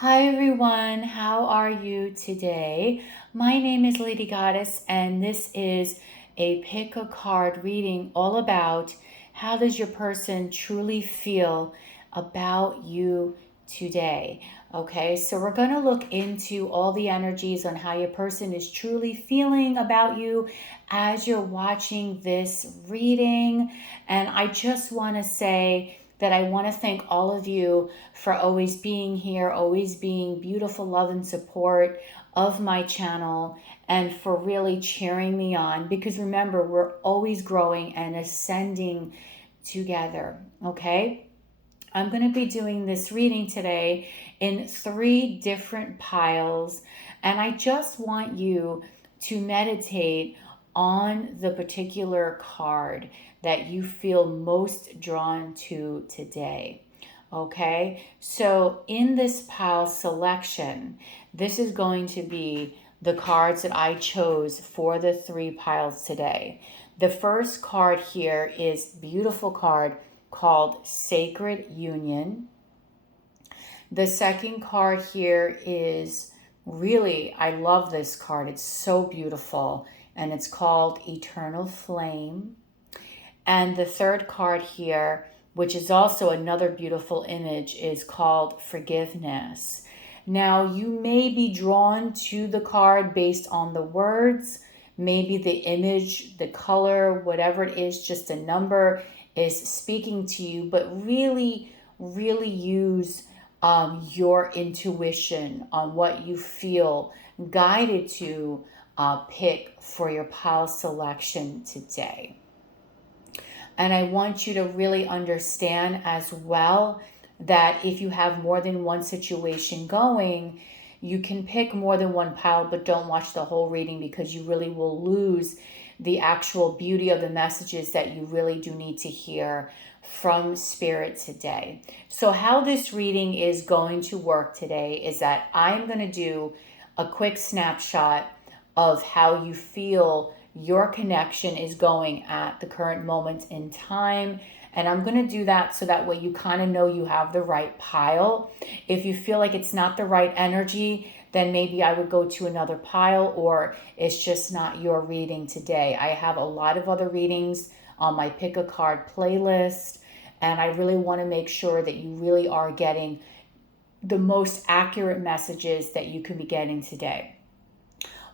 Hi everyone, how are you today? My name is Lady Goddess and this is a pick a card reading all about how does your person truly feel about you today. Okay, so we're going to look into all the energies on how your person is truly feeling about you as you're watching this reading. And I just want to say that I want to thank all of you for always being here, always being beautiful love and support of my channel, and for really cheering me on. Because remember, we're always growing and ascending together, okay? I'm going to be doing this reading today in 3 different piles, and I just want you to meditate on the particular card that you feel most drawn to today. Okay, so in this pile selection, this is going to be the cards that I chose for the 3 piles today. The first card here is beautiful card called Sacred Union. The second card here is really, I love this card. It's so beautiful, and it's called Eternal Flame. And the third card here, which is also another beautiful image, is called Forgiveness. Now, you may be drawn to the card based on the words, maybe the image, the color, whatever it is, just a number is speaking to you, but really, really use your intuition on what you feel guided to pick for your pile selection today. And I want you to really understand as well that if you have more than one situation going, you can pick more than one pile, but don't watch the whole reading because you really will lose the actual beauty of the messages that you really do need to hear from Spirit today. So how this reading is going to work today is that I'm going to do a quick snapshot of how you feel your connection is going at the current moment in time. And I'm going to do that so that way you kind of know you have the right pile. If you feel like it's not the right energy, then maybe I would go to another pile, or it's just not your reading today. I have a lot of other readings on my Pick a Card playlist, and I really want to make sure that you really are getting the most accurate messages that you can be getting today.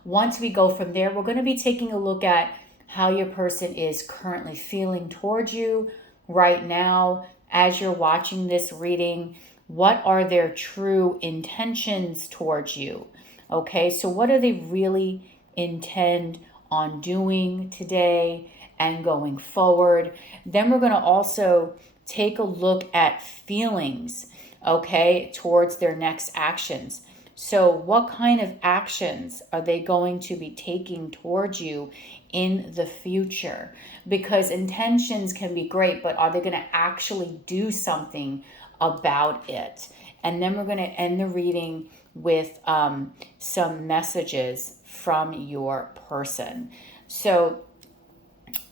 Once we go from there, we're going to be taking a look at how your person is currently feeling towards you right now as you're watching this reading. What are their true intentions towards you? Okay, so what do they really intend on doing today and going forward? Then we're going to also take a look at feelings, okay, towards their next actions. So what kind of actions are they going to be taking towards you in the future? Because intentions can be great, but are they going to actually do something about it? And then we're going to end the reading with some messages from your person. So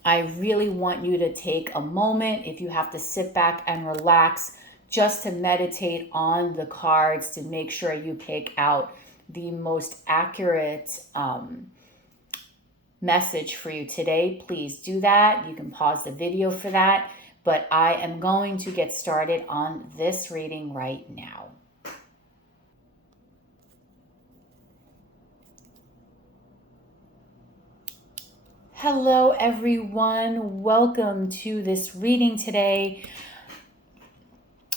I really want you to take a moment, if you have to sit back and relax, just to meditate on the cards to make sure you pick out the most accurate message for you today. Please do that. You can pause the video for that, but I am going to get started on this reading right now. Hello everyone, welcome to this reading today.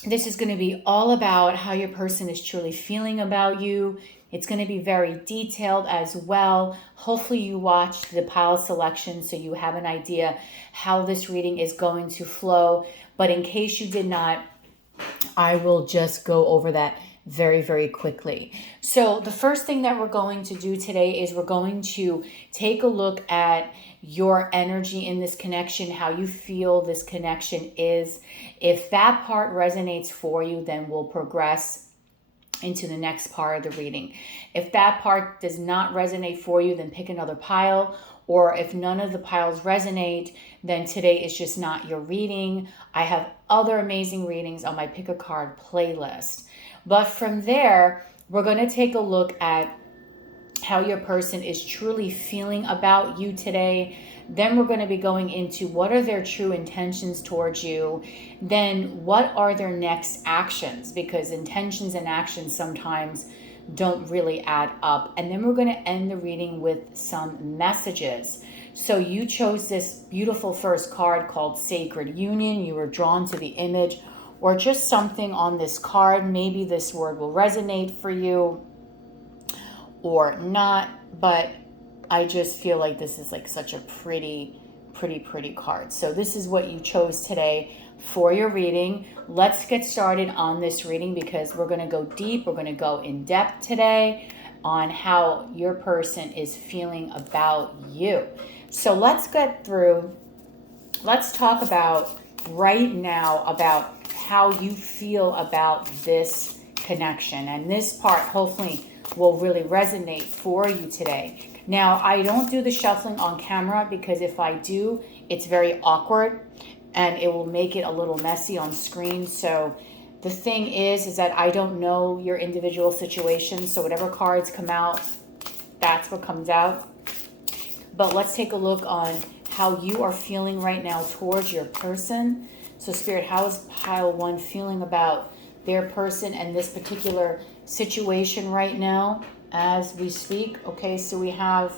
This is going to be all about how your person is truly feeling about you. It's going to be very detailed as well. Hopefully you watched the pile selection so you have an idea how this reading is going to flow. But in case you did not, I will just go over that very, very quickly. So the first thing that we're going to do today is we're going to take a look at your energy in this connection, how you feel this connection is. If that part resonates for you, then we'll progress into the next part of the reading. If that part does not resonate for you, then pick another pile, Or if none of the piles resonate, then today is just not your reading. I have other amazing readings on my Pick a Card playlist. But from there, we're going to take a look at how your person is truly feeling about you today. Then we're going to be going into what are their true intentions towards you. Then what are their next actions, because intentions and actions sometimes don't really add up. And then we're going to end the reading with some messages. So you chose this beautiful first card called Sacred Union. You were drawn to the image or just something on this card. Maybe this word will resonate for you or not, but I just feel like this is like such a pretty card. So this is what you chose today for your reading. Let's get started on this reading because we're going to go deep. We're going to go in depth today on how your person is feeling about you. So let's get through. Let's talk about right now about how you feel about this connection. And this part hopefully will really resonate for you today. Now, I don't do the shuffling on camera because if I do, it's very awkward and it will make it a little messy on screen. So the thing is that I don't know your individual situation. So whatever cards come out, that's what comes out. But let's take a look on how you are feeling right now towards your person. So Spirit, how is pile 1 feeling about their person and this particular situation right now as we speak? Okay, so we have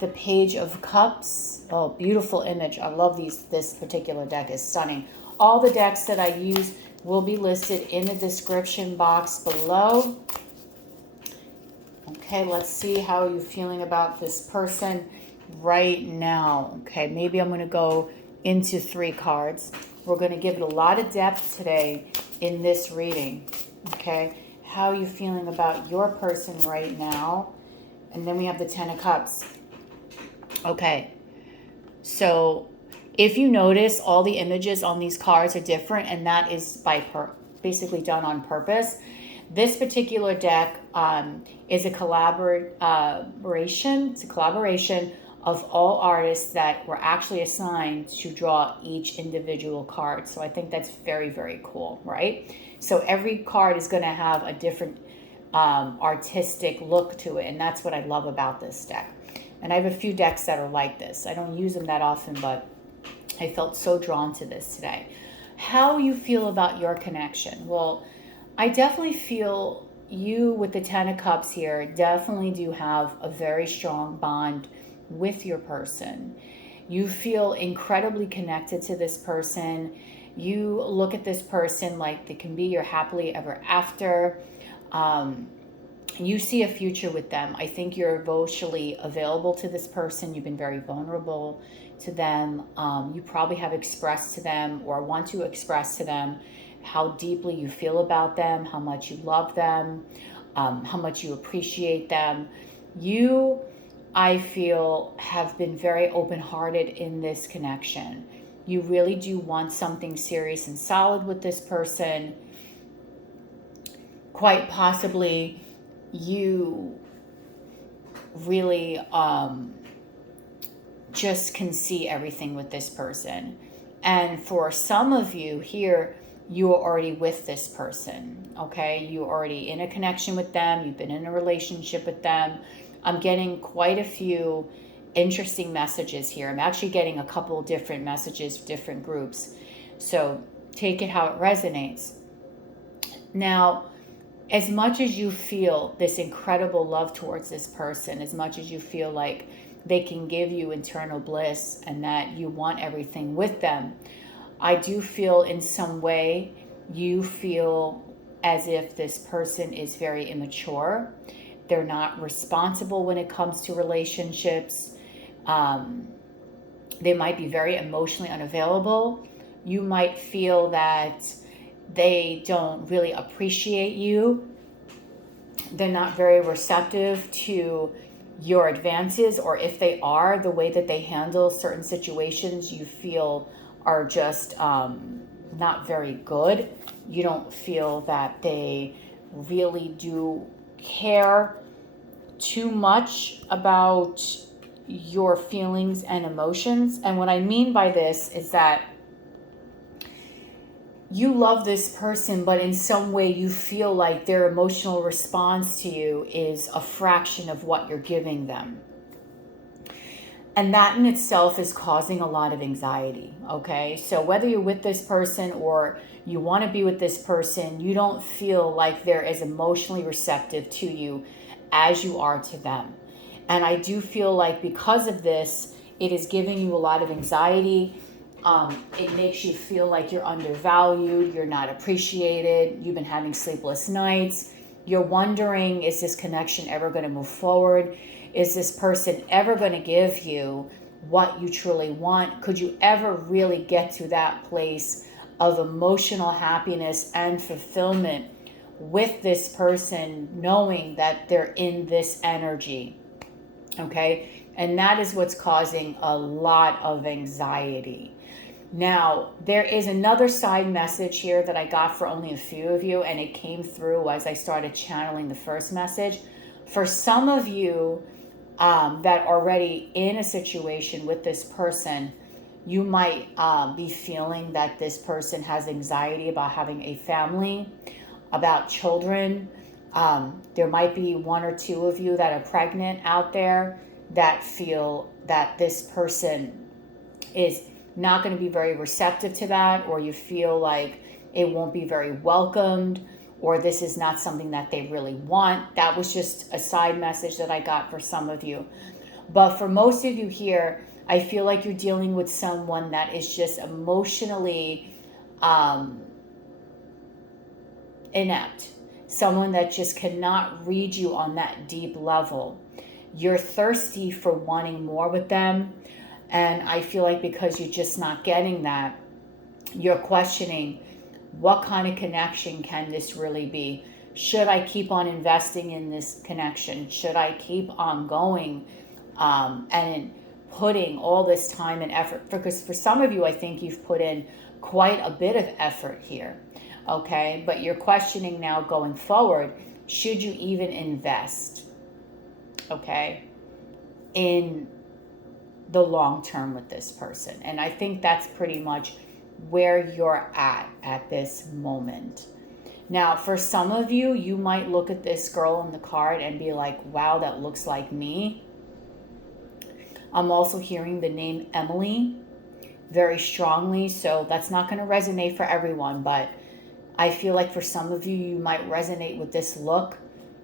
the Page of Cups. Oh, beautiful image. I love these. This particular deck is stunning. All the decks that I use will be listed in the description box below. Okay, let's see how you're feeling about this person right now. Okay, maybe I'm going to go into 3 cards. We're going to give it a lot of depth today in this reading. Okay, how are you feeling about your person right now? And then we have the 10 of Cups. Okay, so if you notice, all the images on these cards are different, and that is by basically done on purpose. This particular deck is a collaboration. It's a collaboration of all artists that were actually assigned to draw each individual card. So I think that's very cool, right? So every card is going to have a different artistic look to it, and that's what I love about this deck. And I have a few decks that are like this. I don't use them that often, but I felt so drawn to this today. How you feel about your connection? Well, I definitely feel you with the 10 of Cups here definitely do have a very strong bond with your person. You feel incredibly connected to this person. You look at this person like they can be your happily ever after. You see a future with them. I think you're emotionally available to this person. You've been very vulnerable to them. You probably have expressed to them or want to express to them how deeply you feel about them, how much you love them, how much you appreciate them. You, I feel, have been very open-hearted in this connection. You really do want something serious and solid with this person. Quite possibly, you really just can see everything with this person. And for some of you here, you are already with this person, okay? You're already in a connection with them. You've been in a relationship with them. I'm getting quite a few interesting messages here. I'm actually getting a couple different messages, different groups. So take it how it resonates. Now, as much as you feel this incredible love towards this person, as much as you feel like they can give you internal bliss and that you want everything with them, I do feel in some way you feel as if this person is very immature. They're not responsible when it comes to relationships. They might be very emotionally unavailable. You might feel that they don't really appreciate you. They're not very receptive to your advances, or if they are, the way that they handle certain situations you feel are just not very good. You don't feel that they really do care too much about your feelings and emotions. And what I mean by this is that you love this person, but in some way you feel like their emotional response to you is a fraction of what you're giving them. And that in itself is causing a lot of anxiety, okay? So whether you're with this person or you want to be with this person, you don't feel like they're as emotionally receptive to you as you are to them. And I do feel like because of this, it is giving you a lot of anxiety. It makes you feel like you're undervalued, you're not appreciated, you've been having sleepless nights. You're wondering, is this connection ever going to move forward? Is this person ever going to give you what you truly want? Could you ever really get to that place of emotional happiness and fulfillment with this person, knowing that they're in this energy? Okay? And that is what's causing a lot of anxiety. Now, there is another side message here that I got for only a few of you, and it came through as I started channeling the first message. For some of you that are already in a situation with this person, you might be feeling that this person has anxiety about having a family, about children. There might be one or two of you that are pregnant out there that feel that this person is not going to be very receptive to that, or you feel like it won't be very welcomed, or this is not something that they really want. That was just a side message that I got for some of you. But for most of you here, I feel like you're dealing with someone that is just emotionally inept. Someone that just cannot read you on that deep level. You're thirsty for wanting more with them. And I feel like because you're just not getting that, you're questioning, what kind of connection can this really be? Should I keep on investing in this connection? Should I keep on going and putting all this time and effort? Because for some of you, I think you've put in quite a bit of effort here, okay? But you're questioning now going forward, should you even invest, okay, in the long term with this person? And I think that's pretty much where you're at this moment. Now, for some of you, you might look at this girl in the card and be like, wow, that looks like me. I'm also hearing the name Emily very strongly, so that's not going to resonate for everyone, but I feel like for some of you, you might resonate with this look.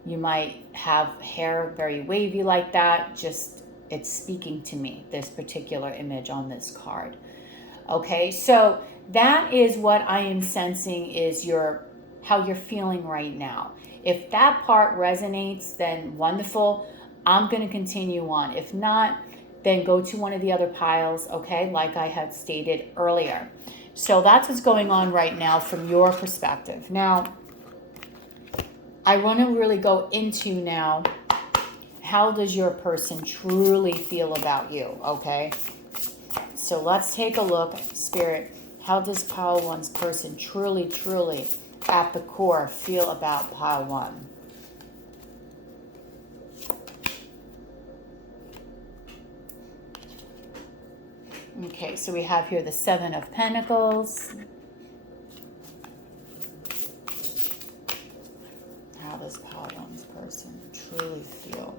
You might have hair very wavy like that. Just, it's speaking to me, this particular image on this card. Okay, so that is what I am sensing is how you're feeling right now. If that part resonates, then wonderful. I'm going to continue on. If not, then go to one of the other piles, okay, like I had stated earlier. So that's what's going on right now from your perspective. Now, I want to really go into now, how does your person truly feel about you, okay? So let's take a look, Spirit. How does Pile 1's person truly, truly, at the core, feel about Pile 1? Okay, so we have here the Seven of Pentacles. How does Pile 1's person truly feel?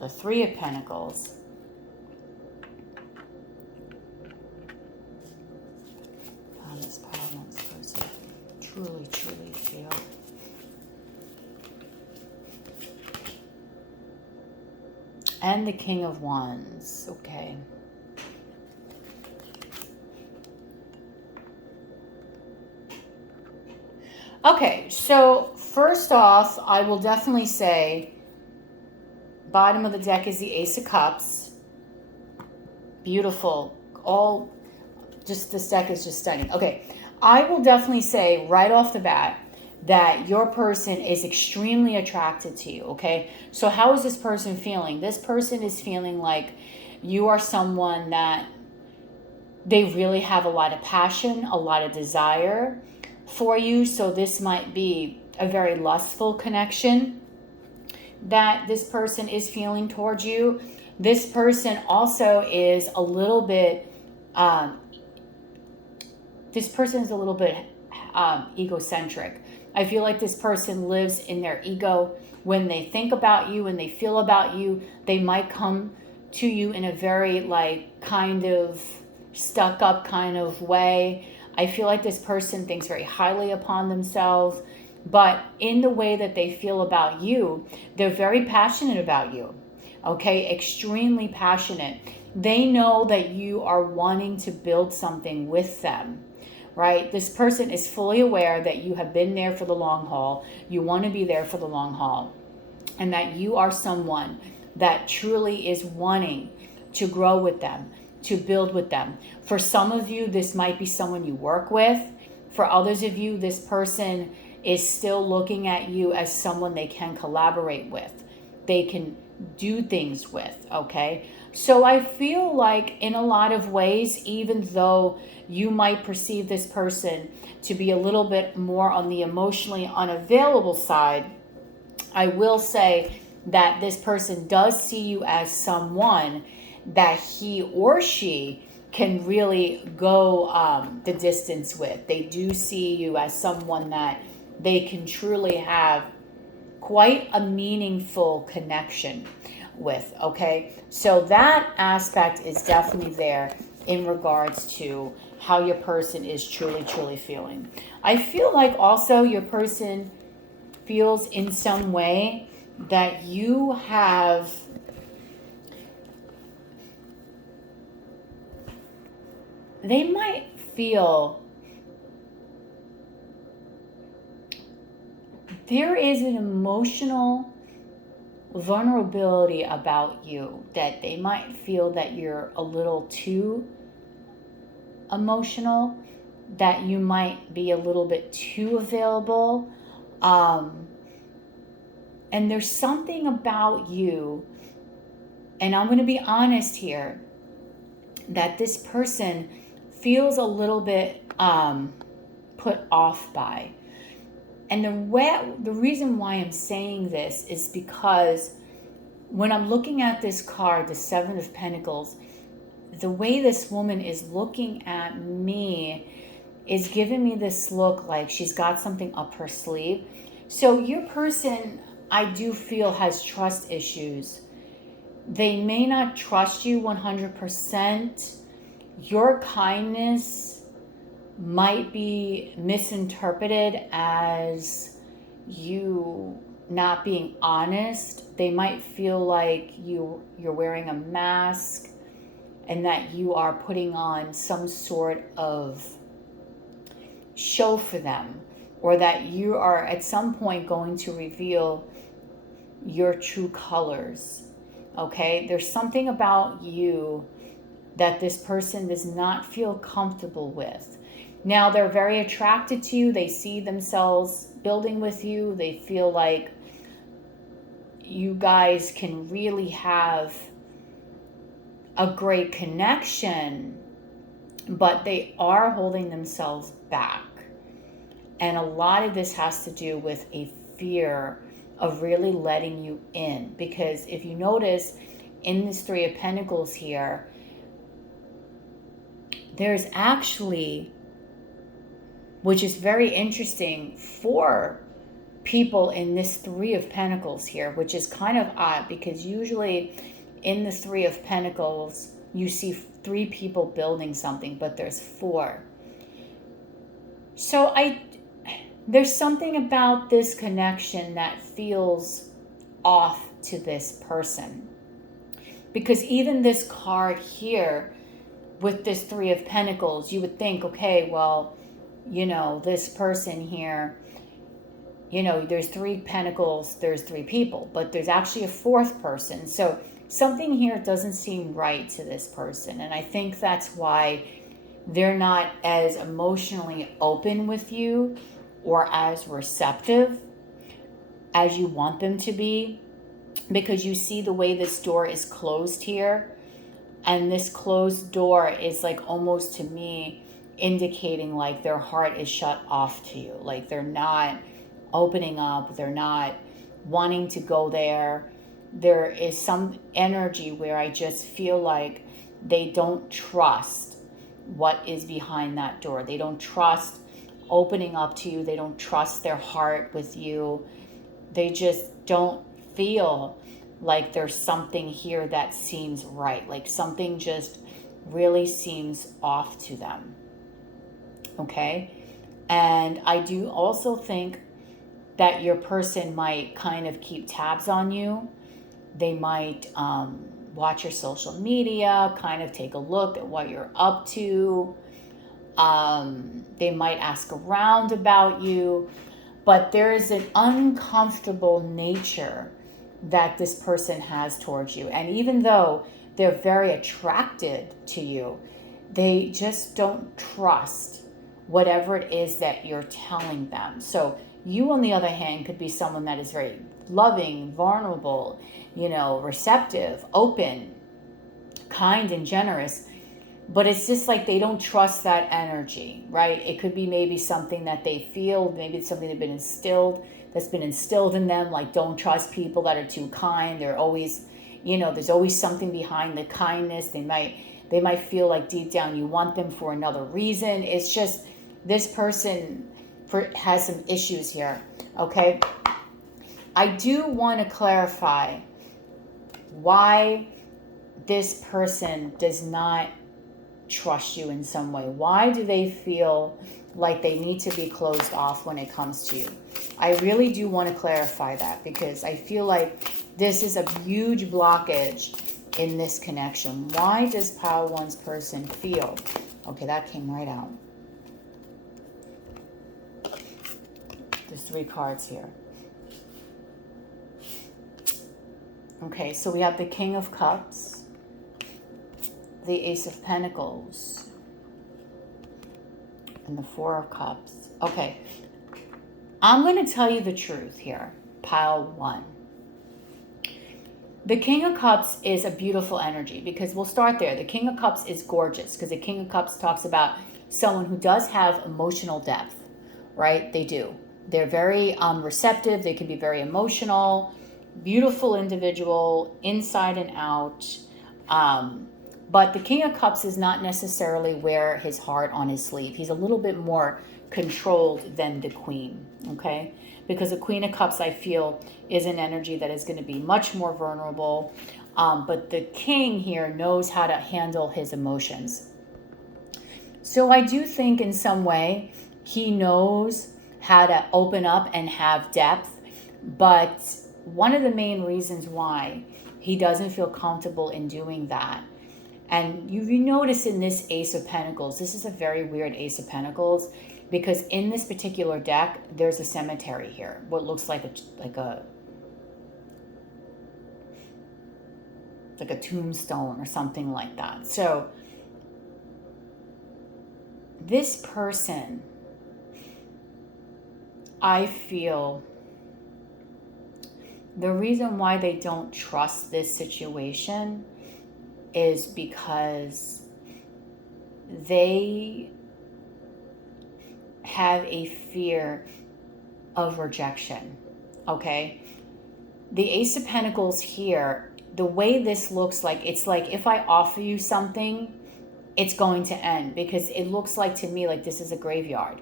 The Three of Pentacles. How does Pile 1's person truly, truly feel? And the King of Wands. Okay. Okay, so first off, I will definitely say bottom of the deck is the Ace of Cups. Beautiful. This deck is just stunning. Okay, I will definitely say right off the bat that your person is extremely attracted to you, okay? So how is this person feeling? This person is feeling like you are someone that they really have a lot of passion, a lot of desire for you. So this might be a very lustful connection. that this person is feeling towards you. This person also is a little bit, um, egocentric. I feel like this person lives in their ego. When they think about you and they feel about you, they might come to you in a very like kind of stuck up kind of way. I feel like this person thinks very highly upon themselves, but in the way that they feel about you, they're very passionate about you. Okay, extremely passionate. They know that you are wanting to build something with them, right? This person is fully aware that you have been there for the long haul. You want to be there for the long haul, and that you are someone that truly is wanting to grow with them, to build with them. For some of you, this might be someone you work with. For others of you, this person is still looking at you as someone they can collaborate with, they can do things with, okay? So I feel like in a lot of ways, even though you might perceive this person to be a little bit more on the emotionally unavailable side, I will say that this person does see you as someone that he or she can really go the distance with. They do see you as someone that they can truly have quite a meaningful connection with, okay? So that aspect is definitely there in regards to how your person is truly feeling. I feel like also your person feels in some way that you have they might feel there is an emotional vulnerability about you, that they might feel that you're a little too emotional, that you might be a little bit too available. And there's something about you, and I'm going to be honest here, that this person feels a little bit put off by. And the reason why I'm saying this is because when I'm looking at this card, the Seven of Pentacles, the way this woman is looking at me is giving me this look like she's got something up her sleeve. So your person, I do feel, has trust issues. They may not trust you 100%. Your kindness might be misinterpreted as you not being honest. They might feel like you're wearing a mask and that you are putting on some sort of show for them, or that you are at some point going to reveal your true colors. Okay, there's something about you that this person does not feel comfortable with. Now, they're very attracted to you. They see themselves building with you. They feel like you guys can really have a great connection, but they are holding themselves back. And a lot of this has to do with a fear of really letting you in. Because if you notice in this Three of Pentacles here, there's actually, which is very interesting for people in this Three of Pentacles here, which is kind of odd because usually in the Three of Pentacles, you see three people building something, but there's four. So there's something about this connection that feels off to this person. Because even this card here, with this Three of Pentacles, you would think, okay, well, this person here, there's three pentacles, there's three people, but there's actually a fourth person. So something here doesn't seem right to this person. And I think that's why they're not as emotionally open with you or as receptive as you want them to be, because you see the way this door is closed here. And this closed door is like almost to me indicating like their heart is shut off to you. Like they're not opening up. They're not wanting to go there. There is some energy where I just feel like they don't trust what is behind that door. They don't trust opening up to you. They don't trust their heart with you. They just don't feel like there's something here that seems right. Like something just really seems off to them. Okay? And I do also think that your person might kind of keep tabs on you. They might watch your social media, kind of take a look at what you're up to. They might ask around about you. But there is an uncomfortable nature that this person has towards you. And even though they're very attracted to you, they just don't trust whatever it is that you're telling them. So you, on the other hand, could be someone that is very loving, vulnerable, receptive, open, kind, and generous. But it's just like they don't trust that energy, right? It could be maybe something that they feel, maybe it's something that's been instilled in them, like don't trust people that are too kind. They're always, there's always something behind the kindness. They might feel like deep down you want them for another reason. It's just this person has some issues here, okay? I do want to clarify why this person does not trust you in some way. Why do they feel like they need to be closed off when it comes to you? I really do want to clarify that, because I feel like this is a huge blockage in this connection. Why does Pile 1's person feel? Okay, that came right out. There's 3 cards here. Okay, so we have the King of Cups, the Ace of Pentacles, and the 4 of Cups. Okay, I'm going to tell you the truth here, Pile 1. The King of Cups is a beautiful energy, because we'll start there. The King of Cups is gorgeous, because the King of Cups talks about someone who does have emotional depth, right? They do. They're very receptive. They can be very emotional, beautiful individual, inside and out. But the King of Cups is not necessarily wear his heart on his sleeve. He's a little bit more controlled than the Queen, okay? Because the Queen of Cups, I feel, is an energy that is going to be much more vulnerable. But the King here knows how to handle his emotions. So I do think in some way he knows how to open up and have depth. But one of the main reasons why he doesn't feel comfortable in doing that, and you notice in this Ace of Pentacles, this is a very weird Ace of Pentacles, because in this particular deck, there's a cemetery here, what looks like a tombstone or something like that. So this person, I feel, the reason why they don't trust this situation is because they have a fear of rejection, okay? The Ace of Pentacles here, the way this looks like, it's like if I offer you something, it's going to end, because it looks like to me like this is a graveyard.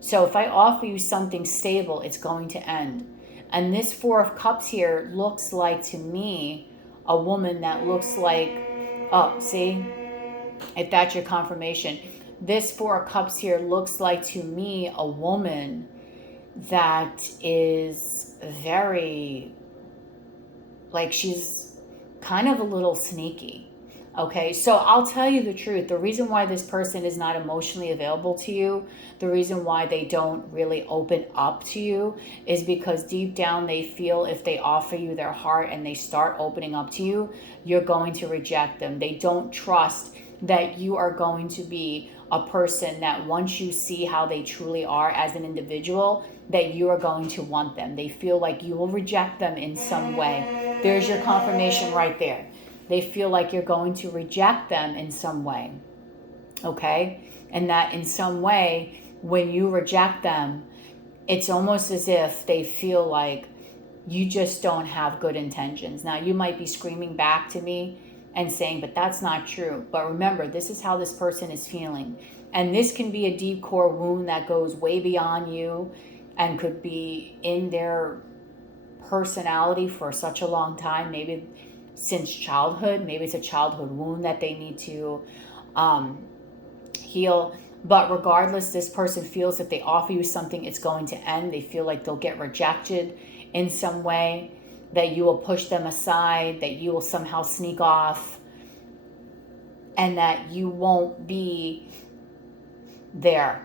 So if I offer you something stable, it's going to end. And this 4 of Cups here looks like to me a woman that looks like, oh, see, if that's your confirmation, this 4 of Cups here looks like to me a woman that is very, like, she's kind of a little sneaky. Okay, so I'll tell you the truth. The reason why this person is not emotionally available to you, the reason why they don't really open up to you, is because deep down they feel if they offer you their heart and they start opening up to you, you're going to reject them. They don't trust that you are going to be a person that once you see how they truly are as an individual, that you are going to want them. They feel like you will reject them in some way. There's your confirmation right there. They feel like you're going to reject them in some way, okay? And that in some way, when you reject them, it's almost as if they feel like You just don't have good intentions. Now, you might be screaming back to me and saying, but that's not true. But remember, this is how this person is feeling. And this can be a deep core wound that goes way beyond you and could be in their personality for such a long time, maybe since childhood. Maybe it's a childhood wound that they need to heal. But regardless, this person feels if they offer you something, it's going to end. They feel like they'll get rejected in some way, that you will push them aside, that you will somehow sneak off, and that you won't be there.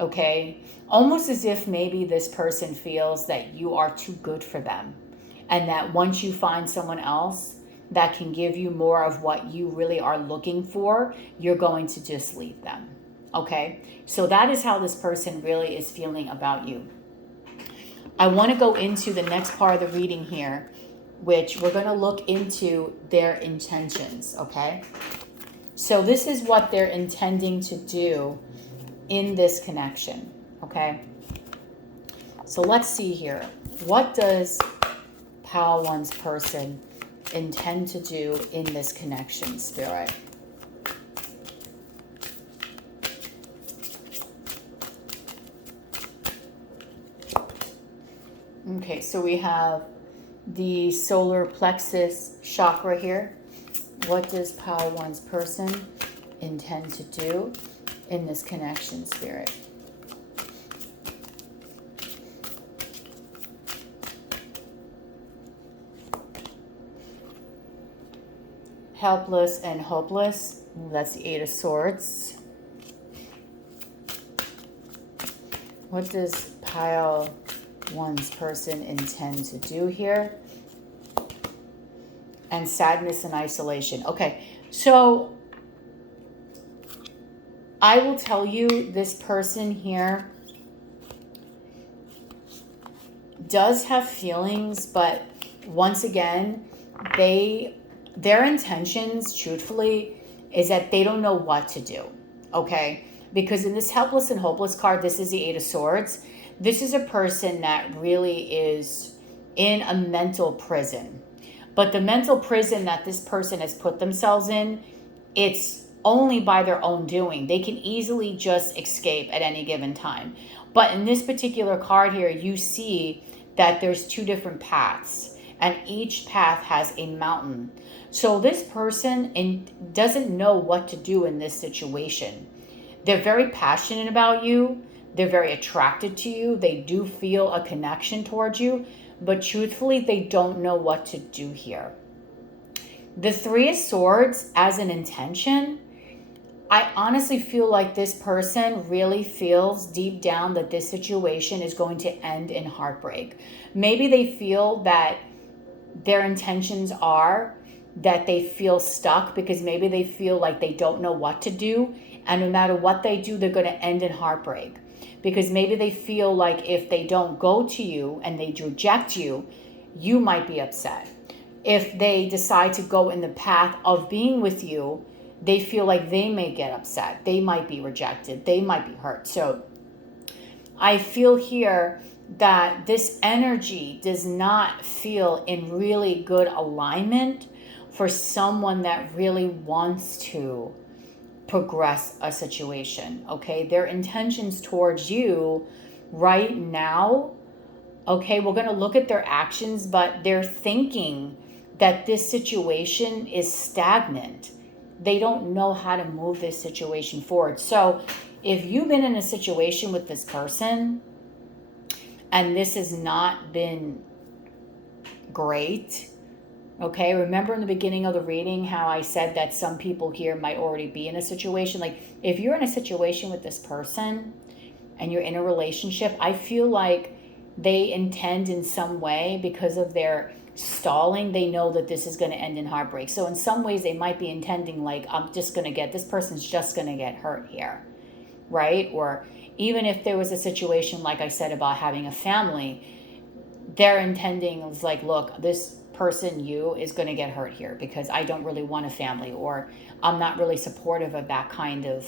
Okay? Almost as if maybe this person feels that you are too good for them, and that once you find someone else that can give you more of what you really are looking for, you're going to just leave them. Okay? So that is how this person really is feeling about you. I want to go into the next part of the reading here, which we're going to look into their intentions. Okay? So this is what they're intending to do in this connection. Okay? So let's see here. What does Pile One's person intend to do in this connection, Spirit? Okay, so we have the solar plexus chakra here. What does Pile One's person intend to do in this connection, Spirit? Helpless and hopeless. That's the Eight of Swords. What does Pile One's person intend to do here? And sadness and isolation. Okay, so I will tell you, this person here does have feelings, but once again, their intentions, truthfully, is that they don't know what to do. Okay, because in this helpless and hopeless card, this is the Eight of Swords. This is a person that really is in a mental prison. But the mental prison that this person has put themselves in, it's only by their own doing. They can easily just escape at any given time. But in this particular card here, you see that there's two different paths, and each path has a mountain. So this person doesn't know what to do in this situation. They're very passionate about you. They're very attracted to you. They do feel a connection towards you, but truthfully, they don't know what to do here. The Three of Swords as an intention, I honestly feel like this person really feels deep down that this situation is going to end in heartbreak. Maybe they feel that their intentions are that they feel stuck because maybe they feel like they don't know what to do, and no matter what they do, they're going to end in heartbreak. Because maybe they feel like if they don't go to you and they reject you, you might be upset. If they decide to go in the path of being with you, they feel like they may get upset. They might be rejected. They might be hurt. So I feel here that this energy does not feel in really good alignment for someone that really wants to progress a situation. Okay, their intentions towards you right now, okay, we're going to look at their actions, but they're thinking that this situation is stagnant. They don't know how to move this situation forward. So if you've been in a situation with this person and this has not been great, okay, remember in the beginning of the reading how I said that some people here might already be in a situation. Like if you're in a situation with this person and you're in a relationship, I feel like they intend in some way, because of their stalling, they know that this is going to end in heartbreak. So in some ways they might be intending like, this person's just going to get hurt here, right? Or even if there was a situation, like I said, about having a family, their intending was like, look, this person, you, is going to get hurt here because I don't really want a family, or I'm not really supportive of that kind of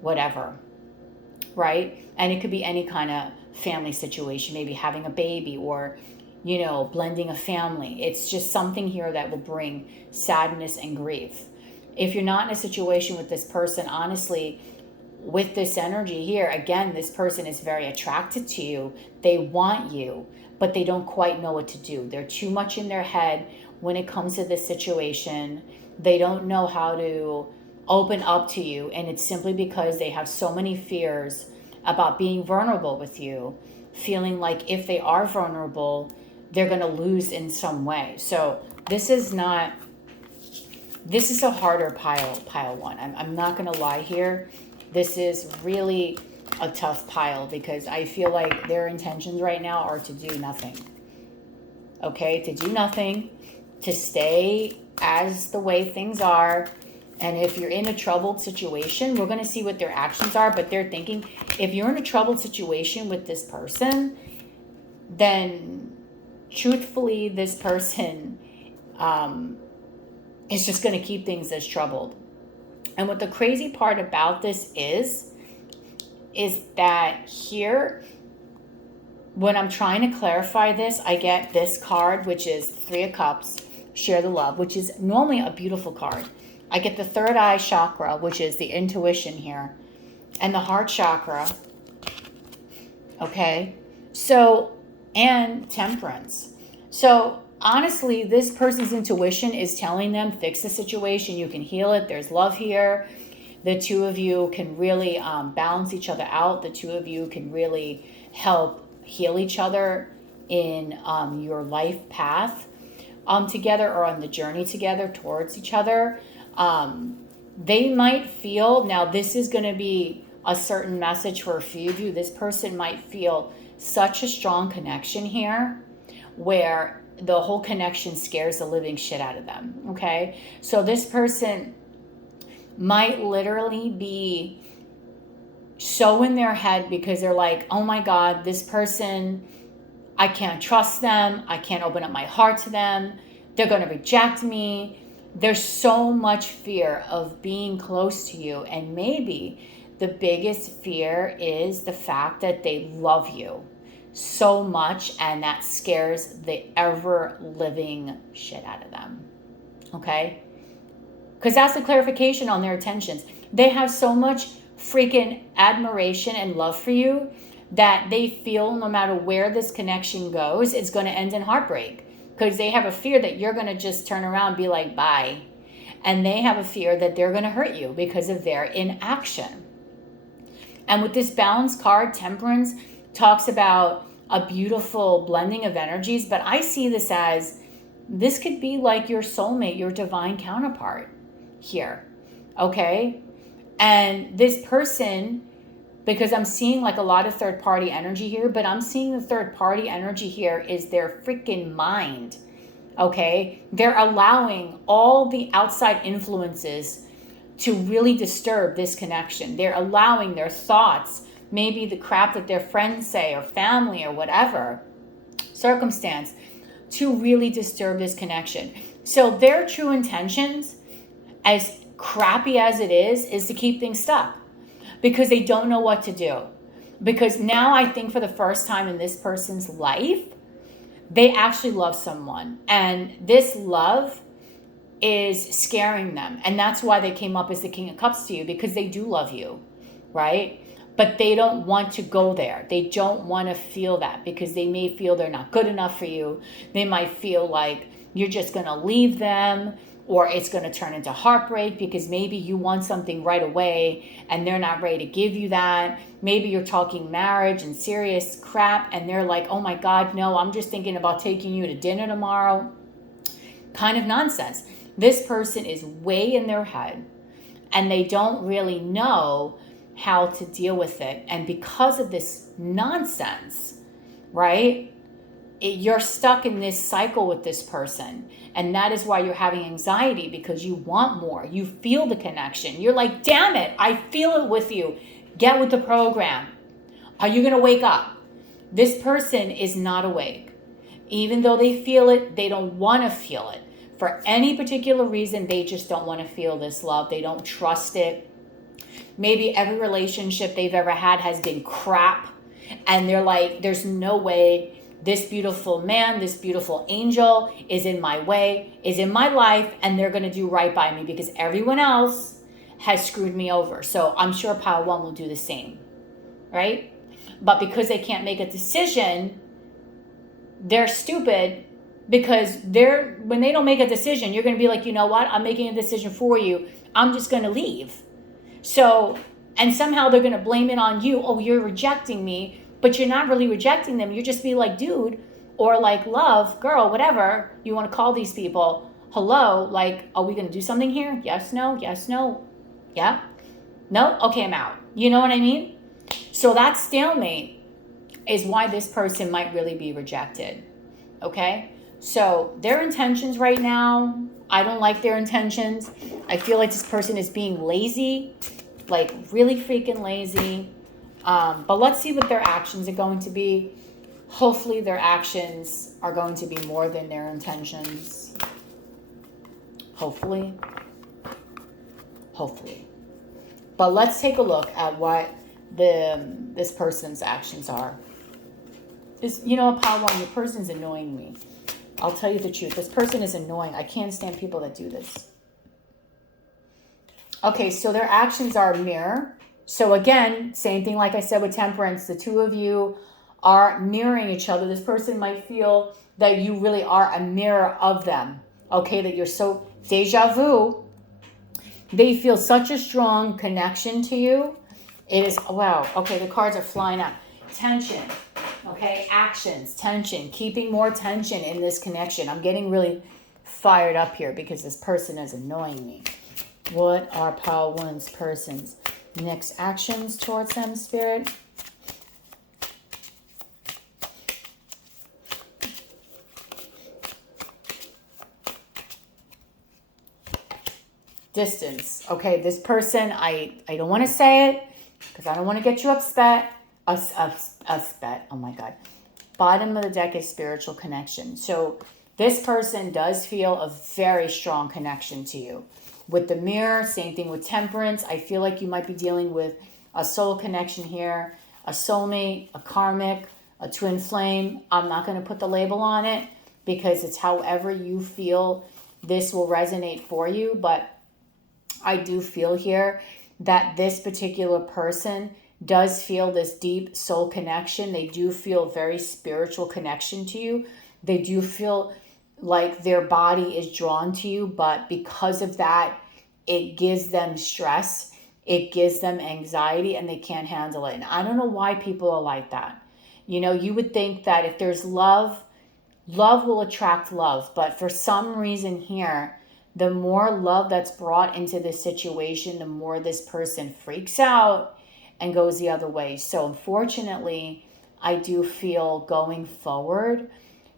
whatever, right? And it could be any kind of family situation, maybe having a baby, or you know, blending a family. It's just something here that will bring sadness and grief. If you're not in a situation with this person, honestly, with this energy here, again, this person is very attracted to you. They want you, but they don't quite know what to do. They're too much in their head when it comes to this situation. They don't know how to open up to you, and it's simply because they have so many fears about being vulnerable with you, feeling like if they are vulnerable, they're going to lose in some way. So this is a harder pile one. I'm not going to lie here. This is really a tough pile because I feel like their intentions right now are to do nothing. Okay, to do nothing, to stay as the way things are. And if you're in a troubled situation, we're going to see what their actions are, but they're thinking if you're in a troubled situation with this person, then truthfully, this person is just going to keep things as troubled. And what the crazy part about this is that here, when I'm trying to clarify this, I get this card, which is Three of Cups, Share the Love, which is normally a beautiful card. I get the third eye chakra, which is the intuition here, and the heart chakra. Okay, so, and Temperance. So honestly, this person's intuition is telling them, fix the situation, you can heal it, there's love here. The two of you can really balance each other out. The two of you can really help heal each other in your life path together, or on the journey together towards each other. They might feel, now this is going to be a certain message for a few of you, this person might feel such a strong connection here where the whole connection scares the living shit out of them. Okay, so this person might literally be so in their head because they're like, oh my God, this person, I can't trust them, I can't open up my heart to them, they're going to reject me. There's so much fear of being close to you, and maybe the biggest fear is the fact that they love you so much, and that scares the ever living shit out of them. Okay, because that's the clarification on their intentions. They have so much freaking admiration and love for you that they feel no matter where this connection goes, it's going to end in heartbreak, because they have a fear that you're going to just turn around and be like, bye. And they have a fear that they're going to hurt you because of their inaction. And with this balance card, Temperance talks about a beautiful blending of energies, but I see this as, this could be like your soulmate, your divine counterpart here. Okay? And this person, because I'm seeing like a lot of third party energy here, but I'm seeing the third party energy here is their freaking mind. Okay? They're allowing all the outside influences to really disturb this connection. They're allowing their thoughts, maybe the crap that their friends say or family or whatever circumstance, to really disturb this connection. So their true intentions, as crappy as it is to keep things stuck because they don't know what to do. Because now I think for the first time in this person's life, they actually love someone, and this love is scaring them. And that's why they came up as the King of Cups to you, because they do love you, right? But they don't want to go there. They don't want to feel that because they may feel they're not good enough for you. They might feel like you're just going to leave them, or it's going to turn into heartbreak because maybe you want something right away and they're not ready to give you that. Maybe you're talking marriage and serious crap and they're like, oh my God, no, I'm just thinking about taking you to dinner tomorrow. Kind of nonsense. This person is way in their head and they don't really know how to deal with it. And because of this nonsense, right, you're stuck in this cycle with this person. And that is why you're having anxiety, because you want more. You feel the connection. You're like, damn it, I feel it with you. Get with the program. Are you going to wake up? This person is not awake. Even though they feel it, they don't want to feel it. For any particular reason, they just don't want to feel this love. They don't trust it. Maybe every relationship they've ever had has been crap. And they're like, there's no way this beautiful man, this beautiful angel is in my way, is in my life, and they're going to do right by me because everyone else has screwed me over. So I'm sure pile 1 will do the same, right? But because they can't make a decision, they're stupid, because when they don't make a decision, you're going to be like, you know what? I'm making a decision for you. I'm just going to leave. So, and somehow they're going to blame it on you. Oh, you're rejecting me, but you're not really rejecting them. You're just be like, dude, or like love, girl, whatever you want to call these people. Hello, like, are we going to do something here? Yes, no, yes, no. Yeah. No. Okay. I'm out. You know what I mean? So that stalemate is why this person might really be rejected. Okay. So their intentions right now, I don't like their intentions. I feel like this person is being lazy, like really freaking lazy. But let's see what their actions are going to be. Hopefully their actions are going to be more than their intentions. Hopefully. But let's take a look at what this person's actions are. You know what, pile 1, your person's annoying me. I'll tell you the truth. This person is annoying. I can't stand people that do this. Okay, so their actions are mirror. So again, same thing like I said with temperance. The two of you are mirroring each other. This person might feel that you really are a mirror of them. Okay, that you're so deja vu. They feel such a strong connection to you. It is, wow. Okay, the cards are flying up. Tension. Okay, actions, tension, keeping more tension in this connection. I'm getting really fired up here because this person is annoying me. What are pile 1's person's next actions towards them, Spirit? Distance. Okay, this person, I don't want to say it because I don't want to get you upset. Upset. Oh my God. Bottom of the deck is spiritual connection. So this person does feel a very strong connection to you. With the mirror, same thing with temperance. I feel like you might be dealing with a soul connection here, a soulmate, a karmic, a twin flame. I'm not going to put the label on it because it's however you feel this will resonate for you. But I do feel here that this particular person does feel this deep soul connection. They do feel very spiritual connection to you. They do feel like their body is drawn to you, but because of that, it gives them stress. It gives them anxiety and they can't handle it. And I don't know why people are like that. You know, you would think that if there's love, love will attract love. But for some reason here, the more love that's brought into this situation, the more this person freaks out and goes the other way. So unfortunately, I do feel going forward,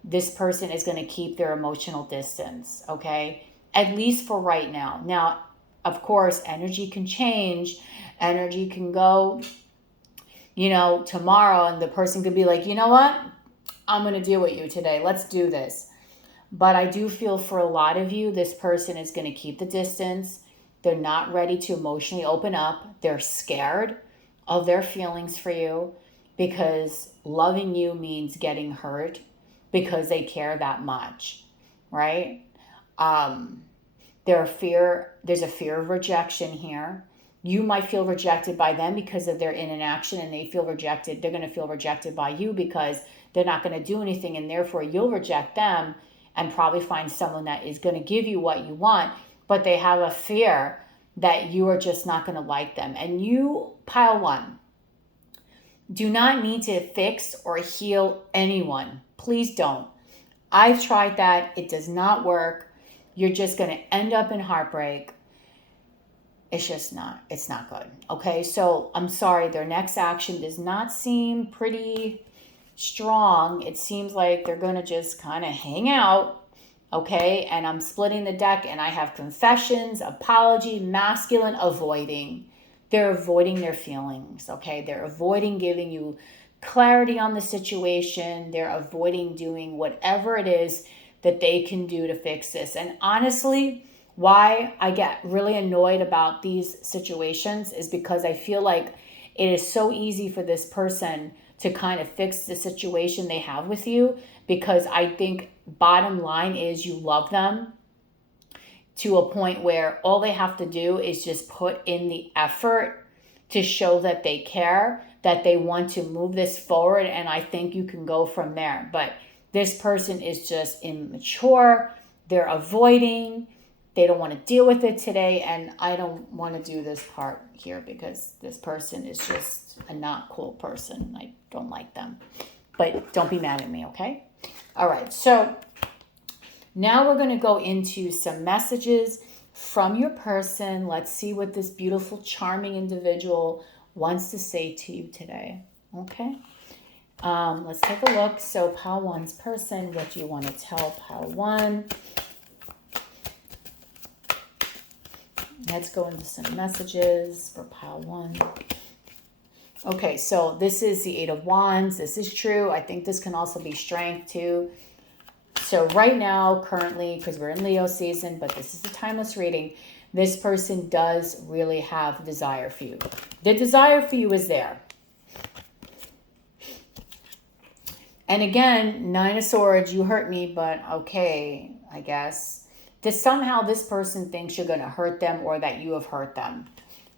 this person is going to keep their emotional distance, okay? At least for right now. Now, of course, energy can change. Energy can go, you know, tomorrow, and the person could be like, you know what? I'm going to deal with you today. Let's do this. But I do feel for a lot of you, this person is going to keep the distance. They're not ready to emotionally open up. They're scared of their feelings for you because loving you means getting hurt because they care that much, right? There's a fear of rejection here. You might feel rejected by them because of their inaction, and they feel rejected. They're going to feel rejected by you because they're not going to do anything, and therefore you'll reject them and probably find someone that is going to give you what you want, but they have a fear that you are just not going to like them. And you, pile 1, do not need to fix or heal anyone. Please don't. I've tried that. It does not work. You're just going to end up in heartbreak. It's not good. Okay, so I'm sorry. Their next action does not seem pretty strong. It seems like they're going to just kind of hang out. Okay, and I'm splitting the deck and I have confessions, apology, masculine, avoiding. They're avoiding their feelings, okay? They're avoiding giving you clarity on the situation. They're avoiding doing whatever it is that they can do to fix this. And honestly, why I get really annoyed about these situations is because I feel like it is so easy for this person to kind of fix the situation they have with you, because I think bottom line is you love them to a point where all they have to do is just put in the effort to show that they care, that they want to move this forward, and I think you can go from there. But this person is just immature, they're avoiding, they don't want to deal with it today, and I don't want to do this part here because this person is just a not cool person. I don't like them. But don't be mad at me, okay? All right, so now we're going to go into some messages from your person. Let's see what this beautiful, charming individual wants to say to you today, okay? Let's take a look. So pile one's person, what do you want to tell pile one? Let's go into some messages for pile one. Okay, so this is the Eight of Wands. This is true. I think this can also be strength too. So right now, currently, because we're in Leo season, but this is a timeless reading, this person does really have desire for you. The desire for you is there. And again, Nine of Swords, you hurt me, but okay, I guess. Somehow this person thinks you're going to hurt them or that you have hurt them.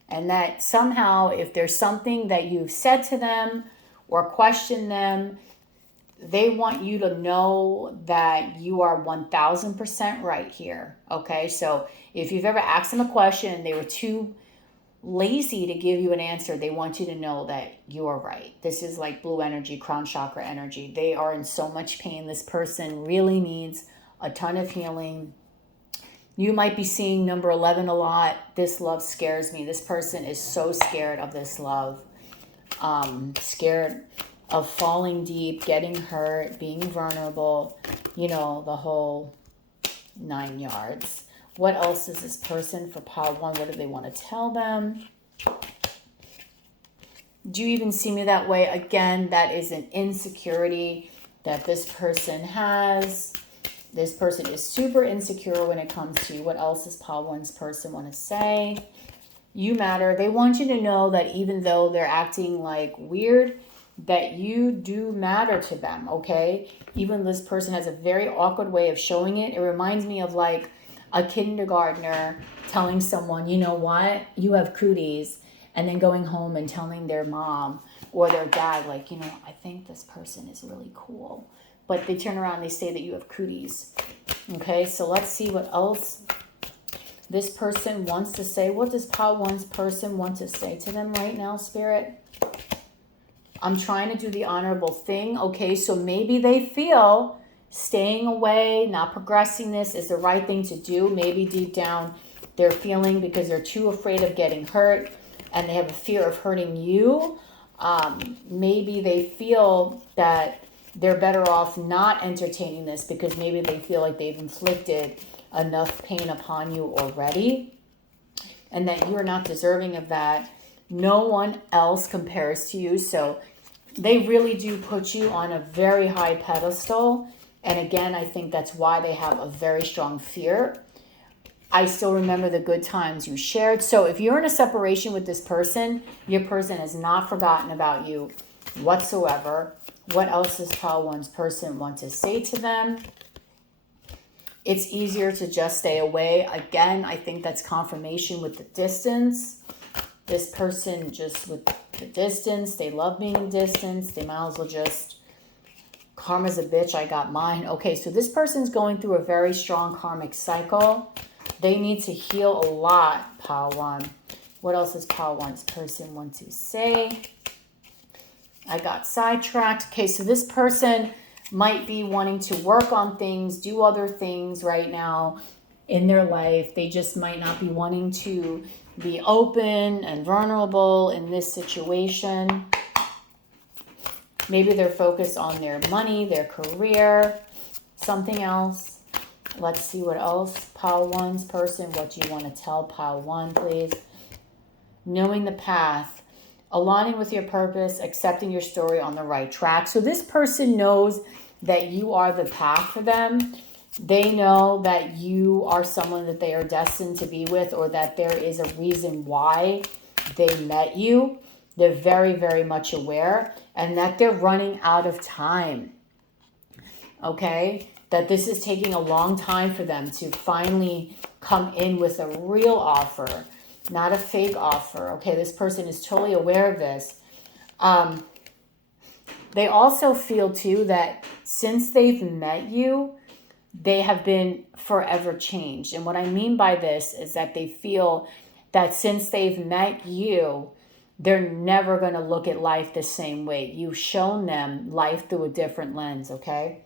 And that somehow if there's something that you've said to them or questioned them, they want you to know that you are 1000% right here. Okay, so if you've ever asked them a question and they were too lazy to give you an answer, they want you to know that you are right. This is like blue energy, crown chakra energy. They are in so much pain. This person really needs a ton of healing. You might be seeing number 11 a lot. This love scares me. This person is so scared of this love. Scared of falling deep, getting hurt, being vulnerable. You know, the whole 9 yards. What else is this person for pile one? What do they want to tell them? Do you even see me that way? Again, that is an insecurity that this person has. This person is super insecure when it comes to you. What else does pile one's person want to say? You matter. They want you to know that even though they're acting like weird, that you do matter to them, okay? Even this person has a very awkward way of showing it. It reminds me of like a kindergartner telling someone, you know what, you have cooties, and then going home and telling their mom or their dad, like, you know, I think this person is really cool. But they turn around and they say that you have cooties. Okay, so let's see what else this person wants to say. What does pile one's person want to say to them right now, Spirit? I'm trying to do the honorable thing. Okay, so maybe they feel staying away, not progressing this is the right thing to do. Maybe deep down they're feeling because they're too afraid of getting hurt and they have a fear of hurting you. Maybe they feel that they're better off not entertaining this because maybe they feel like they've inflicted enough pain upon you already and that you're not deserving of that. No one else compares to you. So they really do put you on a very high pedestal. And again, I think that's why they have a very strong fear. I still remember the good times you shared. So if you're in a separation with this person, your person has not forgotten about you whatsoever. What else does pile one's person want to say to them? It's easier to just stay away. Again, I think that's confirmation with the distance. This person just with the distance, they love being in distance. They might as well just, karma's a bitch, I got mine. Okay, so this person's going through a very strong karmic cycle. They need to heal a lot, pile one. What else does pile one's person want to say? I got sidetracked. Okay, so this person might be wanting to work on things, do other things right now in their life. They just might not be wanting to be open and vulnerable in this situation. Maybe they're focused on their money, their career, something else. Let's see what else. Pile one's person, what do you want to tell pile one, please? Knowing the path, aligning with your purpose, accepting your story on the right track. So this person knows that you are the path for them. They know that you are someone that they are destined to be with, or that there is a reason why they met you. They're very, very much aware, and that they're running out of time. Okay? That this is taking a long time for them to finally come in with a real offer, not a fake offer. Okay? This person is totally aware of this. They also feel too that since they've met you, they have been forever changed. And what I mean by this is that they feel that since they've met you, they're never going to look at life the same way. You've shown them life through a different lens, okay?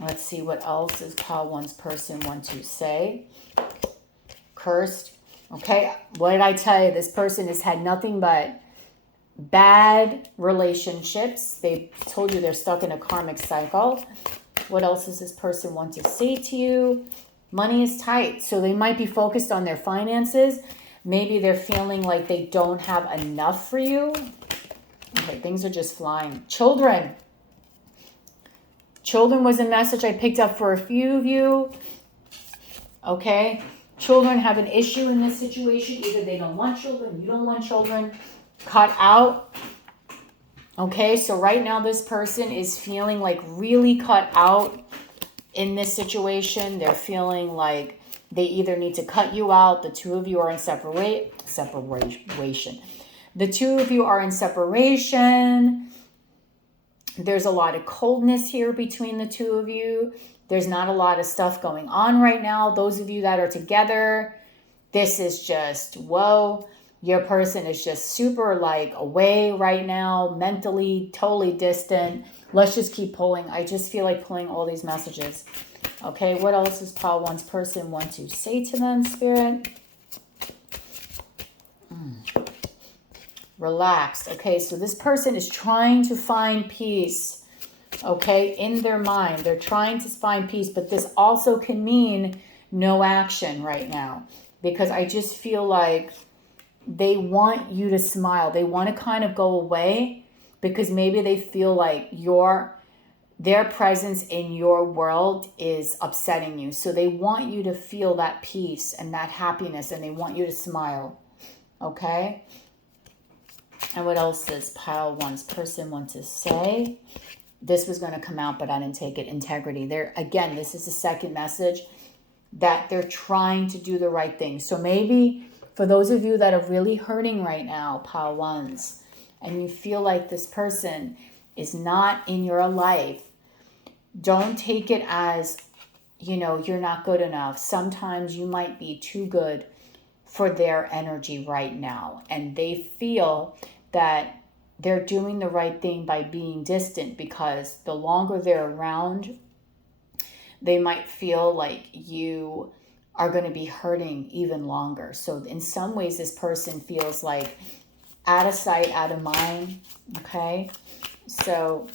Let's see what else does pile one's person want to say. Cursed. Okay, what did I tell you? This person has had nothing but bad relationships. They told you they're stuck in a karmic cycle. What else does this person want to say to you? Money is tight. So they might be focused on their finances. Maybe they're feeling like they don't have enough for you. Okay, things are just flying. Children. Children was a message I picked up for a few of you. Okay. Children have an issue in this situation. Either they don't want children, you don't want children. Cut out. Okay, so right now this person is feeling like really cut out in this situation. They're feeling like they either need to cut you out. The two of you are in separation. The two of you are in separation. There's a lot of coldness here between the two of you. There's not a lot of stuff going on right now. Those of you that are together, this is just, whoa. Your person is just super like away right now, mentally, totally distant. Let's just keep pulling. I just feel like pulling all these messages. Okay, what else does pile one's person want to say to them, Spirit? Relaxed. Okay, so this person is trying to find peace, okay, in their mind. They're trying to find peace, but this also can mean no action right now, because I just feel like they want you to smile. They want to kind of go away because maybe they feel like their presence in your world is upsetting you. So they want you to feel that peace and that happiness, and they want you to smile. Okay? And what else does pile one's person want to say? This was going to come out, but I didn't take it. Integrity. Again, this is the second message, that they're trying to do the right thing. So maybe for those of you that are really hurting right now, pile ones, and you feel like this person is not in your life, don't take it as, you're not good enough. Sometimes you might be too good for their energy right now. And they feel that they're doing the right thing by being distant, because the longer they're around, they might feel like you are going to be hurting even longer. So in some ways, this person feels like out of sight, out of mind. Okay. So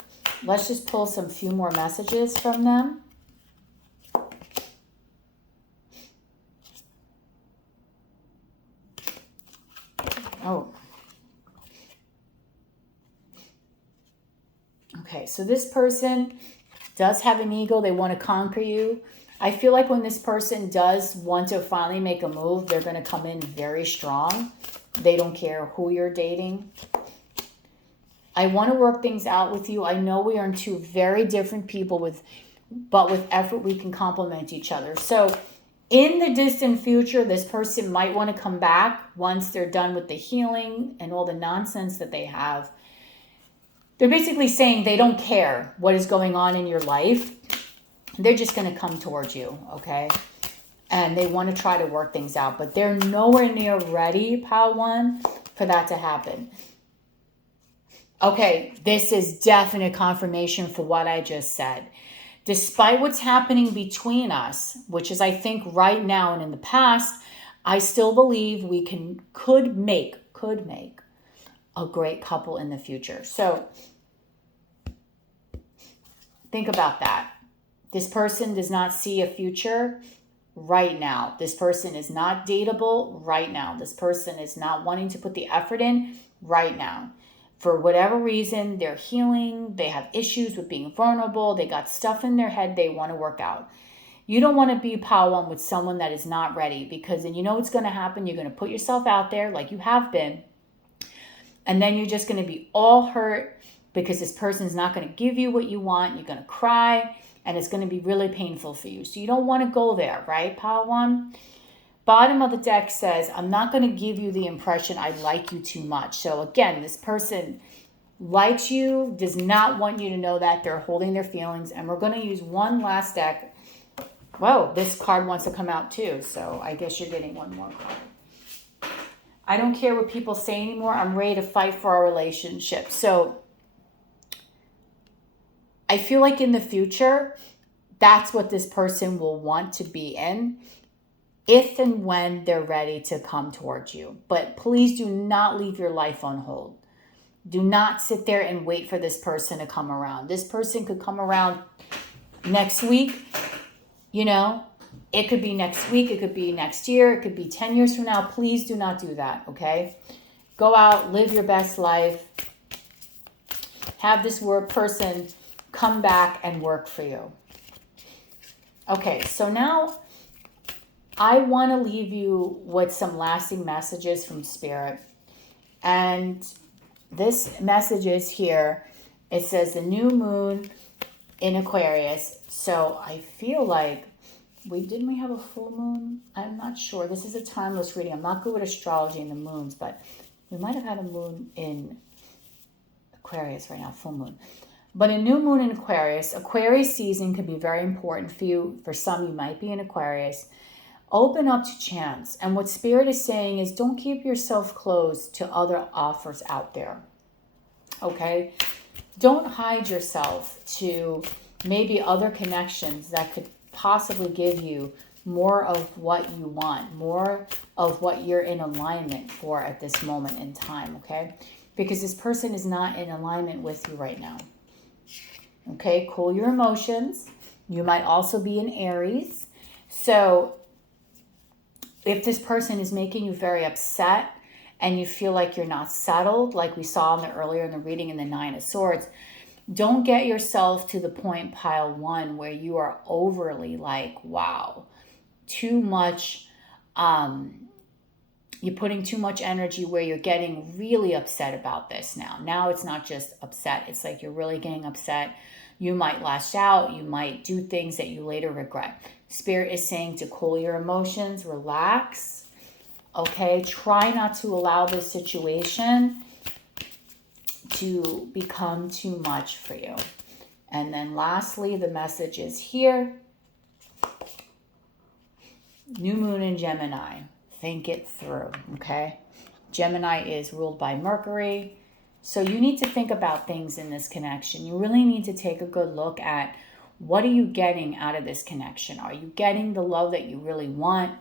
let's just pull some few more messages from them. Oh. Okay. So this person does have an ego. They want to conquer you. I feel like when this person does want to finally make a move, they're going to come in very strong. They don't care who you're dating. I want to work things out with you. I know we are two very different people, but with effort, we can complement each other. So in the distant future, this person might want to come back once they're done with the healing and all the nonsense that they have. They're basically saying they don't care what is going on in your life. They're just going to come towards you, okay? And they want to try to work things out, but they're nowhere near ready, pile one, for that to happen. Okay, this is definite confirmation for what I just said. Despite what's happening between us, which is, I think, right now and in the past, I still believe we could make a great couple in the future. So think about that. This person does not see a future right now. This person is not dateable right now. This person is not wanting to put the effort in right now. For whatever reason, they're healing. They have issues with being vulnerable. They got stuff in their head they want to work out. You don't want to be pile one with someone that is not ready, because then you know what's going to happen. You're going to put yourself out there like you have been, And then you're just going to be all hurt because this person's not going to give you what you want. You're going to cry and it's going to be really painful for you. So you don't want to go there, right, Pile 1? Bottom of the deck says, I'm not going to give you the impression I like you too much. So again, this person likes you, does not want you to know that. They're holding their feelings. And we're going to use one last deck. Whoa, this card wants to come out too. So I guess you're getting one more card. I don't care what people say anymore. I'm ready to fight for our relationship. So I feel like in the future, that's what this person will want to be in if and when they're ready to come towards you. But please do not leave your life on hold. Do not sit there and wait for this person to come around. This person could come around next week. You know, it could be next week. It could be next year. It could be 10 years from now. Please do not do that, okay? Go out, live your best life. Have this person come back and work for you. Okay, so now I want to leave you with some lasting messages from Spirit. And this message is here. It says the new moon in Aquarius. So I feel like didn't we have a full moon? I'm not sure. This is a timeless reading. I'm not good with astrology and the moons, but we might have had a moon in Aquarius right now, full moon. But a new moon in Aquarius, Aquarius season could be very important for you. For some, you might be in Aquarius. Open up to chance. And what Spirit is saying is don't keep yourself closed to other offers out there. Okay? Don't hide yourself to maybe other connections that could possibly give you more of what you want, more of what you're in alignment for at this moment in time, okay? Because this person is not in alignment with you right now. Okay, cool your emotions. You might also be in Aries. So if this person is making you very upset and you feel like you're not settled, like we saw earlier in the reading in the Nine of Swords, don't get yourself to the point, Pile 1, where you are overly like, wow, too much, you're putting too much energy where you're getting really upset about this now. Now it's not just upset. It's like you're really getting upset. You might lash out. You might do things that you later regret. Spirit is saying to cool your emotions, relax, okay? Try not to allow this situation to become too much for you. And then lastly, the message is here. New moon in Gemini. Think it through, okay? Gemini is ruled by Mercury. So you need to think about things in this connection. You really need to take a good look at what are you getting out of this connection? Are you getting the love that you really want?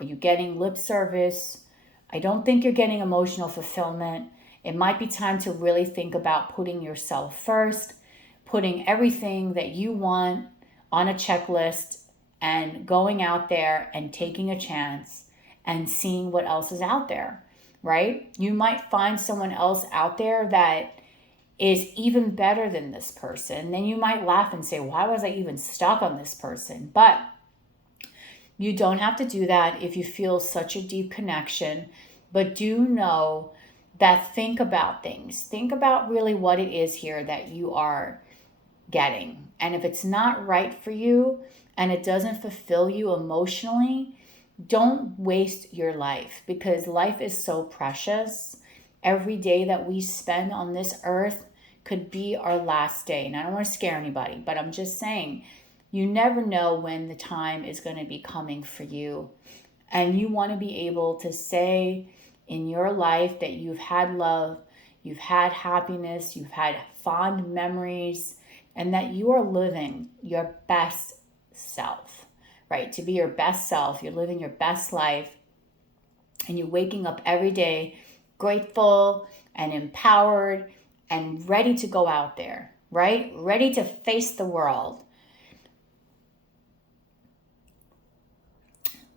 Are you getting lip service? I don't think you're getting emotional fulfillment. It might be time to really think about putting yourself first, putting everything that you want on a checklist and going out there and taking a chance and seeing what else is out there, right? You might find someone else out there that is even better than this person. Then you might laugh and say, why was I even stuck on this person? But you don't have to do that if you feel such a deep connection. But do know that think about things. Think about really what it is here that you are getting. And if it's not right for you and it doesn't fulfill you emotionally, don't waste your life, because life is so precious. Every day that we spend on this earth could be our last day. And I don't want to scare anybody, but I'm just saying, you never know when the time is going to be coming for you. And you want to be able to say in your life that you've had love, you've had happiness, you've had fond memories, and that you are living your best self, right? To be your best self, you're living your best life, and you're waking up every day grateful and empowered and ready to go out there, right? Ready to face the world.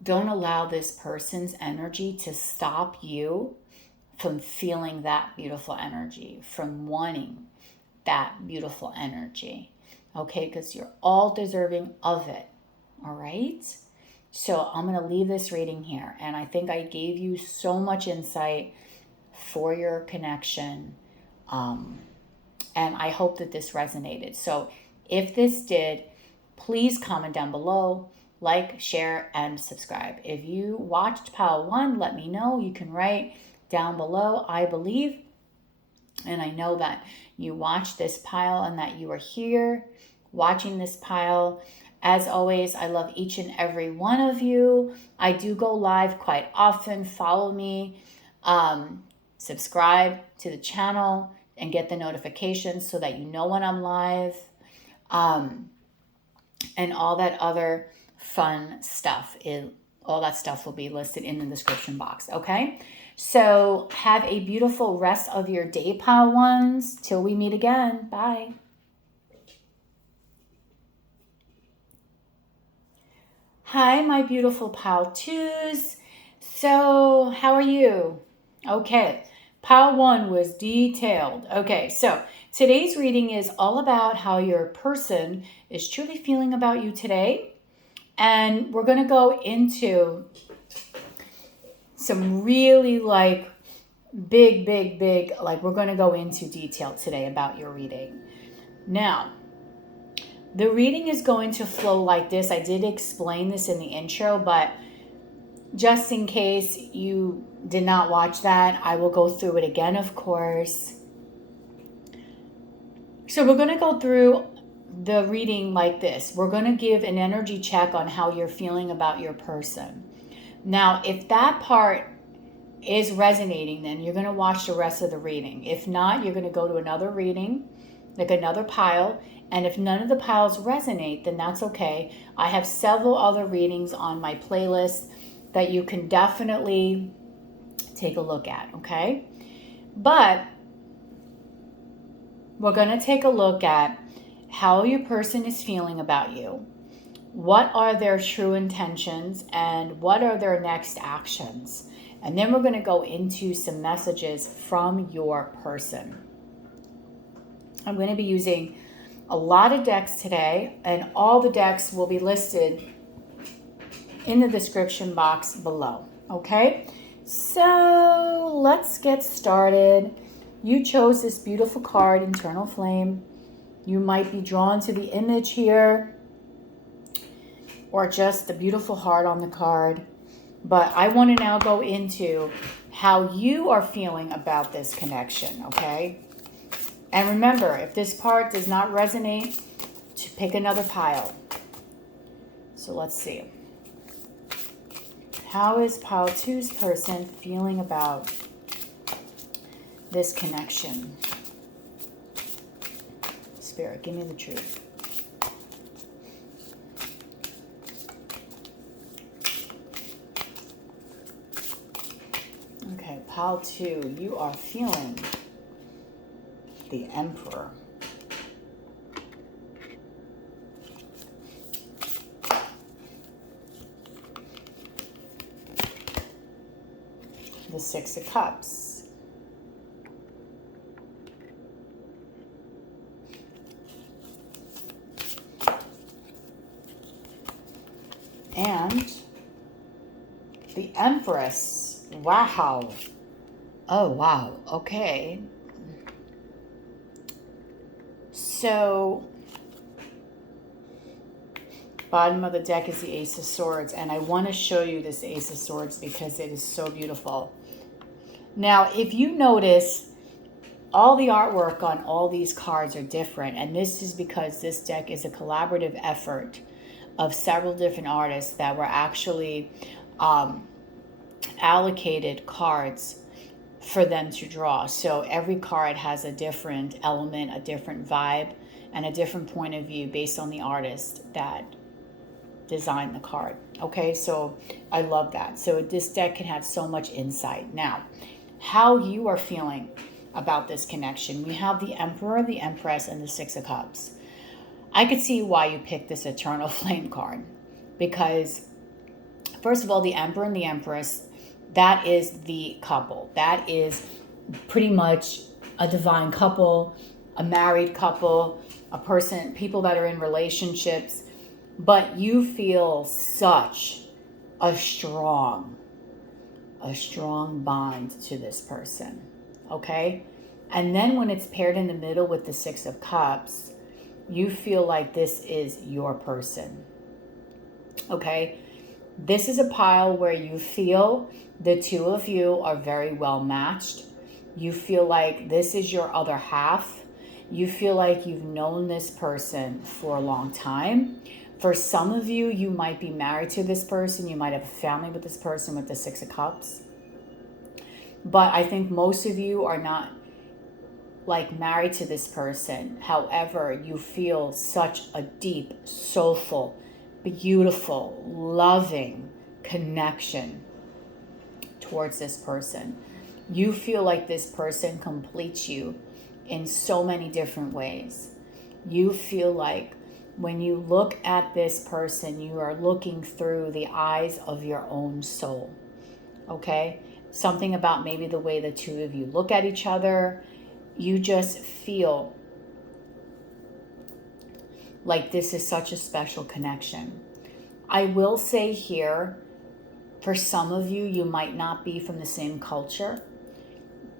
Don't allow this person's energy to stop you from feeling that beautiful energy, from wanting that beautiful energy, okay? Because you're all deserving of it, all right? So I'm going to leave this reading here, and I think I gave you so much insight for your connection. And I hope that this resonated. So if this did, please comment down below, like, share, and subscribe. If you watched pile 1, let me know. You can write down below, I believe. And I know that you watched this pile and that you are here watching this pile. As always, I love each and every one of you. I do go live quite often. Follow me, subscribe to the channel, and get the notifications so that you know when I'm live, and all that other fun stuff. All that stuff will be listed in the description box, okay? So have a beautiful rest of your day, pile ones. Till we meet again. Bye. Hi, my beautiful pile twos. So how are you? Okay. Pile 1 was detailed. Okay, so today's reading is all about how your person is truly feeling about you today. And we're going to go into some really big, we're going to go into detail today about your reading. Now, the reading is going to flow like this. I did explain this in the intro, but just in case you did not watch that, I will go through it again, of course. So we're going to go through the reading like this. We're going to give an energy check on how you're feeling about your person. Now, if that part is resonating, then you're going to watch the rest of the reading. If not, you're going to go to another reading, like another pile. And if none of the piles resonate, then that's okay. I have several other readings on my playlist that you can definitely take a look at, okay? But we're going to take a look at how your person is feeling about you. What are their true intentions and what are their next actions? And then we're going to go into some messages from your person. I'm going to be using a lot of decks today, and all the decks will be listed in the description box below. Okay, so let's get started. You chose this beautiful card, Internal Flame. You might be drawn to the image here or just the beautiful heart on the card. But I want to now go into how you are feeling about this connection, okay? And remember, if this part does not resonate, to pick another pile. So let's see. How is pile 2's person feeling about this connection? Spirit, give me the truth. Okay, pile 2, you are feeling the Emperor. The Six of Cups. And the Empress. Wow. Oh, wow. Okay. So, bottom of the deck is the Ace of Swords. And I want to show you this Ace of Swords because it is so beautiful. Now, if you notice, all the artwork on all these cards are different. And this is because this deck is a collaborative effort of several different artists that were actually allocated cards for them to draw. So every card has a different element, a different vibe, and a different point of view based on the artist that designed the card. Okay, so I love that. So this deck can have so much insight. Now, how you are feeling about this connection. We have the Emperor, the Empress, and the Six of Cups. I could see why you picked this Eternal Flame card. Because, first of all, the Emperor and the Empress, that is the couple. That is pretty much a divine couple, a married couple, a person, people that are in relationships. But you feel such a strong bond to this person. okay? And then when it's paired in the middle with the Six of Cups, you feel like this is your person, okay? This is a pile where you feel the two of you are very well matched. You feel like this is your other half. You feel like you've known this person for a long time. For some of you, you might be married to this person. You might have a family with this person with the Six of Cups. But I think most of you are not like married to this person. However, you feel such a deep, soulful, beautiful, loving connection towards this person. You feel like this person completes you in so many different ways. You feel like when you look at this person, you are looking through the eyes of your own soul, okay? Something about maybe the way the two of you look at each other, you just feel like this is such a special connection. I will say here, for some of you, you might not be from the same culture,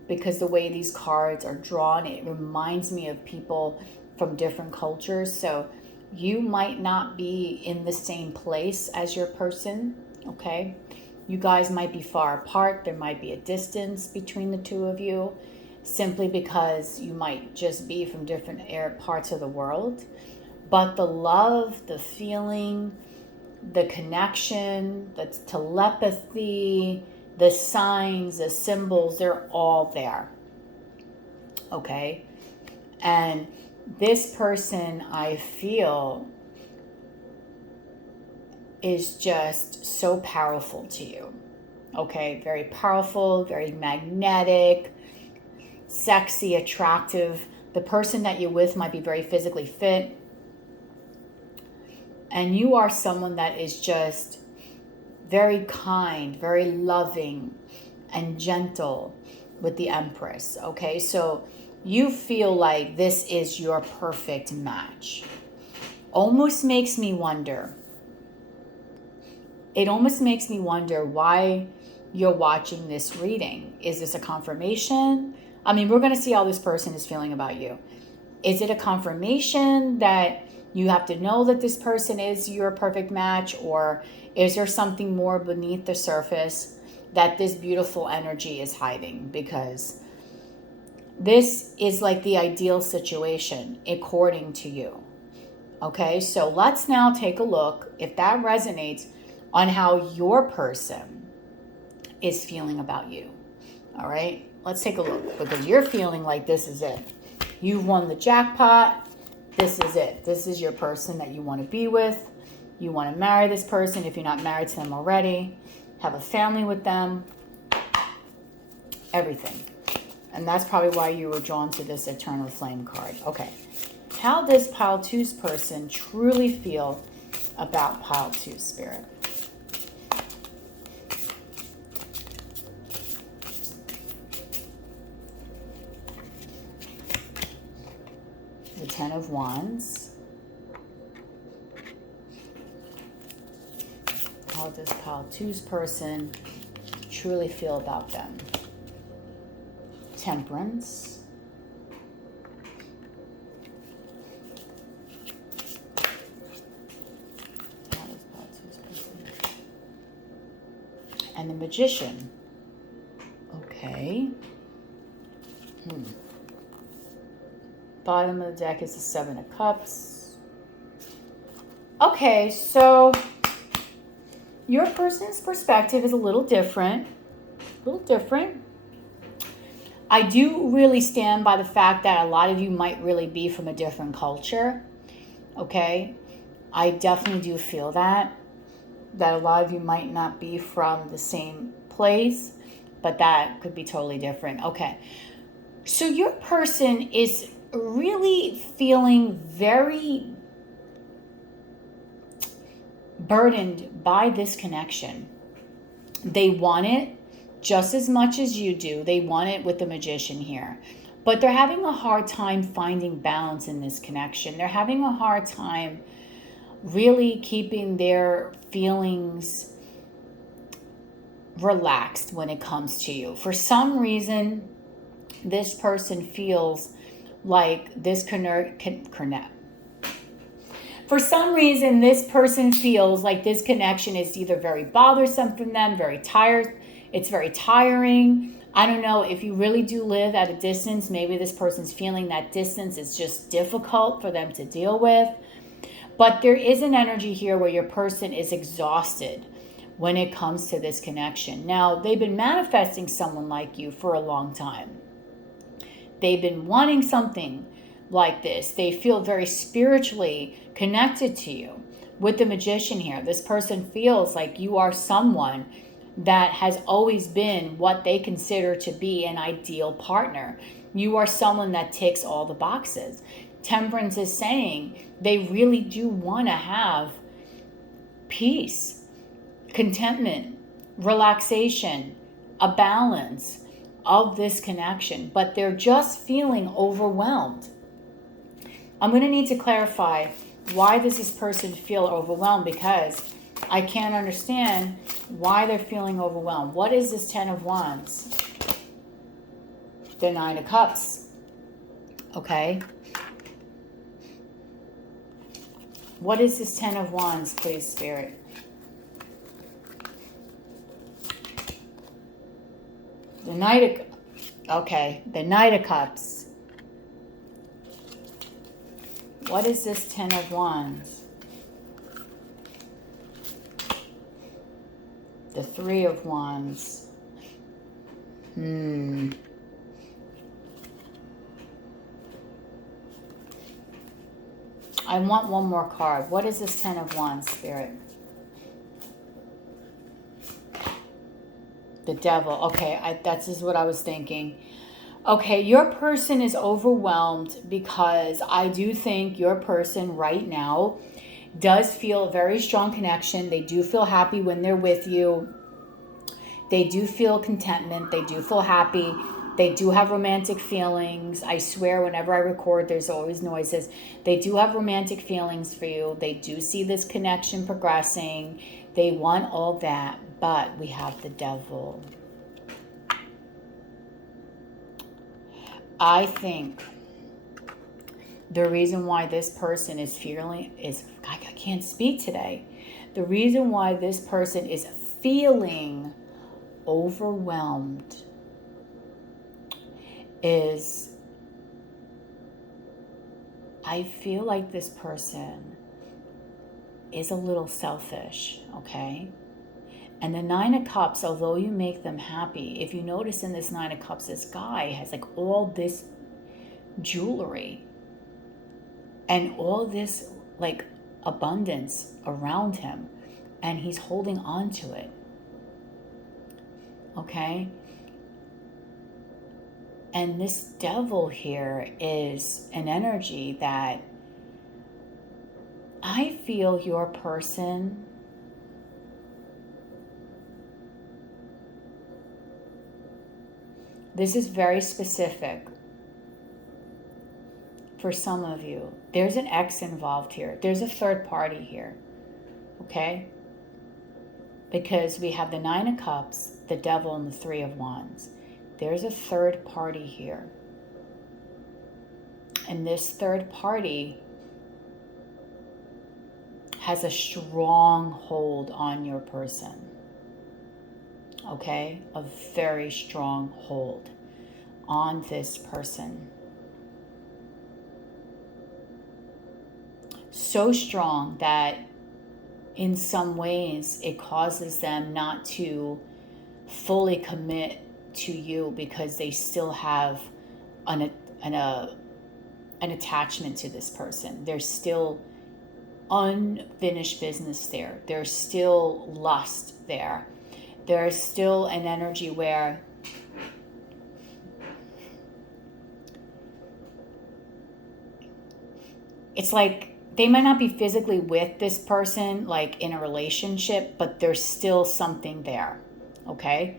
because the way these cards are drawn, it reminds me of people from different cultures. So you might not be in the same place as your person, okay? You guys might be far apart. There might be a distance between the two of you, simply because you might just be from different parts of the world. But the love, the feeling, the connection, the telepathy, the signs, the symbols, they're all there, okay? And this person, I feel, is just so powerful to you, okay? Very powerful, very magnetic, sexy, attractive. The person that you're with might be very physically fit. And you are someone that is just very kind, very loving, and gentle with the Empress, okay? So you feel like this is your perfect match. Almost makes me wonder. It almost makes me wonder why you're watching this reading. Is this a confirmation? I mean, we're going to see how this person is feeling about you. Is it a confirmation that you have to know that this person is your perfect match, or is there something more beneath the surface that this beautiful energy is hiding? Because this is like the ideal situation according to you. Okay, so let's now take a look, if that resonates, on how your person is feeling about you. All right, let's take a look, because you're feeling like this is it. You've won the jackpot. This is it. This is your person that you want to be with. You want to marry this person if you're not married to them already. Have a family with them. Everything. And that's probably why you were drawn to this Eternal Flame card. Okay. How does Pile 2's person truly feel about Pile 2 spirit? The Ten of Wands. How does Pile 2's person truly feel about them? Temperance. How does Pile 2's person? And the Magician. Okay. Bottom of the deck is the Seven of Cups. Okay, so your person's perspective is a little different. I do really stand by the fact that a lot of you might really be from a different culture. Okay? I definitely do feel that a lot of you might not be from the same place, but that could be totally different. Okay. So your person is really feeling very burdened by this connection. They want it just as much as you do. They want it with the Magician here. But they're having a hard time finding balance in this connection. They're having a hard time really keeping their feelings relaxed when it comes to you. For some reason, this person feels like this for some reason, this person feels like this connection is either very bothersome for them, very tired. It's very tiring. I don't know, if you really do live at a distance, maybe this person's feeling that distance is just difficult for them to deal with. But there is an energy here where your person is exhausted when it comes to this connection. Now, they've been manifesting someone like you for a long time. They've been wanting something like this. They feel very spiritually connected to you. With the Magician here, this person feels like you are someone that has always been what they consider to be an ideal partner. You are someone that ticks all the boxes. Temperance is saying they really do want to have peace, contentment, relaxation, a balance of this connection, but they're just feeling overwhelmed. I'm going to need to clarify, why does this person feel overwhelmed? Because I can't understand why they're feeling overwhelmed. What is this Ten of Wands? The Nine of Cups. Okay. What is this Ten of Wands, please, Spirit? The Knight of... Okay, the Knight of Cups. What is this Ten of Wands? The Three of Wands. I want one more card. What is this Ten of Wands, Spirit? The Devil. Okay, that is what I was thinking. Okay, your person is overwhelmed because I do think your person right now does feel a very strong connection. They do feel happy when they're with you. They do feel contentment. They do feel happy. They do have romantic feelings. I swear, whenever I record, there's always noises. They do have romantic feelings for you. They do see this connection progressing. They want all that, but we have the Devil. I think the reason why this person is feeling is, I can't speak today. The reason why this person is feeling overwhelmed is, I feel like this person is a little selfish, okay? And the Nine of Cups, although you make them happy, if you notice in this Nine of Cups, this guy has like all this jewelry and all this like abundance around him, and he's holding on to it, okay? And this Devil here is an energy that I feel your person this is very specific for some of you. There's an ex involved here. There's a third party here, okay? Because we have the Nine of Cups, the Devil, and the Three of Wands. There's a third party here. And this third party has a strong hold on your person. Okay? A very strong hold on this person. So strong that in some ways it causes them not to fully commit to you because they still have an attachment to this person. There's still unfinished business there. There's still lust there. There's still an energy where it's like they might not be physically with this person, like in a relationship, but there's still something there, okay?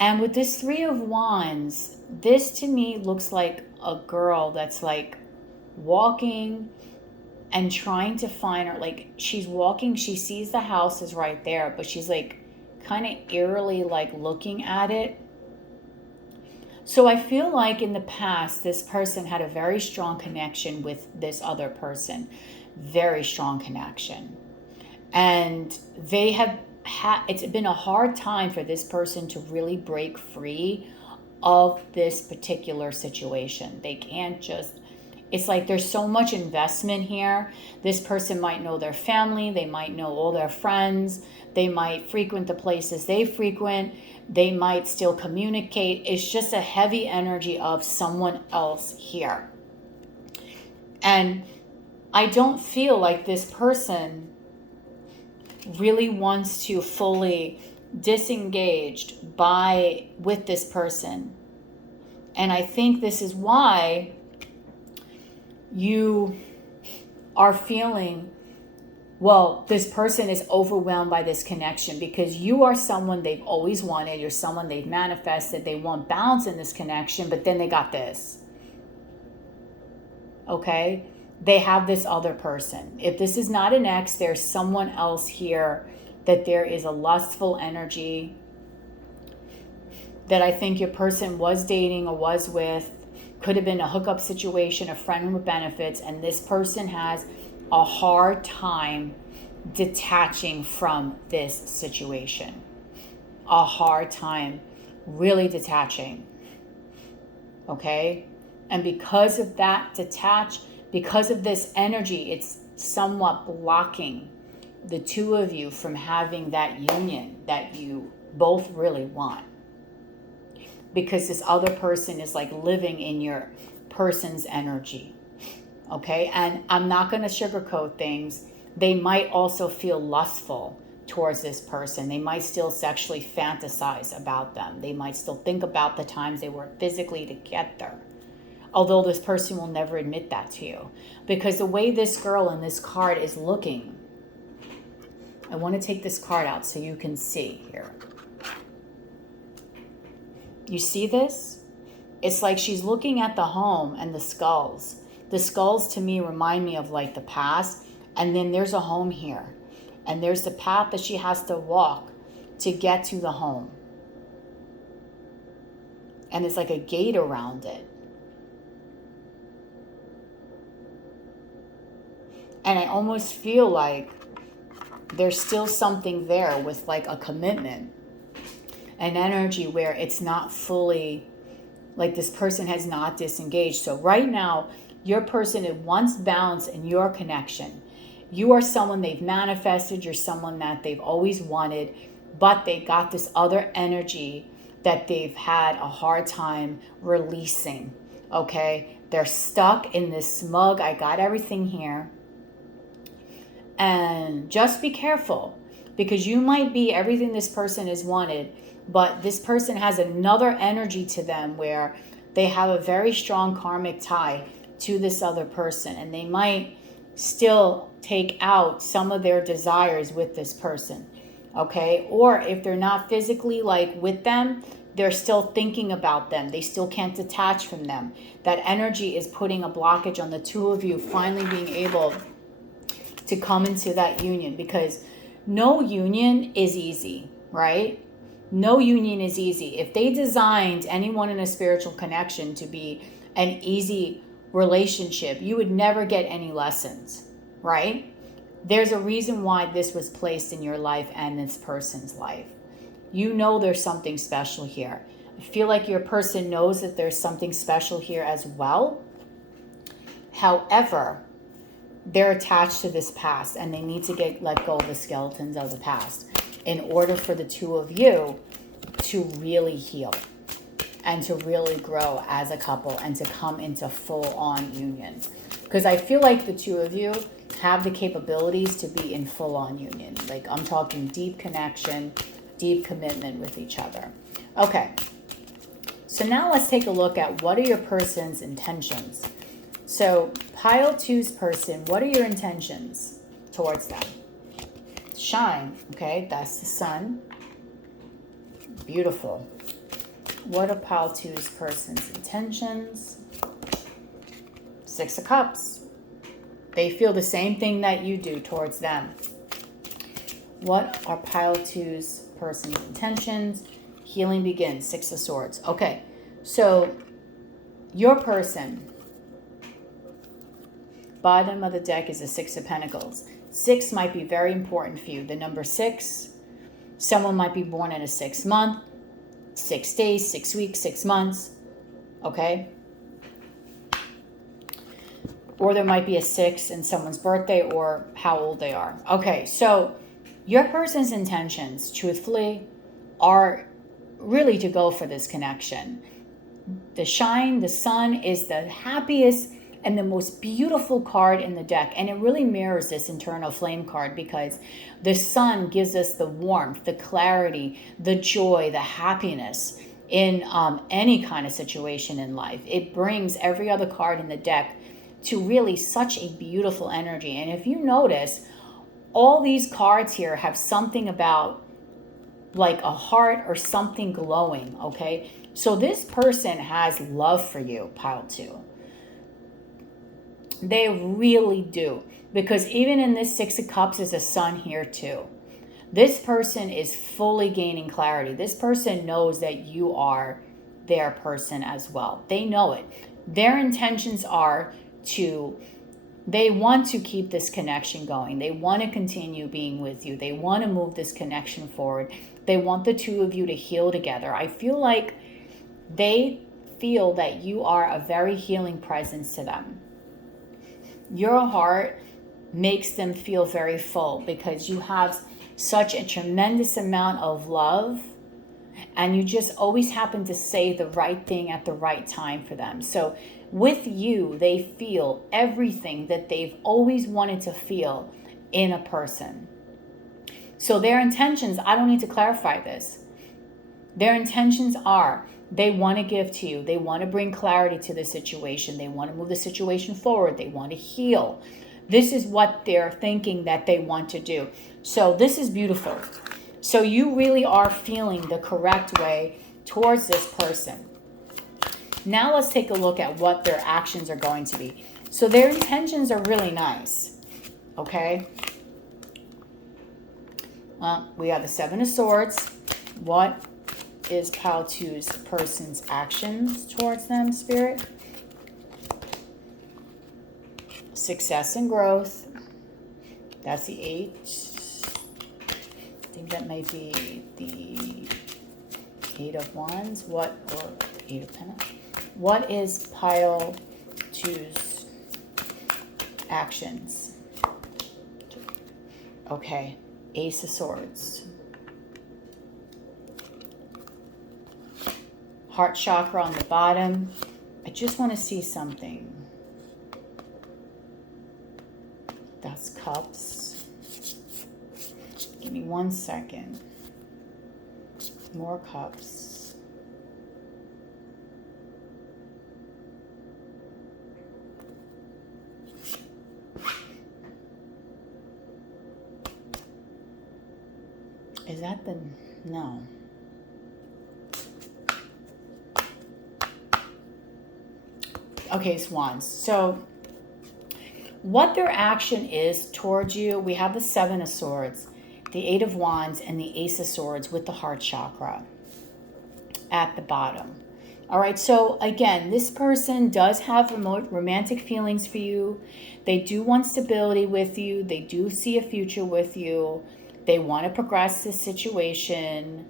And with this Three of Wands, this to me looks like a girl that's like walking and trying to find her, like she's walking, she sees the house is right there, but she's like kind of eerily like looking at it. So I feel like in the past, this person had a very strong connection with this other person. Very strong connection. And they have it's been a hard time for this person to really break free of this particular situation. They can't just, it's like there's so much investment here. This person might know their family, they might know all their friends, they might frequent the places they frequent, they might still communicate. It's just a heavy energy of someone else here. And I don't feel like this person really wants to fully disengaged with this person. And I think this is why you are feeling, well, this person is overwhelmed by this connection, because you are someone they've always wanted. You're someone they've manifested. They want balance in this connection, but then they got this. Okay? They have this other person. If this is not an ex, there's someone else here that there is a lustful energy that I think your person was dating or was with. Could have been a hookup situation, a friend with benefits, and this person has a hard time detaching from this situation. A hard time really detaching. Okay? And because of that because of this energy, it's somewhat blocking the two of you from having that union that you both really want. Because this other person is like living in your person's energy. Okay? And I'm not going to sugarcoat things. They might also feel lustful towards this person. They might still sexually fantasize about them. They might still think about the times they were physically together. Although this person will never admit that to you. Because the way this girl in this card is looking, I want to take this card out so you can see here. You see this? It's like she's looking at the home and the skulls. The skulls to me remind me of like the past. And then there's a home here. And there's the path that she has to walk to get to the home. And it's like a gate around it. And I almost feel like there's still something there with like a commitment, an energy where it's not fully, like this person has not disengaged. So right now, your person wants balance in your connection. You are someone they've manifested. You're someone that they've always wanted, but they got this other energy that they've had a hard time releasing. Okay? They're stuck in this smug, I got everything here. And just be careful, because you might be everything this person has wanted, but this person has another energy to them where they have a very strong karmic tie to this other person, and they might still take out some of their desires with this person. Okay? Or if they're not physically like with them, they're still thinking about them. They still can't detach from them. That energy is putting a blockage on the two of you finally being able to come into that union, because no union is easy, right? No union is easy. If they designed anyone in a spiritual connection to be an easy relationship, you would never get any lessons, right? There's a reason why this was placed in your life and this person's life. You know there's something special here. I feel like your person knows that there's something special here as well. However, they're attached to this past, and they need to let go of the skeletons of the past in order for the two of you to really heal and to really grow as a couple and to come into full-on union. Because I feel like the two of you have the capabilities to be in full-on union. Like, I'm talking deep connection, deep commitment with each other. Okay, so now let's take a look at what are your person's intentions. So, pile two's person, what are your intentions towards them? Shine, okay, that's the sun. Beautiful. What are pile two's person's intentions? Six of Cups. They feel the same thing that you do towards them. What are pile two's person's intentions? Healing begins. Six of Swords. Okay, So your person, bottom of the deck is the Six of Pentacles. 6 might be very important for you. The number 6, someone might be born in a 6 month, 6 days, 6 weeks, 6 months, okay? Or there might be a 6 in someone's birthday or how old they are. Okay, so your person's intentions, truthfully, are really to go for this connection. The shine, the sun, is the happiest and the most beautiful card in the deck. And it really mirrors this internal flame card, because the sun gives us the warmth, the clarity, the joy, the happiness in any kind of situation in life. It brings every other card in the deck to really such a beautiful energy. And if you notice, all these cards here have something about like a heart or something glowing, okay? So this person has love for you, pile 2. They really do. Because even in this 6 of Cups is a sun here too. This person is fully gaining clarity. This person knows that you are their person as well. They know it. Their intentions are they want to keep this connection going. They want to continue being with you. They want to move this connection forward. They want the two of you to heal together. I feel like they feel that you are a very healing presence to them. Your heart makes them feel very full because you have such a tremendous amount of love, and you just always happen to say the right thing at the right time for them. So with you, they feel everything that they've always wanted to feel in a person. So their intentions, I don't need to clarify this. Their intentions are, they want to give to you. They want to bring clarity to the situation. They want to move the situation forward. They want to heal. This is what they're thinking that they want to do. So this is beautiful. So you really are feeling the correct way towards this person. Now let's take a look at what their actions are going to be. So their intentions are really nice. Okay. Well, we have the 7 of Swords. What is pile 2's person's actions towards them, Spirit? Success and growth. That's the 8. I think that might be the 8 of Wands. Or 8 of Pentacles. What is pile 2's actions? Okay. Ace of Swords. Heart chakra on the bottom. I just want to see something. That's Cups. Give me 1 second. More Cups. Is that the... No. Okay, it's Wands. So what their action is towards you, we have the 7 of Swords, the 8 of Wands, and the Ace of Swords with the heart chakra at the bottom. All right, so again, this person does have romantic feelings for you. They do want stability with you. They do see a future with you. They want to progress this situation.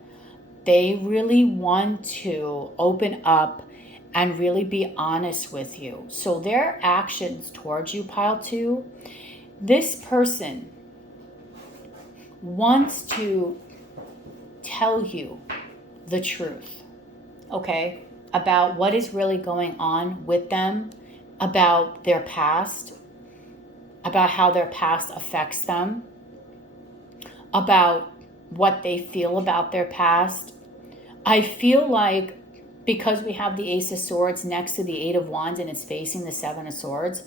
They really want to open up and really be honest with you. So their actions towards you, pile 2, this person wants to tell you the truth, okay, about what is really going on with them, about their past, about how their past affects them, about what they feel about their past. I feel like because we have the Ace of Swords next to the 8 of Wands and it's facing the 7 of Swords,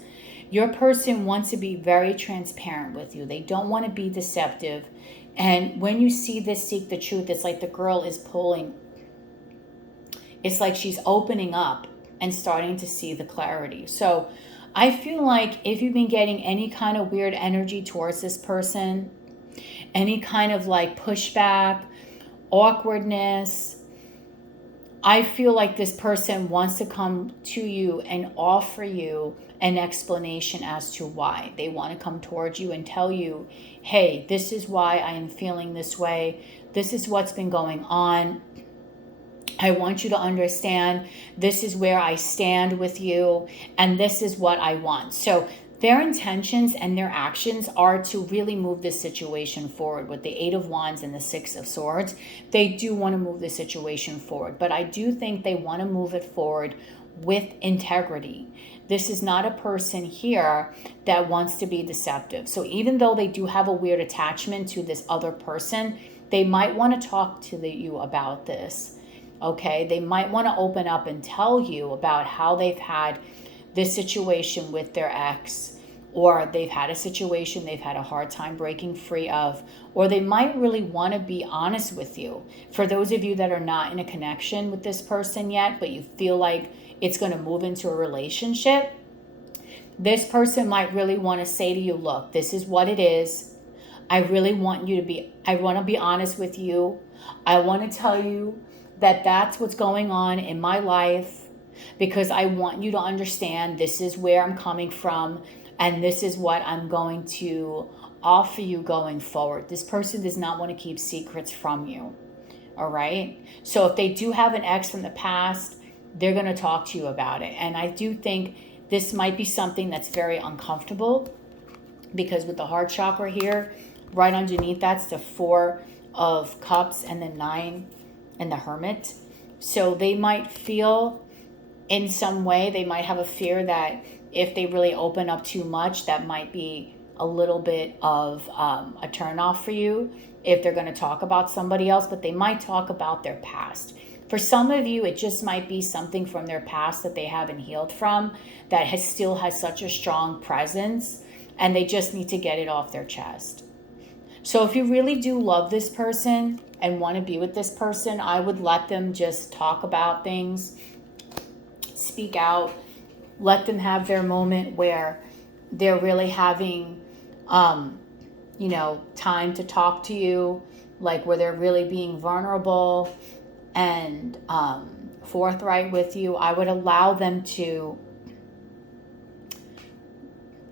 your person wants to be very transparent with you. They don't want to be deceptive. And when you see this, seek the truth, it's like the girl is pulling. It's like she's opening up and starting to see the clarity. So I feel like if you've been getting any kind of weird energy towards this person, any kind of like pushback, awkwardness, I feel like this person wants to come to you and offer you an explanation as to why. They want to come towards you and tell you, hey, this is why I am feeling this way. This is what's been going on. I want you to understand this is where I stand with you, and this is what I want. So their intentions and their actions are to really move this situation forward. With the Eight of Wands and the Six of Swords, they do want to move the situation forward. But I do think they want to move it forward with integrity. This is not a person here that wants to be deceptive. So even though they do have a weird attachment to this other person, they might want to talk to you about this. Okay, they might want to open up and tell you about how they've had this situation with their ex, or they've had a situation they've had a hard time breaking free of, or they might really want to be honest with you. For those of you that are not in a connection with this person yet, but you feel like it's going to move into a relationship, this person might really want to say to you, look, this is what it is. I want to be honest with you. I want to tell you that that's what's going on in my life, because I want you to understand this is where I'm coming from, and this is what I'm going to offer you going forward. This person does not want to keep secrets from you. All right. So if they do have an ex from the past, they're going to talk to you about it. And I do think this might be something that's very uncomfortable, because with the heart chakra here, right underneath that's the Four of Cups and the Nine and the Hermit. So they might feel in some way, they might have a fear that if they really open up too much, that might be a little bit of a turnoff for you if they're going to talk about somebody else, but they might talk about their past. For some of you, it just might be something from their past that they haven't healed from, that still has such a strong presence, and they just need to get it off their chest. So if you really do love this person and want to be with this person, I would let them just talk about things, speak out, let them have their moment where they're really having, time to talk to you, like where they're really being vulnerable and forthright with you. I would allow them to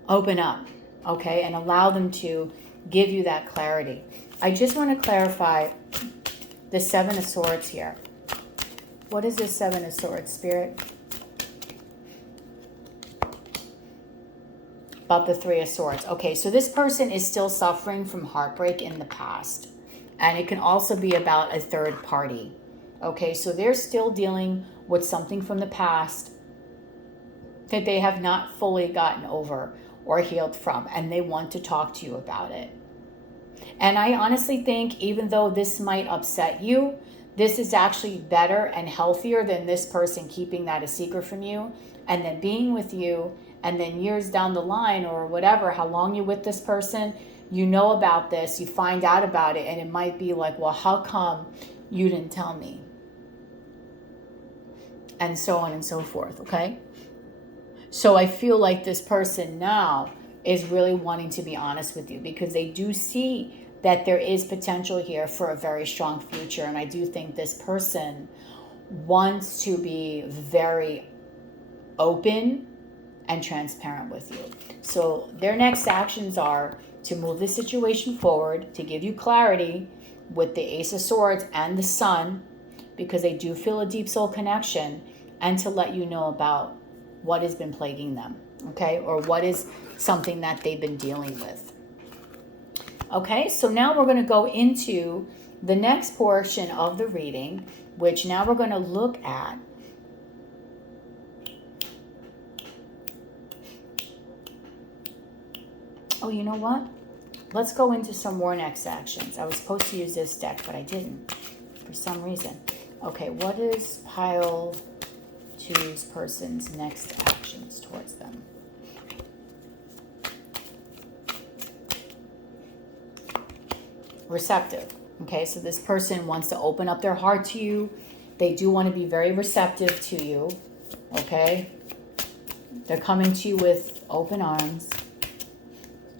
open up, okay, and allow them to give you that clarity. I just want to clarify the Seven of Swords here. What is this Seven of Swords, Spirit? About the Three of Swords. Okay, so this person is still suffering from heartbreak in the past. And it can also be about a third party. Okay, so they're still dealing with something from the past that they have not fully gotten over or healed from, and they want to talk to you about it. And I honestly think, even though this might upset you, this is actually better and healthier than this person keeping that a secret from you and then being with you, and then years down the line or whatever, how long you're with this person, you know about this, you find out about it, and it might be like, well, how come you didn't tell me? And so on and so forth, okay? So I feel like this person now is really wanting to be honest with you, because they do see that there is potential here for a very strong future. And I do think this person wants to be very open and transparent with you. So their next actions are to move the situation forward, to give you clarity with the Ace of Swords and the Sun, because they do feel a deep soul connection, and to let you know about what has been plaguing them, okay? Or what is something that they've been dealing with. Okay, so now we're going to go into the next portion of the reading, which now we're going to look at oh, you know what? Let's go into some more next actions. I was supposed to use this deck, but I didn't for some reason. Okay, what is pile two's person's next actions towards them? Receptive. Okay, so this person wants to open up their heart to you. They do want to be very receptive to you. Okay, they're coming to you with open arms.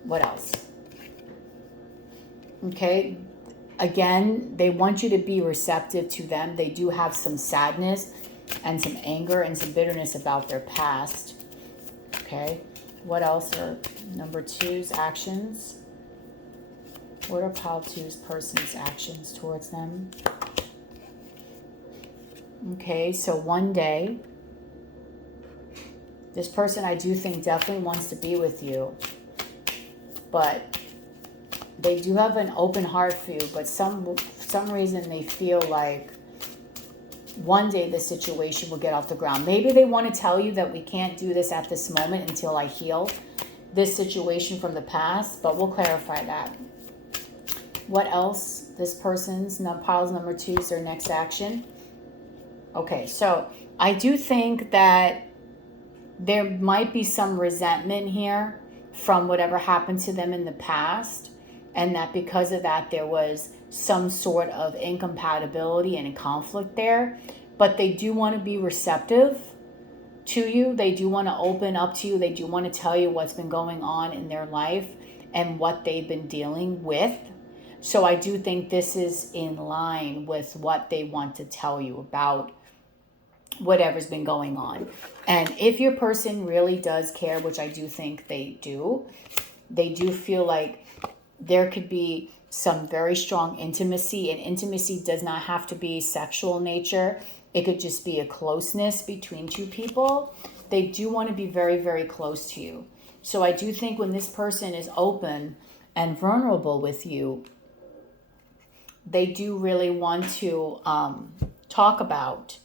What else? Okay, Again, they want you to be receptive to them. They do have some sadness and some anger and some bitterness about their past. Okay. What else are number 2's actions? What are pile 2's person's actions towards them? Okay, so one day, this person I do think definitely wants to be with you, but they do have an open heart for you, but some reason they feel like one day the situation will get off the ground. Maybe they want to tell you that we can't do this at this moment until I heal this situation from the past, but we'll clarify that. What else? This person's piles number 2's their next action. Okay, so I do think that there might be some resentment here from whatever happened to them in the past, and that because of that there was some sort of incompatibility and a conflict there. But they do want to be receptive to you. They do want to open up to you. They do want to tell you what's been going on in their life and what they've been dealing with. So I do think this is in line with what they want to tell you about whatever's been going on. And if your person really does care, which I do think they do feel like there could be some very strong intimacy, and intimacy does not have to be sexual in nature. It could just be a closeness between two people. They do want to be very, very close to you. So I do think when this person is open and vulnerable with you, they do really want to talk about,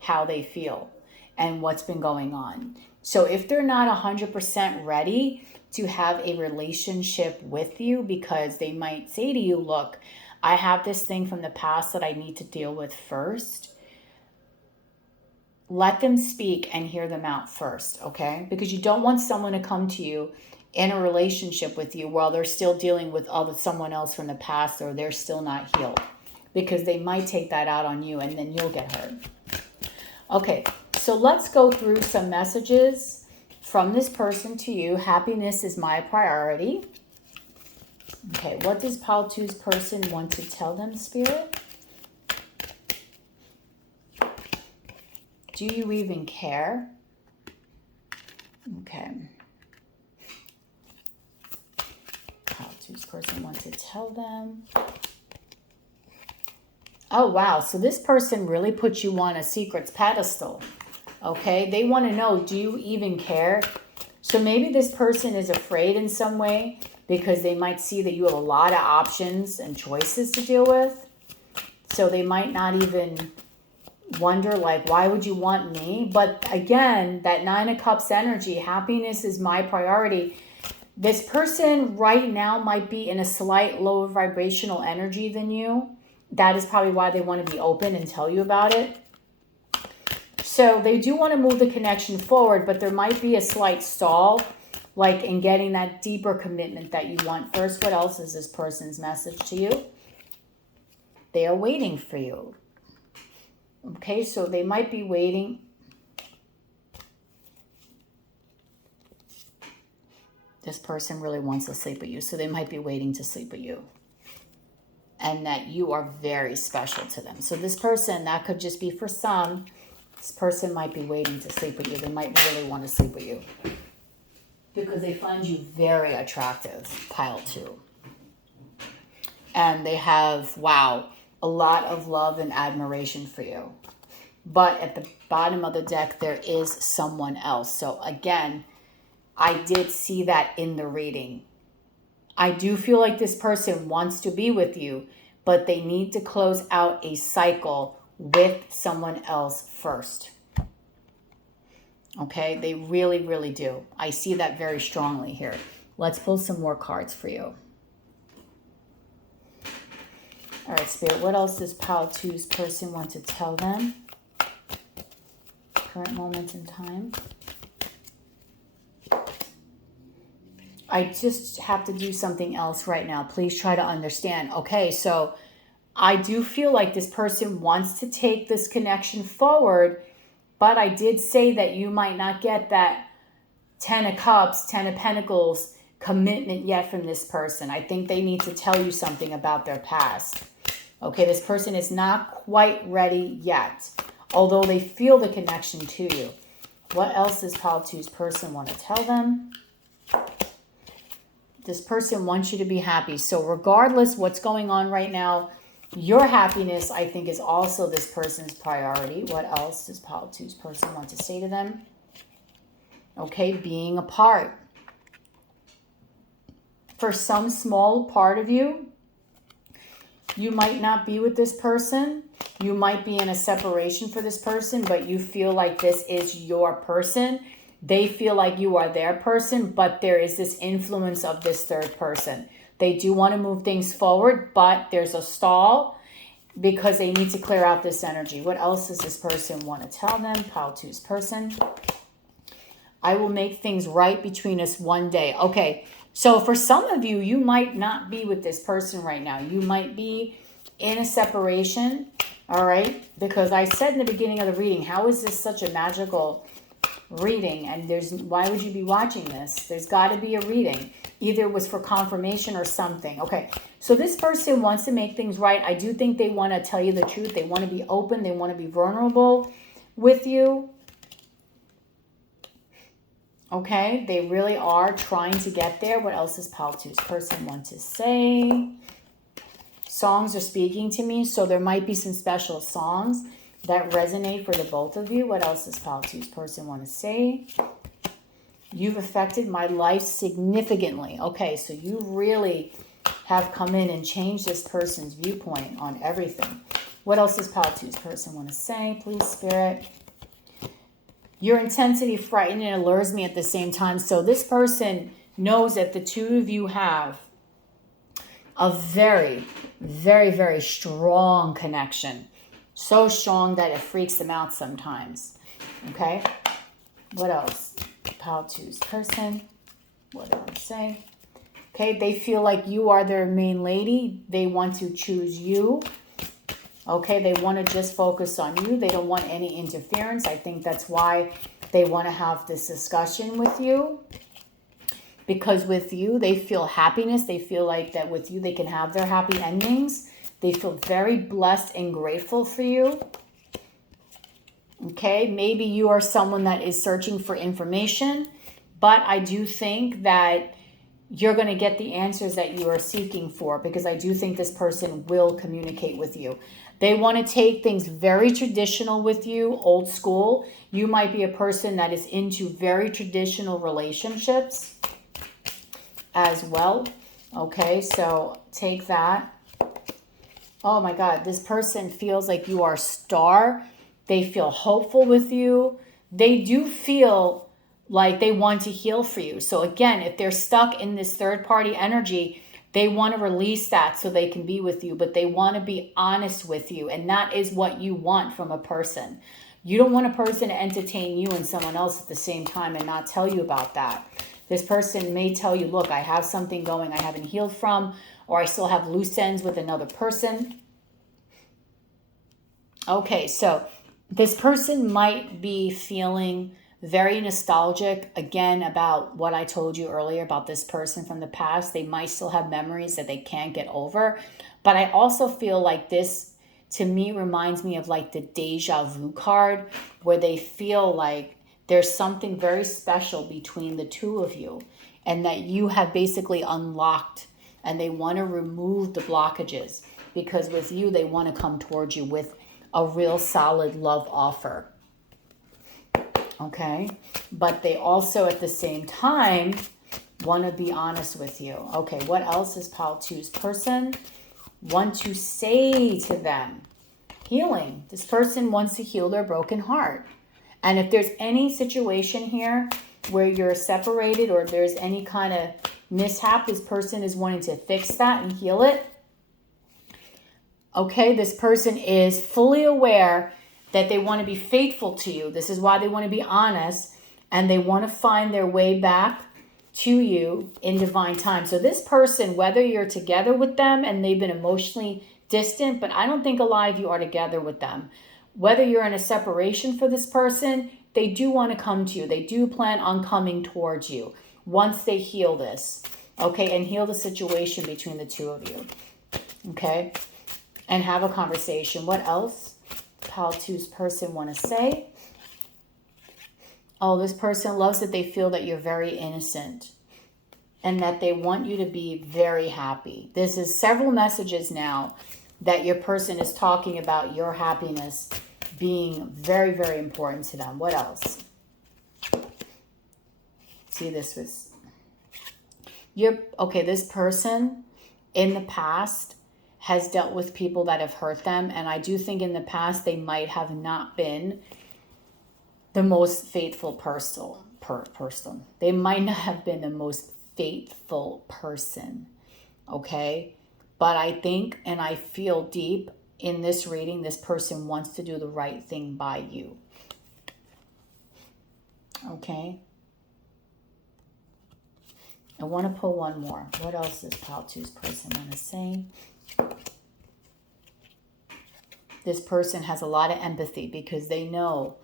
how they feel and what's been going on. So if they're not 100% ready to have a relationship with you, because they might say to you, look, I have this thing from the past that I need to deal with first. Let them speak and hear them out first, okay? Because you don't want someone to come to you in a relationship with you while they're still dealing with someone else from the past, or they're still not healed, because they might take that out on you and then you'll get hurt. Okay, so let's go through some messages from this person to you. Happiness is my priority. Okay, what does pile 2's person want to tell them, Spirit? Do you even care? Okay. Pile 2's person wants to tell them. Oh, wow. So this person really puts you on a secrets pedestal. Okay. They want to know, do you even care? So maybe this person is afraid in some way because they might see that you have a lot of options and choices to deal with. So they might not even wonder, like, why would you want me? But again, that 9 of Cups energy, happiness is my priority. This person right now might be in a slight lower vibrational energy than you. That is probably why they want to be open and tell you about it. So they do want to move the connection forward, but there might be a slight stall, like in getting that deeper commitment that you want first. What else is this person's message to you? They are waiting for you. Okay, so they might be waiting. This person really wants to sleep with you, so they might be waiting to sleep with you. And that you are very special to them. So this person, that could just be for some, this person might be waiting to sleep with you. They might really want to sleep with you because they find you very attractive, pile 2. And they have, wow, a lot of love and admiration for you. But at the bottom of the deck, there is someone else. So again, I did see that in the reading. I do feel like this person wants to be with you, but they need to close out a cycle with someone else first. Okay, they really, really do. I see that very strongly here. Let's pull some more cards for you. All right, Spirit, what else does pile 2's person want to tell them? Current moment in time. I just have to do something else right now. Please try to understand. Okay, so I do feel like this person wants to take this connection forward, but I did say that you might not get that 10 of Cups, 10 of Pentacles commitment yet from this person. I think they need to tell you something about their past. Okay, this person is not quite ready yet, although they feel the connection to you. What else does Pile 2's person want to tell them? This person wants you to be happy. So regardless what's going on right now, your happiness, I think, is also this person's priority. What else does Pile 2's person want to say to them? Okay, being apart. For some small part of you, you might not be with this person. You might be in a separation for this person, but you feel like this is your person. They feel like you are their person, but there is this influence of this third person. They do want to move things forward, but there's a stall because they need to clear out this energy. What else does this person want to tell them? Pile 2's person. I will make things right between us one day. Okay, so for some of you, you might not be with this person right now. You might be in a separation, all right? Because I said in the beginning of the reading, how is this such a magical reading? And why would you be watching this? There's got to be a reading. Either it was for confirmation or something. Okay, so this person wants to make things right. I do think they want to tell you the truth. They want to be open. They want to be vulnerable with you. Okay, they really are trying to get there. What else does Pile 2's person want to say? Songs are speaking to me, so there might be some special songs that resonate for the both of you. What else does Pile 2's person want to say? You've affected my life significantly. Okay, so you really have come in and changed this person's viewpoint on everything. What else does Pile 2's person want to say? Please, Spirit. Your intensity frightens and allures me at the same time. So this person knows that the two of you have a very, very, very strong connection. So strong that it freaks them out sometimes. Okay? What else? Pile 2's person. What do I say? Okay, they feel like you are their main lady. They want to choose you. Okay, they want to just focus on you. They don't want any interference. I think that's why they want to have this discussion with you. Because with you, they feel happiness. They feel like that with you, they can have their happy endings. They feel very blessed and grateful for you. Okay, maybe you are someone that is searching for information. But I do think that you're going to get the answers that you are seeking for. Because I do think this person will communicate with you. They want to take things very traditional with you, old school. You might be a person that is into very traditional relationships as well. Okay, so take that. Oh my God, this person feels like you are a star. They feel hopeful with you. They do feel like they want to heal for you. So again, if they're stuck in this third party energy, they want to release that so they can be with you, but they want to be honest with you. And that is what you want from a person. You don't want a person to entertain you and someone else at the same time and not tell you about that. This person may tell you, look, I have something going I haven't healed from, or I still have loose ends with another person. Okay, so this person might be feeling very nostalgic, again, about what I told you earlier about this person from the past. They might still have memories that they can't get over. But I also feel like this, to me, reminds me of like the deja vu card, where they feel like there's something very special between the two of you and that you have basically unlocked, and they want to remove the blockages because with you, they want to come towards you with a real solid love offer. Okay, but they also at the same time want to be honest with you. Okay, what else is Pile 2's person want to say to them? Healing. This person wants to heal their broken heart. And if there's any situation here where you're separated or there's any kind of mishap, this person is wanting to fix that and heal it. Okay, this person is fully aware that they want to be faithful to you. This is why they want to be honest, and they want to find their way back to you in divine time. So this person, whether you're together with them and they've been emotionally distant, but I don't think a lot of you are together with them. Whether you're in a separation for this person, they do want to come to you. They do plan on coming towards you. once they heal this, okay, and heal the situation between the two of you, okay, and have a conversation. What else Pile 2's person want to say? Oh, this person loves that they feel that you're very innocent and that they want you to be very happy. This is several messages now that your person is talking about your happiness being very, very important to them. What else? See, this was okay, this person in the past has dealt with people that have hurt them, and I do think in the past they might have not been the most faithful person. They might not have been the most faithful person, okay? But I think and I feel deep in this reading, this person wants to do the right thing by you, okay? I want to pull one more. What else does Pile 2's person want to say? This person has a lot of empathy because they know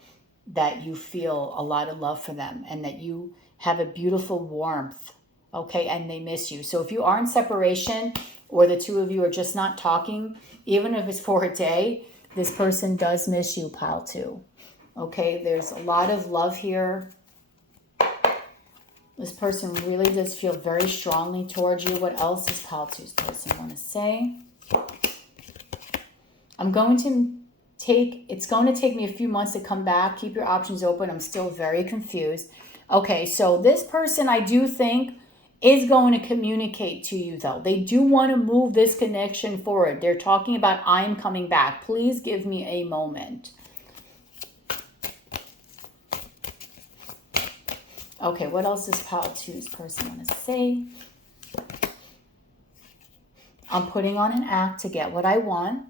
that you feel a lot of love for them and that you have a beautiful warmth, okay, and they miss you. So if you are in separation or the two of you are just not talking, even if it's for a day, this person does miss you, Pile 2, okay? There's a lot of love here. This person really does feel very strongly towards you. What else does Pile 2's person want to say? It's going to take me a few months to come back. Keep your options open. I'm still very confused. Okay, so this person I do think is going to communicate to you though. They do want to move this connection forward. They're talking about I'm coming back. Please give me a moment. Okay, what else does Pile 2's person want to say? I'm putting on an act to get what I want.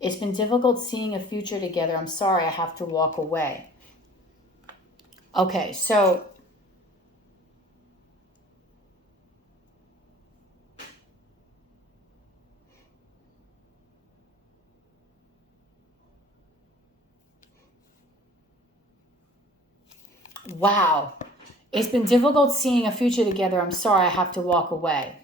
It's been difficult seeing a future together. I'm sorry, I have to walk away. Okay, so wow. It's been difficult seeing a future together. I'm sorry, I have to walk away.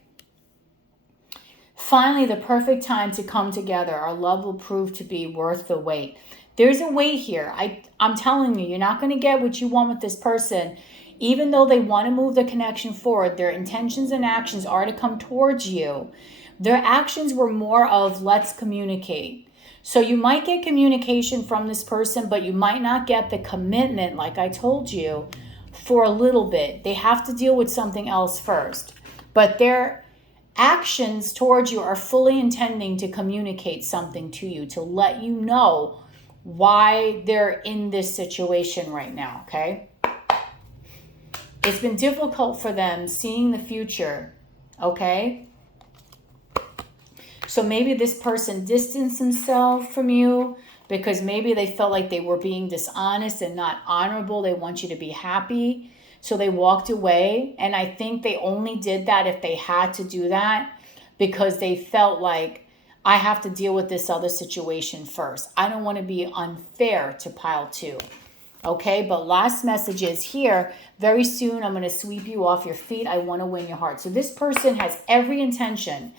Finally, the perfect time to come together. Our love will prove to be worth the wait. There's a wait here. I'm telling you, you're not going to get what you want with this person. Even though they want to move the connection forward, their intentions and actions are to come towards you. Their actions were more of let's communicate. So you might get communication from this person, but you might not get the commitment, like I told you, for a little bit. They have to deal with something else first. But their actions towards you are fully intending to communicate something to you, to let you know why they're in this situation right now, okay? It's been difficult for them seeing the future, okay? So maybe this person distanced themselves from you because maybe they felt like they were being dishonest and not honorable. They want you to be happy. So they walked away. And I think they only did that if they had to do that because they felt like, I have to deal with this other situation first. I don't want to be unfair to Pile 2. Okay, but last message is here. Very soon I'm going to sweep you off your feet. I want to win your heart. So this person has every intention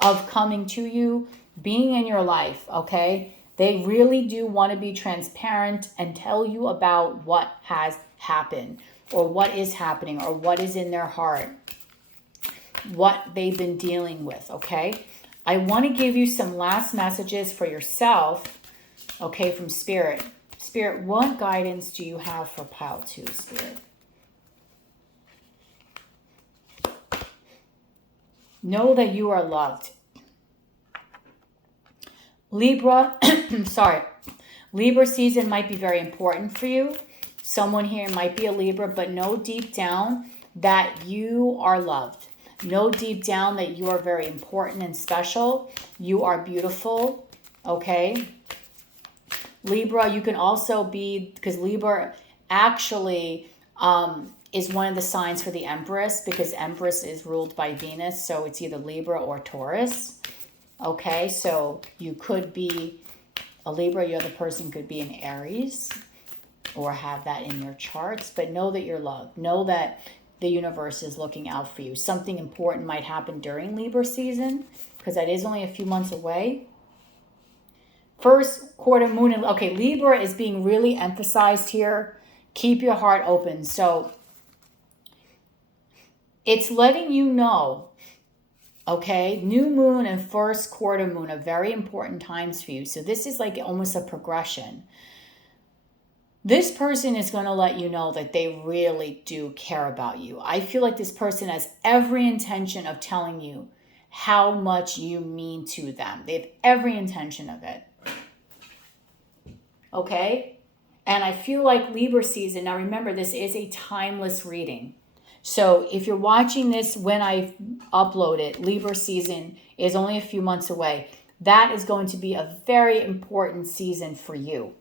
of coming to you, being in your life, okay? They really do want to be transparent and tell you about what has happened or what is happening or what is in their heart, what they've been dealing with, okay? I want to give you some last messages for yourself, okay, from Spirit. Spirit, what guidance do you have for Pile 2, Spirit? Know that you are loved. Libra, sorry. Libra season might be very important for you. Someone here might be a Libra, but know deep down that you are loved. Know deep down that you are very important and special. You are beautiful, okay? Libra, you can also be, because Libra actually is one of the signs for the Empress, because Empress is ruled by Venus, so it's either Libra or Taurus. Okay, so you could be a Libra, your other person could be an Aries. or have that in your charts, but know that you're loved. Know that the universe is looking out for you. Something important might happen during Libra season, because that is only a few months away. First quarter moon, okay, Libra is being really emphasized here. Keep your heart open. So it's letting you know, okay, new moon and first quarter moon are very important times for you. So this is like almost a progression. This person is going to let you know that they really do care about you. I feel like this person has every intention of telling you how much you mean to them. They have every intention of it. Okay? And I feel like Libra season, now remember, this is a timeless reading. So if you're watching this when I upload it, Libra season is only a few months away. That is going to be a very important season for you.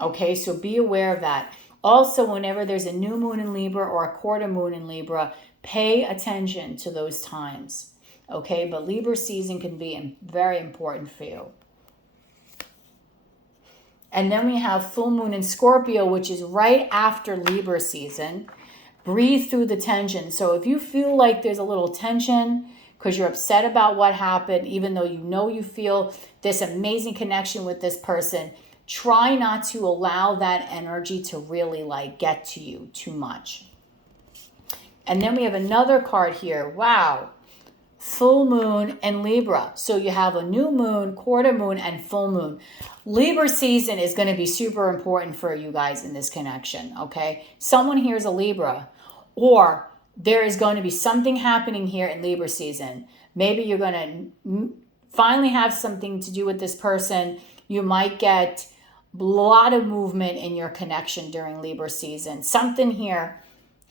Okay, so be aware of that. Also, whenever there's a new moon in Libra or a quarter moon in Libra, pay attention to those times. Okay, but Libra season can be very important for you. And then we have full moon in Scorpio, which is right after Libra season. Breathe through the tension. So if you feel like there's a little tension because you're upset about what happened, even though you know you feel this amazing connection with this person, try not to allow that energy to really like get to you too much. And then we have another card here. Wow. Full moon and Libra. So you have a new moon, quarter moon, and full moon. Libra season is going to be super important for you guys in this connection, okay? Someone here is a Libra, or there is going to be something happening here in Libra season. Maybe you're going to finally have something to do with this person. You might get a lot of movement in your connection during Libra season. Something here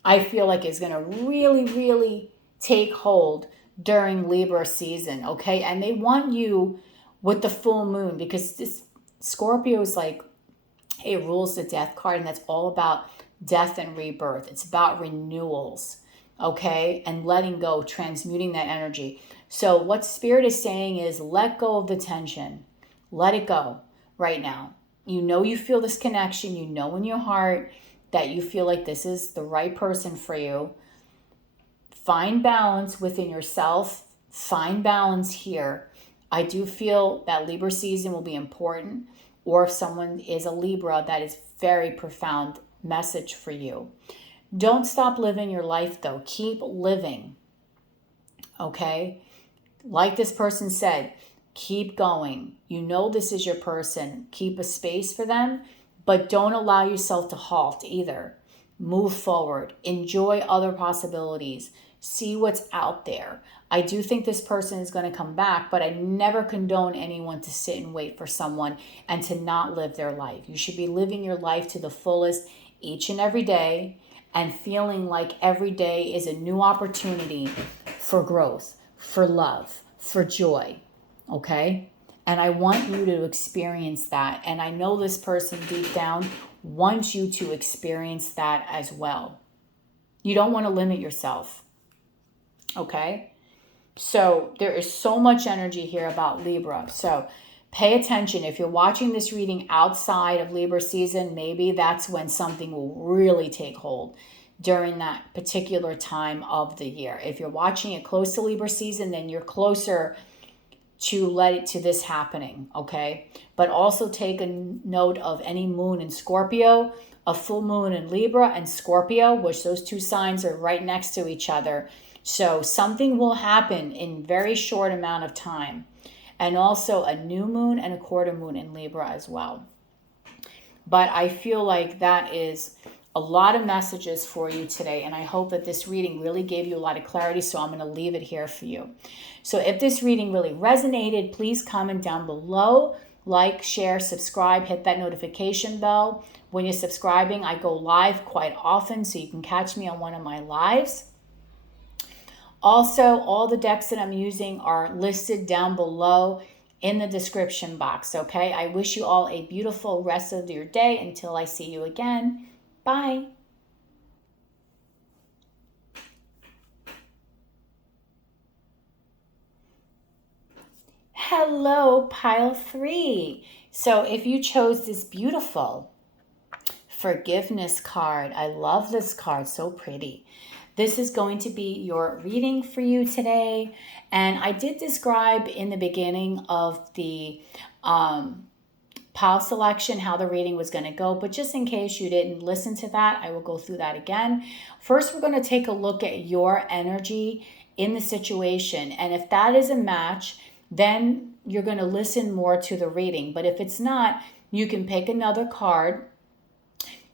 I feel like is going to really, really take hold during Libra season, okay? And they want you with the full moon, because this Scorpio is like, it rules the death card, and that's all about death and rebirth. It's about renewals, okay? And letting go, transmuting that energy. So what Spirit is saying is let go of the tension. Let it go right now. You know you feel this connection. You know in your heart that you feel like this is the right person for you. Find balance within yourself. Find balance here. I do feel that Libra season will be important, or if someone is a Libra, that is very profound message for you. Don't stop living your life though. Keep living. Okay? Like this person said, keep going. You know this is your person. Keep a space for them, but don't allow yourself to halt either. Move forward. Enjoy other possibilities. See what's out there. I do think this person is going to come back, but I never condone anyone to sit and wait for someone and to not live their life. You should be living your life to the fullest each and every day, and feeling like every day is a new opportunity for growth, for love, for joy. Okay? And I want you to experience that. And I know this person deep down wants you to experience that as well. You don't want to limit yourself. Okay? So there is so much energy here about Libra. So pay attention. If you're watching this reading outside of Libra season, maybe that's when something will really take hold during that particular time of the year. If you're watching it close to Libra season, then you're closer to this happening, okay? But also take a note of any moon in Scorpio, a full moon in Libra and Scorpio, which those two signs are right next to each other. So something will happen in very short amount of time. And also a new moon and a quarter moon in Libra as well. But I feel like that is a lot of messages for you today. And I hope that this reading really gave you a lot of clarity. So I'm going to leave it here for you. So if this reading really resonated, please comment down below. Like, share, subscribe, hit that notification bell. When you're subscribing, I go live quite often, so you can catch me on one of my lives. Also, all the decks that I'm using are listed down below in the description box, okay? I wish you all a beautiful rest of your day until I see you again. Bye. Hello, pile 3. So if you chose this beautiful Forgiveness card. I love this card. So pretty. This is going to be your reading for you today. And I did describe in the beginning of the pile selection how the reading was going to go. But just in case you didn't listen to that, I will go through that again. First, we're going to take a look at your energy in the situation. And if that is a match, then you're going to listen more to the reading. But if it's not, you can pick another card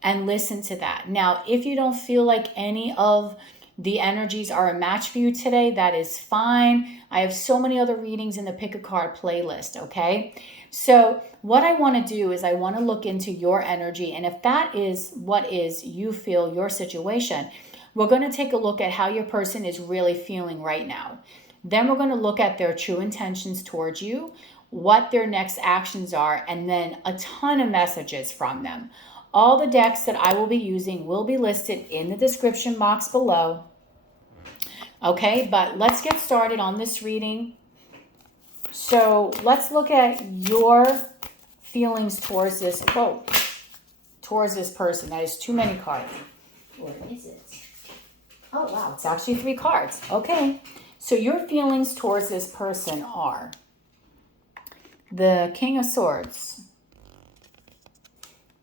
and listen to that. Now, if you don't feel like any of the energies are a match for you today, that is fine. I have so many other readings in the Pick a Card playlist, okay? So what I want to do is I want to look into your energy. And if that is what is you feel your situation, we're going to take a look at how your person is really feeling right now. Then we're going to look at their true intentions towards you, what their next actions are, and then a ton of messages from them. All the decks that I will be using will be listed in the description box below. Okay, but let's get started on this reading. So let's look at your feelings towards this, towards this person. That is too many cards. What is it? Oh, wow, it's actually 3 cards. Okay, so your feelings towards this person are the King of Swords,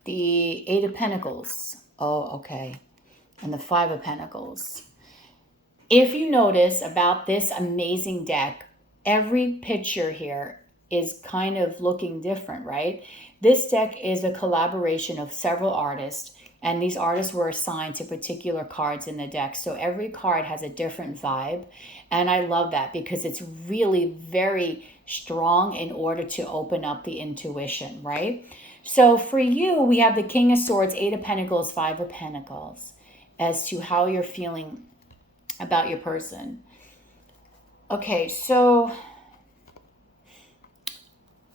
the 8 of Pentacles. Oh, okay. And the 5 of Pentacles. If you notice about this amazing deck, every picture here is kind of looking different, right? This deck is a collaboration of several artists, and these artists were assigned to particular cards in the deck. So every card has a different vibe, and I love that because it's really very strong in order to open up the intuition, right? So for you, we have the King of Swords, 8 of Pentacles, 5 of Pentacles, as to how you're feeling about your person. Okay, so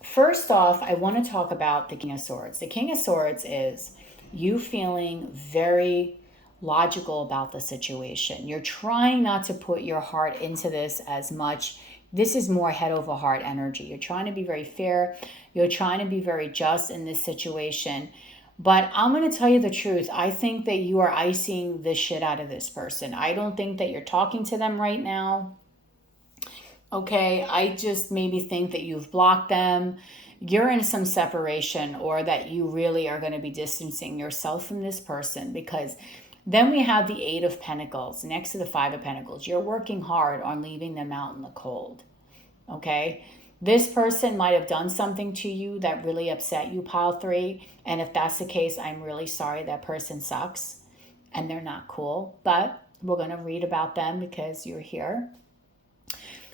first off, I want to talk about the King of Swords. The King of Swords is you feeling very logical about the situation. You're trying not to put your heart into this as much. This is more head over heart energy. You're trying to be very fair. You're trying to be very just in this situation. But I'm going to tell you the truth. I think that you are icing the shit out of this person. I don't think that you're talking to them right now. Okay, I just maybe think that you've blocked them. You're in some separation, or that you really are going to be distancing yourself from this person, because then we have the 8 of Pentacles next to the 5 of Pentacles. You're working hard on leaving them out in the cold. Okay, this person might have done something to you that really upset you, pile 3. And if that's the case, I'm really sorry. That person sucks and they're not cool. But we're going to read about them because you're here.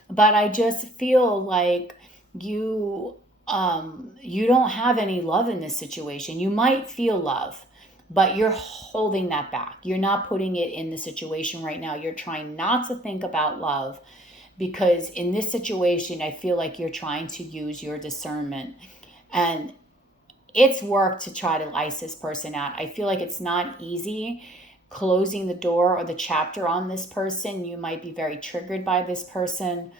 But I just feel like you don't have any love in this situation. You might feel love, but you're holding that back. You're not putting it in the situation right now. You're trying not to think about love, because in this situation, I feel like you're trying to use your discernment. And it's work to try to ice this person out. I feel like it's not easy closing the door or the chapter on this person. You might be very triggered by this person.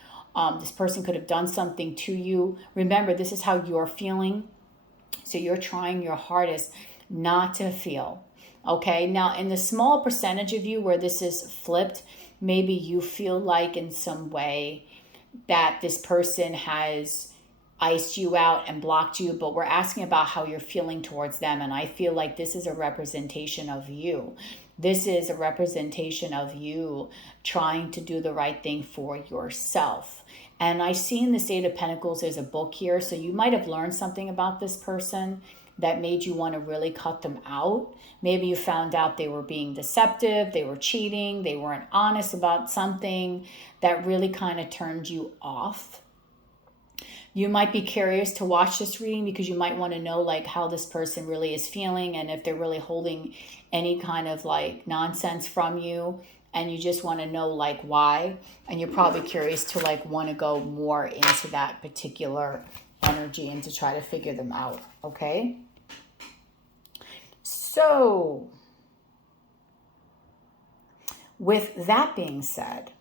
This person could have done something to you. Remember, this is how you're feeling. So you're trying your hardest not to feel. Okay, now in the small percentage of you where this is flipped, maybe you feel like in some way that this person has iced you out and blocked you, but we're asking about how you're feeling towards them. And I feel like this is a representation of you. This is a representation of you trying to do the right thing for yourself. And I see in the 8 of Pentacles, there's a book here. So you might have learned something about this person that made you want to really cut them out. Maybe you found out they were being deceptive, they were cheating, they weren't honest about something that really kind of turned you off. You might be curious to watch this reading because you might want to know like how this person really is feeling, and if they're really holding any kind of like nonsense from you, and you just want to know like why. And you're probably curious to like want to go more into that particular energy and to try to figure them out. Okay. So with that being said,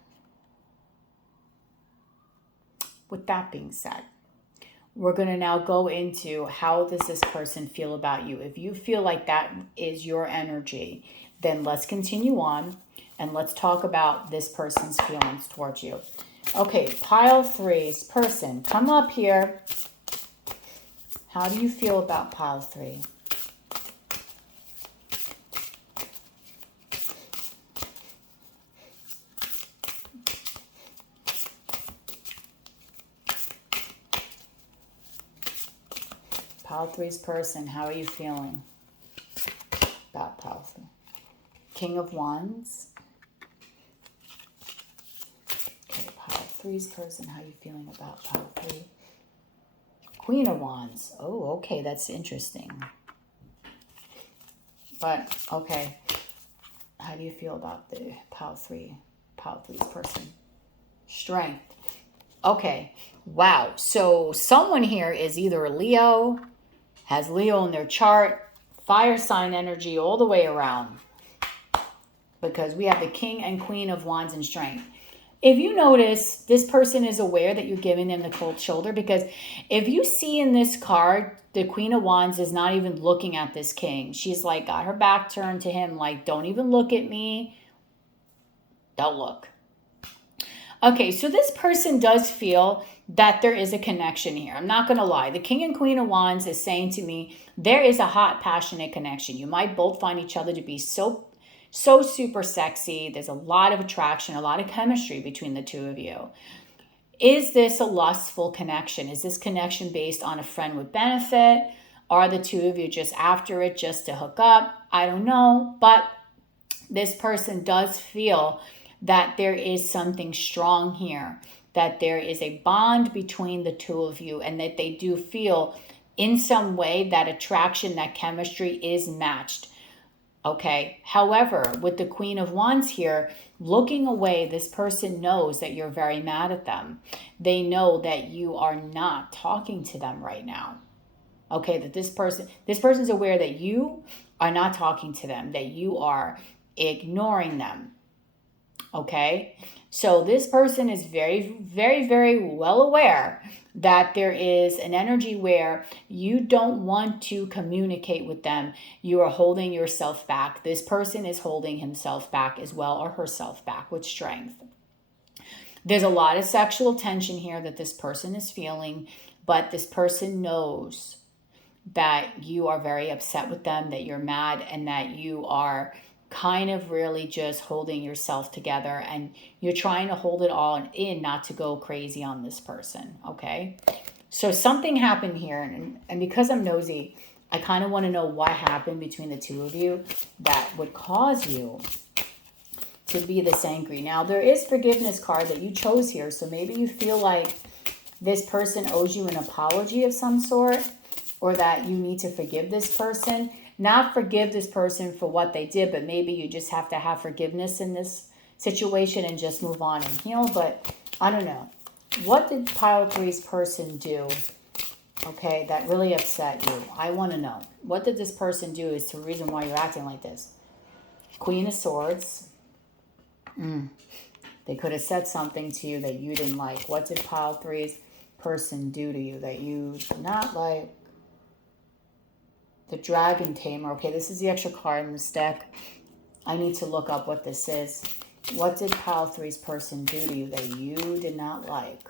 we're going to now go into how does this person feel about you. If you feel like that is your energy, then let's continue on and let's talk about this person's feelings towards you. Okay, pile three's person, come up here. How do you feel about pile three? Pile three's person, how are you feeling about pile three? King of Wands. Okay, pile three's person, how are you feeling about pile three? Queen of Wands. Oh, okay, that's interesting. But, okay. How do you feel about the pile three's person? Strength. Okay. Wow. So someone here is either a Leo, has Leo in their chart, fire sign energy all the way around. Because we have the King and Queen of Wands and strength. If you notice, this person is aware that you're giving them the cold shoulder, because if you see in this card, the Queen of Wands is not even looking at this king. She's like got her back turned to him, like, don't even look at me. Don't look. Okay, so this person does feel that there is a connection here. I'm not going to lie. The King and Queen of Wands is saying to me, there is a hot, passionate connection. You might both find each other to be so super sexy. There's a lot of attraction, a lot of chemistry between the two of you. Is this a lustful connection? Is this connection based on a friend with benefit? Are the two of you just after it just to hook up? I don't know. But this person does feel that there is something strong here, that there is a bond between the two of you, and that they do feel in some way that attraction, that chemistry is matched. Okay. However, with the Queen of Wands here, looking away, this person knows that you're very mad at them. They know that you are not talking to them right now. Okay. That this person's aware that you are not talking to them, that you are ignoring them. Okay. So this person is very, very, very well aware that there is an energy where you don't want to communicate with them. You are holding yourself back. This person is holding himself back as well, or herself back, with strength. There's a lot of sexual tension here that this person is feeling, but this person knows that you are very upset with them, that you're mad, and that you are kind of really just holding yourself together, and you're trying to hold it all in, not to go crazy on this person. Okay. So something happened here, and because I'm nosy, I kind of want to know what happened between the two of you that would cause you to be this angry. Now, there is forgiveness card that you chose here, so maybe you feel like this person owes you an apology of some sort, or that you need to forgive this person. Not forgive this person for what they did, but maybe you just have to have forgiveness in this situation and just move on and heal. But I don't know. What did pile three's person do, okay, that really upset you? I want to know. What did this person do is the reason why you're acting like this? Queen of Swords. They could have said something to you that you didn't like. What did pile three's person do to you that you did not like? The Dragon Tamer. Okay, this is the extra card in this deck. I need to look up what this is. What did pile three's person do to you that you did not like?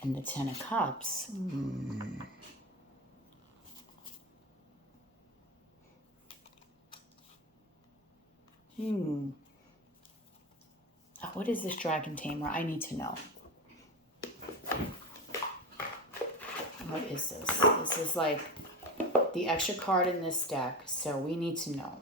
And the Ten of Cups. What is this Dragon Tamer? I need to know. What is this? This is like the extra card in this deck, so we need to know.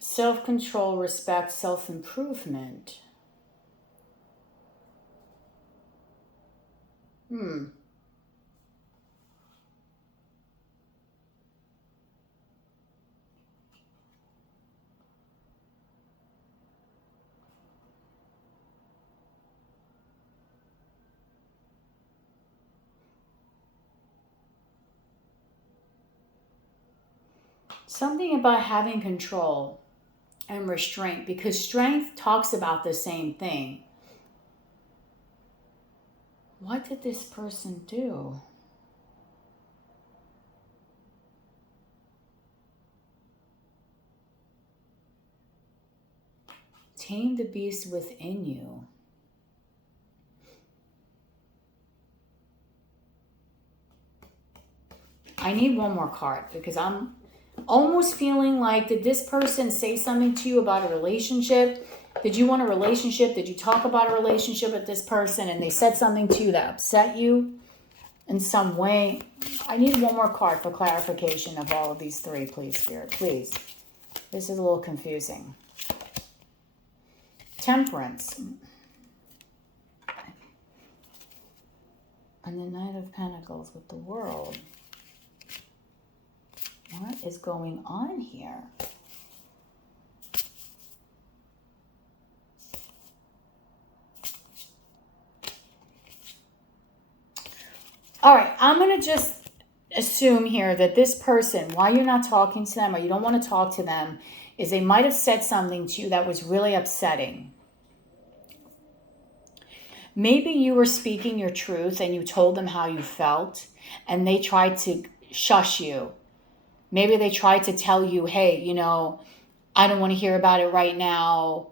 Self-control, respect, self-improvement. Something about having control and restraint, because strength talks about the same thing. What did this person do? Tame the beast within you. I need one more card because I'm almost feeling like, did this person say something to you about a relationship? Did you want a relationship? Did you talk about a relationship with this person and they said something to you that upset you in some way? I need one more card for clarification of all of these three, please, Spirit, please. This is a little confusing. Temperance. And the Knight of Pentacles with the World. What is going on here? All right, I'm going to just assume here that this person, why you're not talking to them or you don't want to talk to them, is they might have said something to you that was really upsetting. Maybe you were speaking your truth and you told them how you felt and they tried to shush you. Maybe they tried to tell you, hey, you know, I don't want to hear about it right now.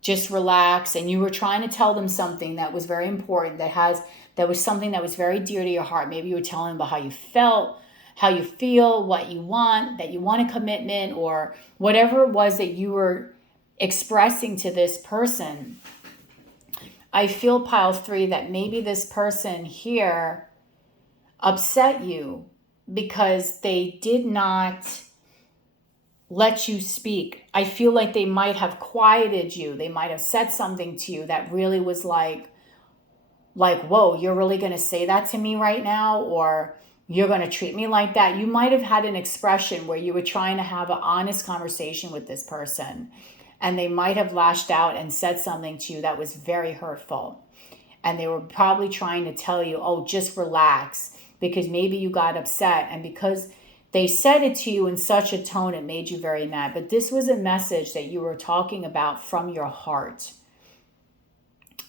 Just relax. And you were trying to tell them something that was very important, that was something that was very dear to your heart. Maybe you were telling them about how you felt, how you feel, what you want, that you want a commitment, or whatever it was that you were expressing to this person. I feel, pile 3, that maybe this person here upset you because they did not let you speak. I feel like they might have quieted you. They might have said something to you that really was like, whoa, you're really going to say that to me right now? Or you're going to treat me like that? You might have had an expression where you were trying to have an honest conversation with this person, and they might have lashed out and said something to you that was very hurtful. And they were probably trying to tell you, oh, just relax, because maybe you got upset. And because they said it to you in such a tone, it made you very mad. But this was a message that you were talking about from your heart.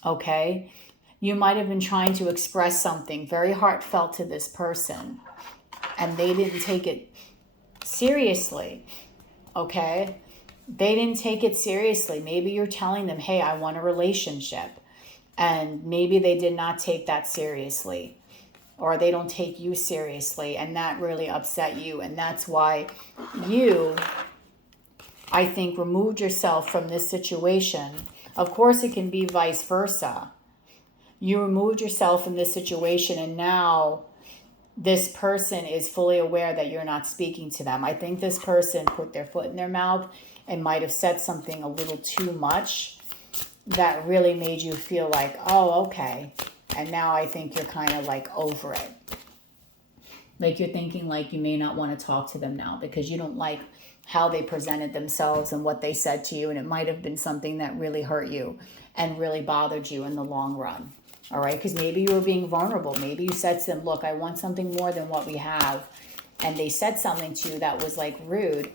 Okay? You might have been trying to express something very heartfelt to this person, and they didn't take it seriously. Okay? They didn't take it seriously. Maybe you're telling them, hey, I want a relationship. And maybe they did not take that seriously, or they don't take you seriously, and that really upset you. And that's why you, I think, removed yourself from this situation. Of course, it can be vice versa. You removed yourself from this situation, and now this person is fully aware that you're not speaking to them. I think this person put their foot in their mouth and might have said something a little too much that really made you feel like, oh, okay. And now I think you're kind of like over it. Like you're thinking like you may not want to talk to them now because you don't like how they presented themselves and what they said to you. And it might have been something that really hurt you and really bothered you in the long run. All right? Because maybe you were being vulnerable. Maybe you said to them, look, I want something more than what we have. And they said something to you that was like rude.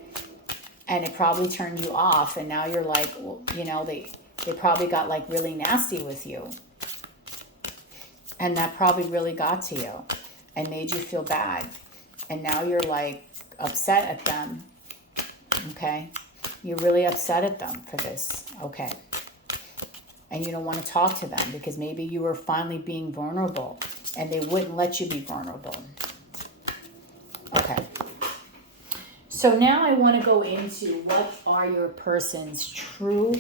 And it probably turned you off. And now you're like, well, you know, they probably got like really nasty with you. And that probably really got to you and made you feel bad. And now you're like upset at them. Okay? You're really upset at them for this. Okay. And you don't want to talk to them because maybe you were finally being vulnerable and they wouldn't let you be vulnerable. Okay. So now I want to go into what are your person's true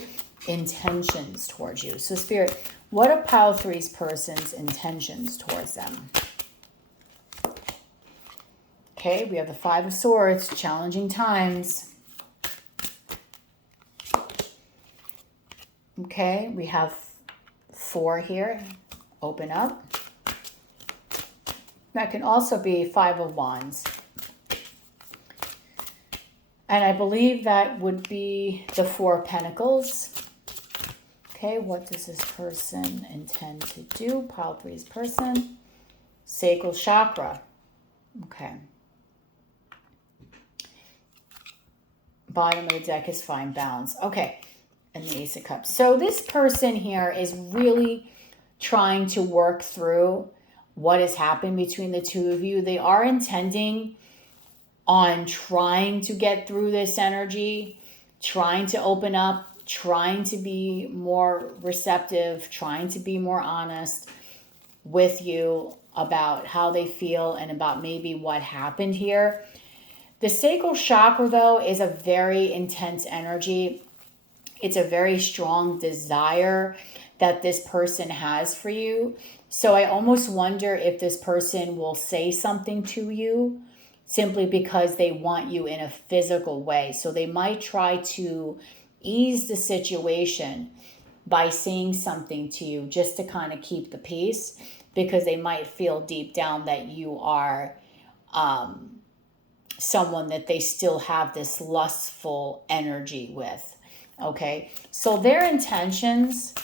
intentions towards you. So Spirit, what are pile 3's person's intentions towards them? Okay, we have the 5 of Swords, challenging times. Okay, we have 4 here, open up. That can also be 5 of Wands. And I believe that would be the 4 of Pentacles. Okay, what does this person intend to do? Pile 3's person. Sacral chakra. Okay. Bottom of the deck is find balance. Okay. And the Ace of Cups. So this person here is really trying to work through what has happened between the two of you. They are intending on trying to get through this energy, trying to open up, trying to be more receptive, trying to be more honest with you about how they feel and about maybe what happened here. The sacral chakra, though, is a very intense energy. It's a very strong desire that this person has for you. So I almost wonder if this person will say something to you simply because they want you in a physical way. So they might try to ease the situation by saying something to you just to kind of keep the peace, because they might feel deep down that you are someone that they still have this lustful energy with. Okay, so their intentions,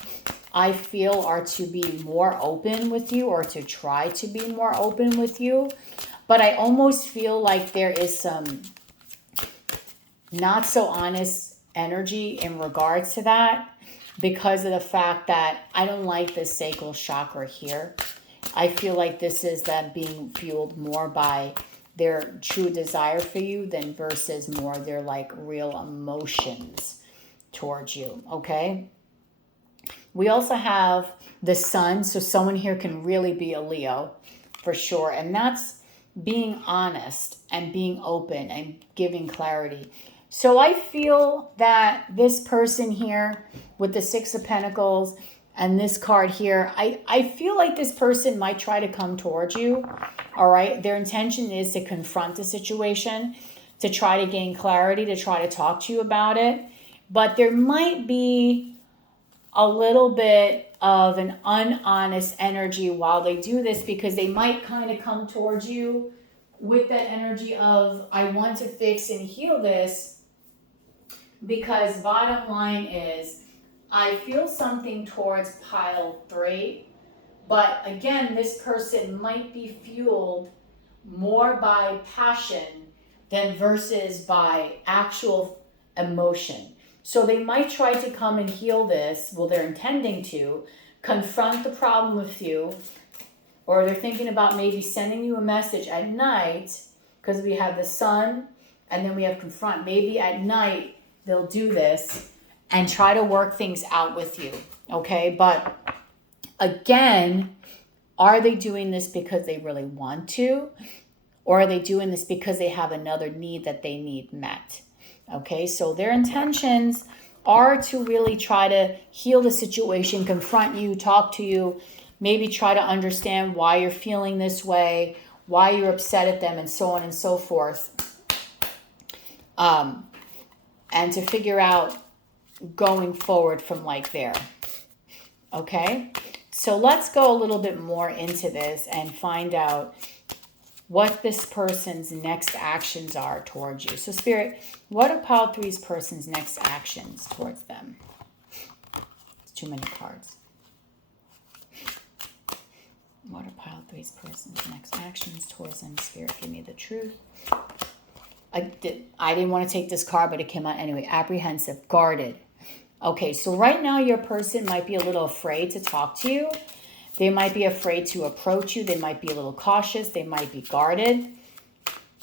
I feel, are to be more open with you, or to try to be more open with you. But I almost feel like there is some not so honest energy in regards to that, because of the fact that I don't like the sacral chakra here. I feel like this is them being fueled more by their true desire for you than versus more their like real emotions towards you. Okay. We also have the sun. So someone here can really be a Leo for sure. And that's being honest and being open and giving clarity. So I feel that this person here with the Six of Pentacles and this card here, I feel like this person might try to come towards you. All right. Their intention is to confront the situation, to try to gain clarity, to try to talk to you about it. But there might be a little bit of an unhonest energy while they do this, because they might kind of come towards you with that energy of, I want to fix and heal this, because bottom line is, I feel something towards pile 3. But again, this person might be fueled more by passion than versus by actual emotion. So they might try to come and heal this. Well, they're intending to confront the problem with you, or they're thinking about maybe sending you a message at night, because we have the sun and then we have confront. Maybe at night they'll do this and try to work things out with you. Okay. But again, are they doing this because they really want to? Or are they doing this because they have another need that they need met? Okay, so their intentions are to really try to heal the situation, confront you, talk to you, maybe try to understand why you're feeling this way, why you're upset at them, and so on and so forth. And to figure out going forward from like there. Okay, so let's go a little bit more into this and find out what this person's next actions are towards you. So Spirit, what are pile 3's person's next actions towards them? It's too many cards. What are pile 3's person's next actions towards them? Spirit, give me the truth. I didn't want to take this card, but it came out anyway. Apprehensive, guarded. Okay, so right now your person might be a little afraid to talk to you. They might be afraid to approach you. They might be a little cautious. They might be guarded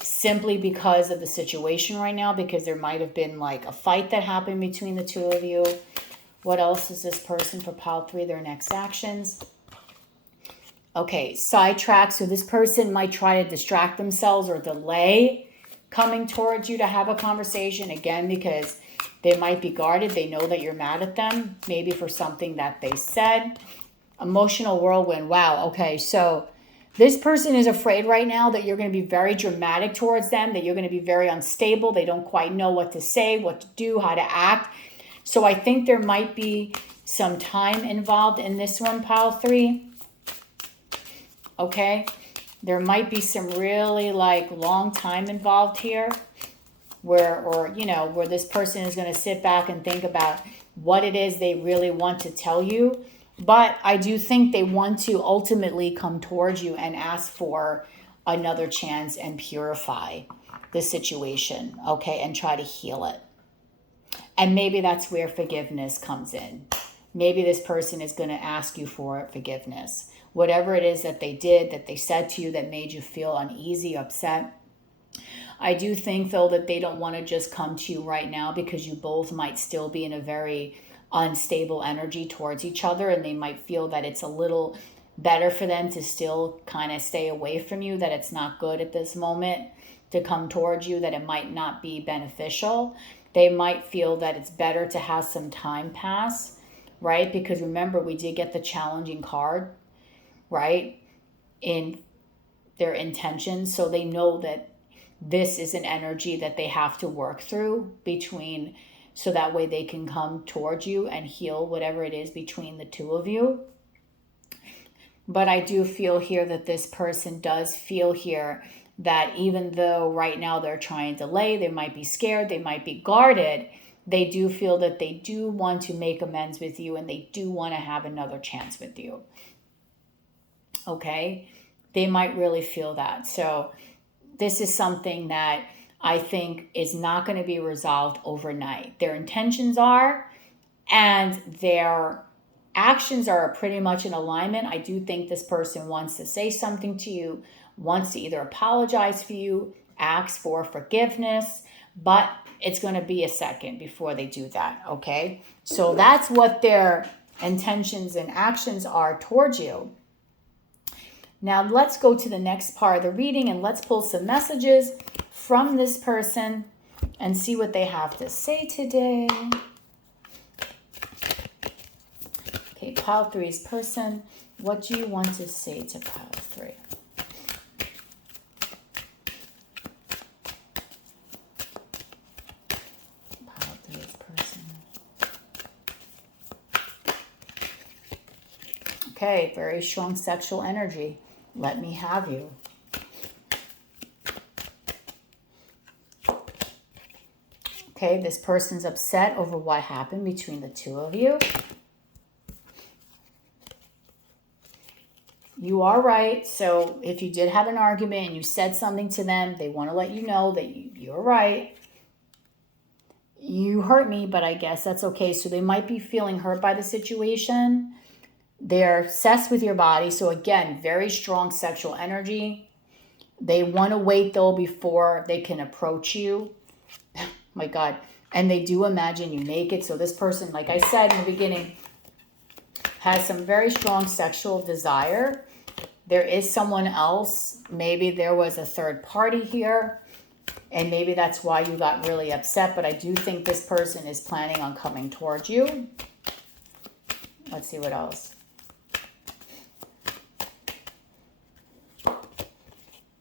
simply because of the situation right now, because there might have been like a fight that happened between the two of you. What else is this person for pile 3, their next actions? Okay, sidetrack. So this person might try to distract themselves or delay coming towards you to have a conversation, again, because they might be guarded. They know that you're mad at them, maybe for something that they said. Emotional whirlwind. Wow. Okay. So this person is afraid right now that you're going to be very dramatic towards them, that you're going to be very unstable. They don't quite know what to say, what to do, how to act. So I think there might be some time involved in this one, pile 3. Okay. There might be some really like long time involved here where this person is going to sit back and think about what it is they really want to tell you. But I do think they want to ultimately come towards you and ask for another chance and purify the situation, okay, and try to heal it, And maybe that's where forgiveness comes in. Maybe this person is going to ask you for forgiveness. Whatever it is that they did, that they said to you that made you feel uneasy, upset. I do think, though, that they don't want to just come to you right now because you both might still be in a very unstable energy towards each other, and they might feel that it's a little better for them to still kind of stay away from you, that it's not good at this moment to come towards you, that it might not be beneficial. They might feel that it's better to have some time pass, right? Because remember, we did get the challenging card, right, in their intentions. So they know that this is an energy that they have to work through between, so that way they can come towards you and heal whatever it is between the two of you. But I do feel here that this person does feel here that even though right now they're trying to delay, they might be scared, they might be guarded, they do feel that they do want to make amends with you, and they do want to have another chance with you. Okay? They might really feel that. So this is something that I think is not going to be resolved overnight. Their intentions are, and their actions are pretty much in alignment. I do think this person wants to say something to you, wants to either apologize for you, ask for forgiveness, but it's going to be a second before they do that, okay? So that's what their intentions and actions are towards you. Now let's go to the next part of the reading, and let's pull some messages from this person and see what they have to say today. Okay, pile 3's person, what do you want to say to pile 3? Pile 3's person. Okay, very strong sexual energy. Let me have you. Okay, this person's upset over what happened between the two of you. You are right. So if you did have an argument and you said something to them, they want to let you know that you're right. You hurt me, but I guess that's okay. So they might be feeling hurt by the situation. They're obsessed with your body. So again, very strong sexual energy. They want to wait, though, before they can approach you. My God. And they do imagine you naked. So this person, like I said in the beginning, has some very strong sexual desire. There is someone else. Maybe there was a third party here, and maybe that's why you got really upset. But I do think this person is planning on coming towards you. Let's see what else.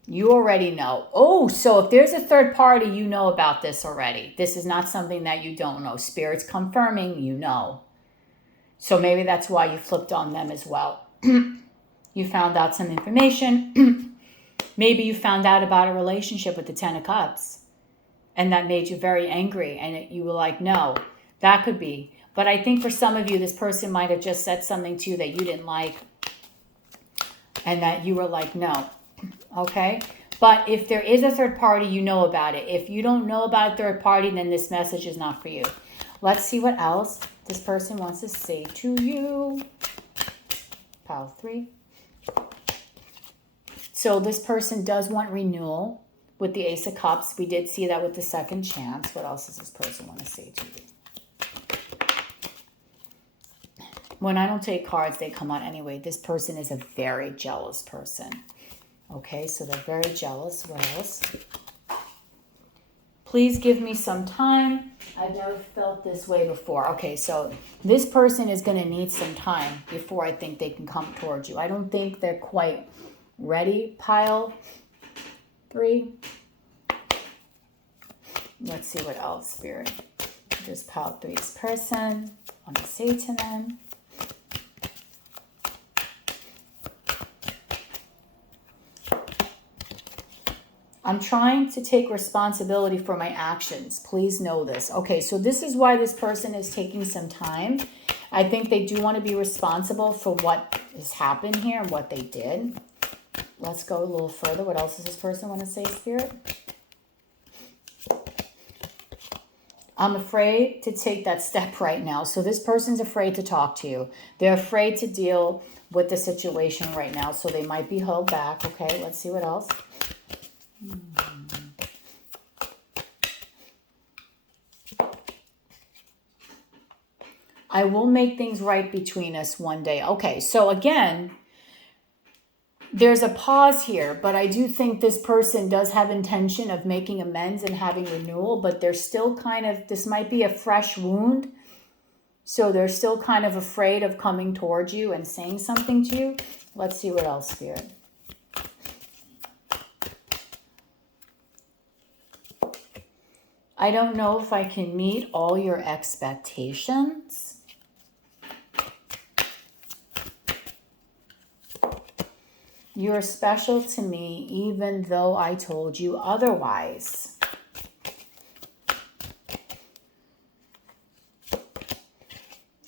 You already know. Oh, so if there's a third party, you know about this already. This is not something that you don't know. Spirit's confirming, you know. So maybe that's why you flipped on them as well. You found out some information. Maybe you found out about a relationship with the 10 of Cups, and that made you very angry, and you were like, no, that could be. But I think for some of you, this person might have just said something to you that you didn't like, and that you were like, no. Okay? But if there is a third party, you know about it. If you don't know about a third party, then this message is not for you. Let's see what else this person wants to say to you. Pile 3. So this person does want renewal with the Ace of Cups. We did see that with the second chance. What else does this person want to say to you? When I don't take cards, they come out anyway. This person is a very jealous person. Okay, so they're very jealous. What else? Please give me some time. I've never felt this way before. Okay, so this person is going to need some time before I think they can come towards you. I don't think they're quite ready, pile 3. Let's see what else, Spirit. Just pile 3's person. I want to say to them. I'm trying to take responsibility for my actions. Please know this. Okay, so this is why this person is taking some time. I think they do want to be responsible for what has happened here and what they did. Let's go a little further. What else does this person want to say, Spirit? I'm afraid to take that step right now. So this person's afraid to talk to you. They're afraid to deal with the situation right now. So they might be held back. Okay, let's see what else. I will make things right between us one day. Okay, so again, there's a pause here, but I do think this person does have intention of making amends and having renewal, but they're still kind of, this might be a fresh wound. So they're still kind of afraid of coming towards you and saying something to you. Let's see what else, Spirit. I don't know if I can meet all your expectations. You're special to me, even though I told you otherwise.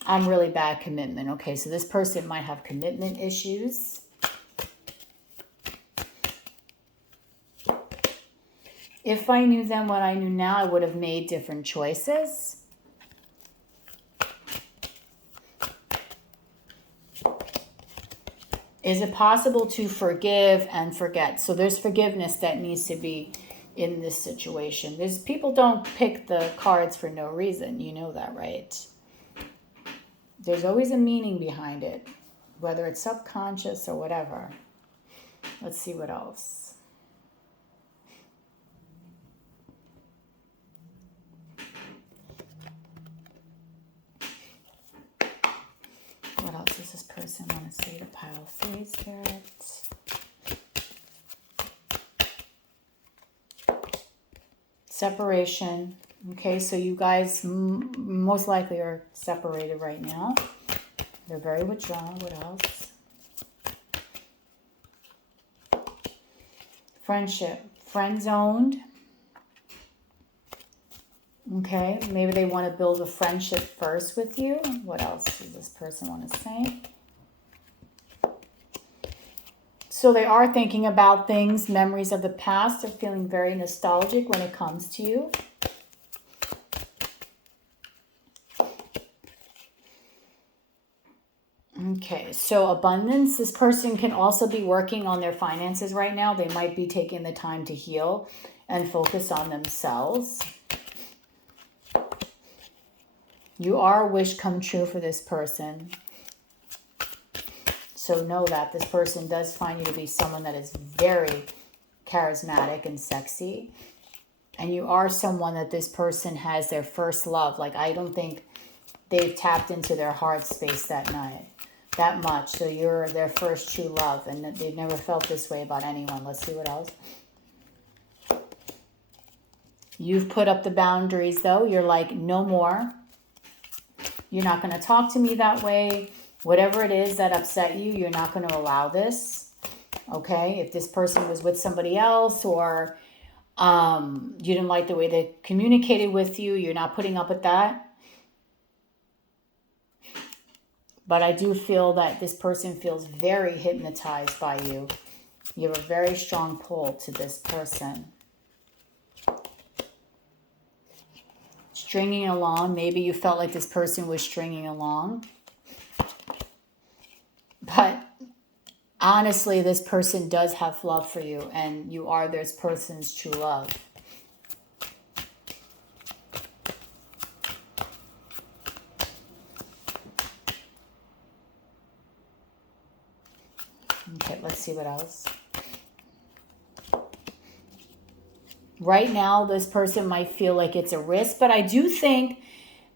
I'm really bad commitment. Okay, so this person might have commitment issues. If I knew then what I knew now, I would have made different choices. Is it possible to forgive and forget? So there's forgiveness that needs to be in this situation. People don't pick the cards for no reason. You know that, right? There's always a meaning behind it, whether it's subconscious or whatever. Let's see what else. What else does this person want to say to pile 3, Spirit? Separation. Okay, so you guys most likely are separated right now. They're very withdrawn. What else? Friendship. Friend-zoned. Okay, maybe they want to build a friendship first with you. What else does this person want to say? So they are thinking about things, memories of the past. They're feeling very nostalgic when it comes to you. Okay, so abundance. This person can also be working on their finances right now. They might be taking the time to heal and focus on themselves. You are a wish come true for this person. So know that this person does find you to be someone that is very charismatic and sexy. And you are someone that this person has their first love. Like, I don't think they've tapped into their heart space that much. So you're their first true love. And they've never felt this way about anyone. Let's see what else. You've put up the boundaries, though. You're like, no more. You're not going to talk to me that way. Whatever it is that upset you, you're not going to allow this. Okay? If this person was with somebody else or you didn't like the way they communicated with you, you're not putting up with that. But I do feel that this person feels very hypnotized by you. You have a very strong pull to this person. Stringing along. Maybe you felt like this person was stringing along. But honestly, this person does have love for you. And you are this person's true love. Okay, let's see what else. Right now, this person might feel like it's a risk, but I do think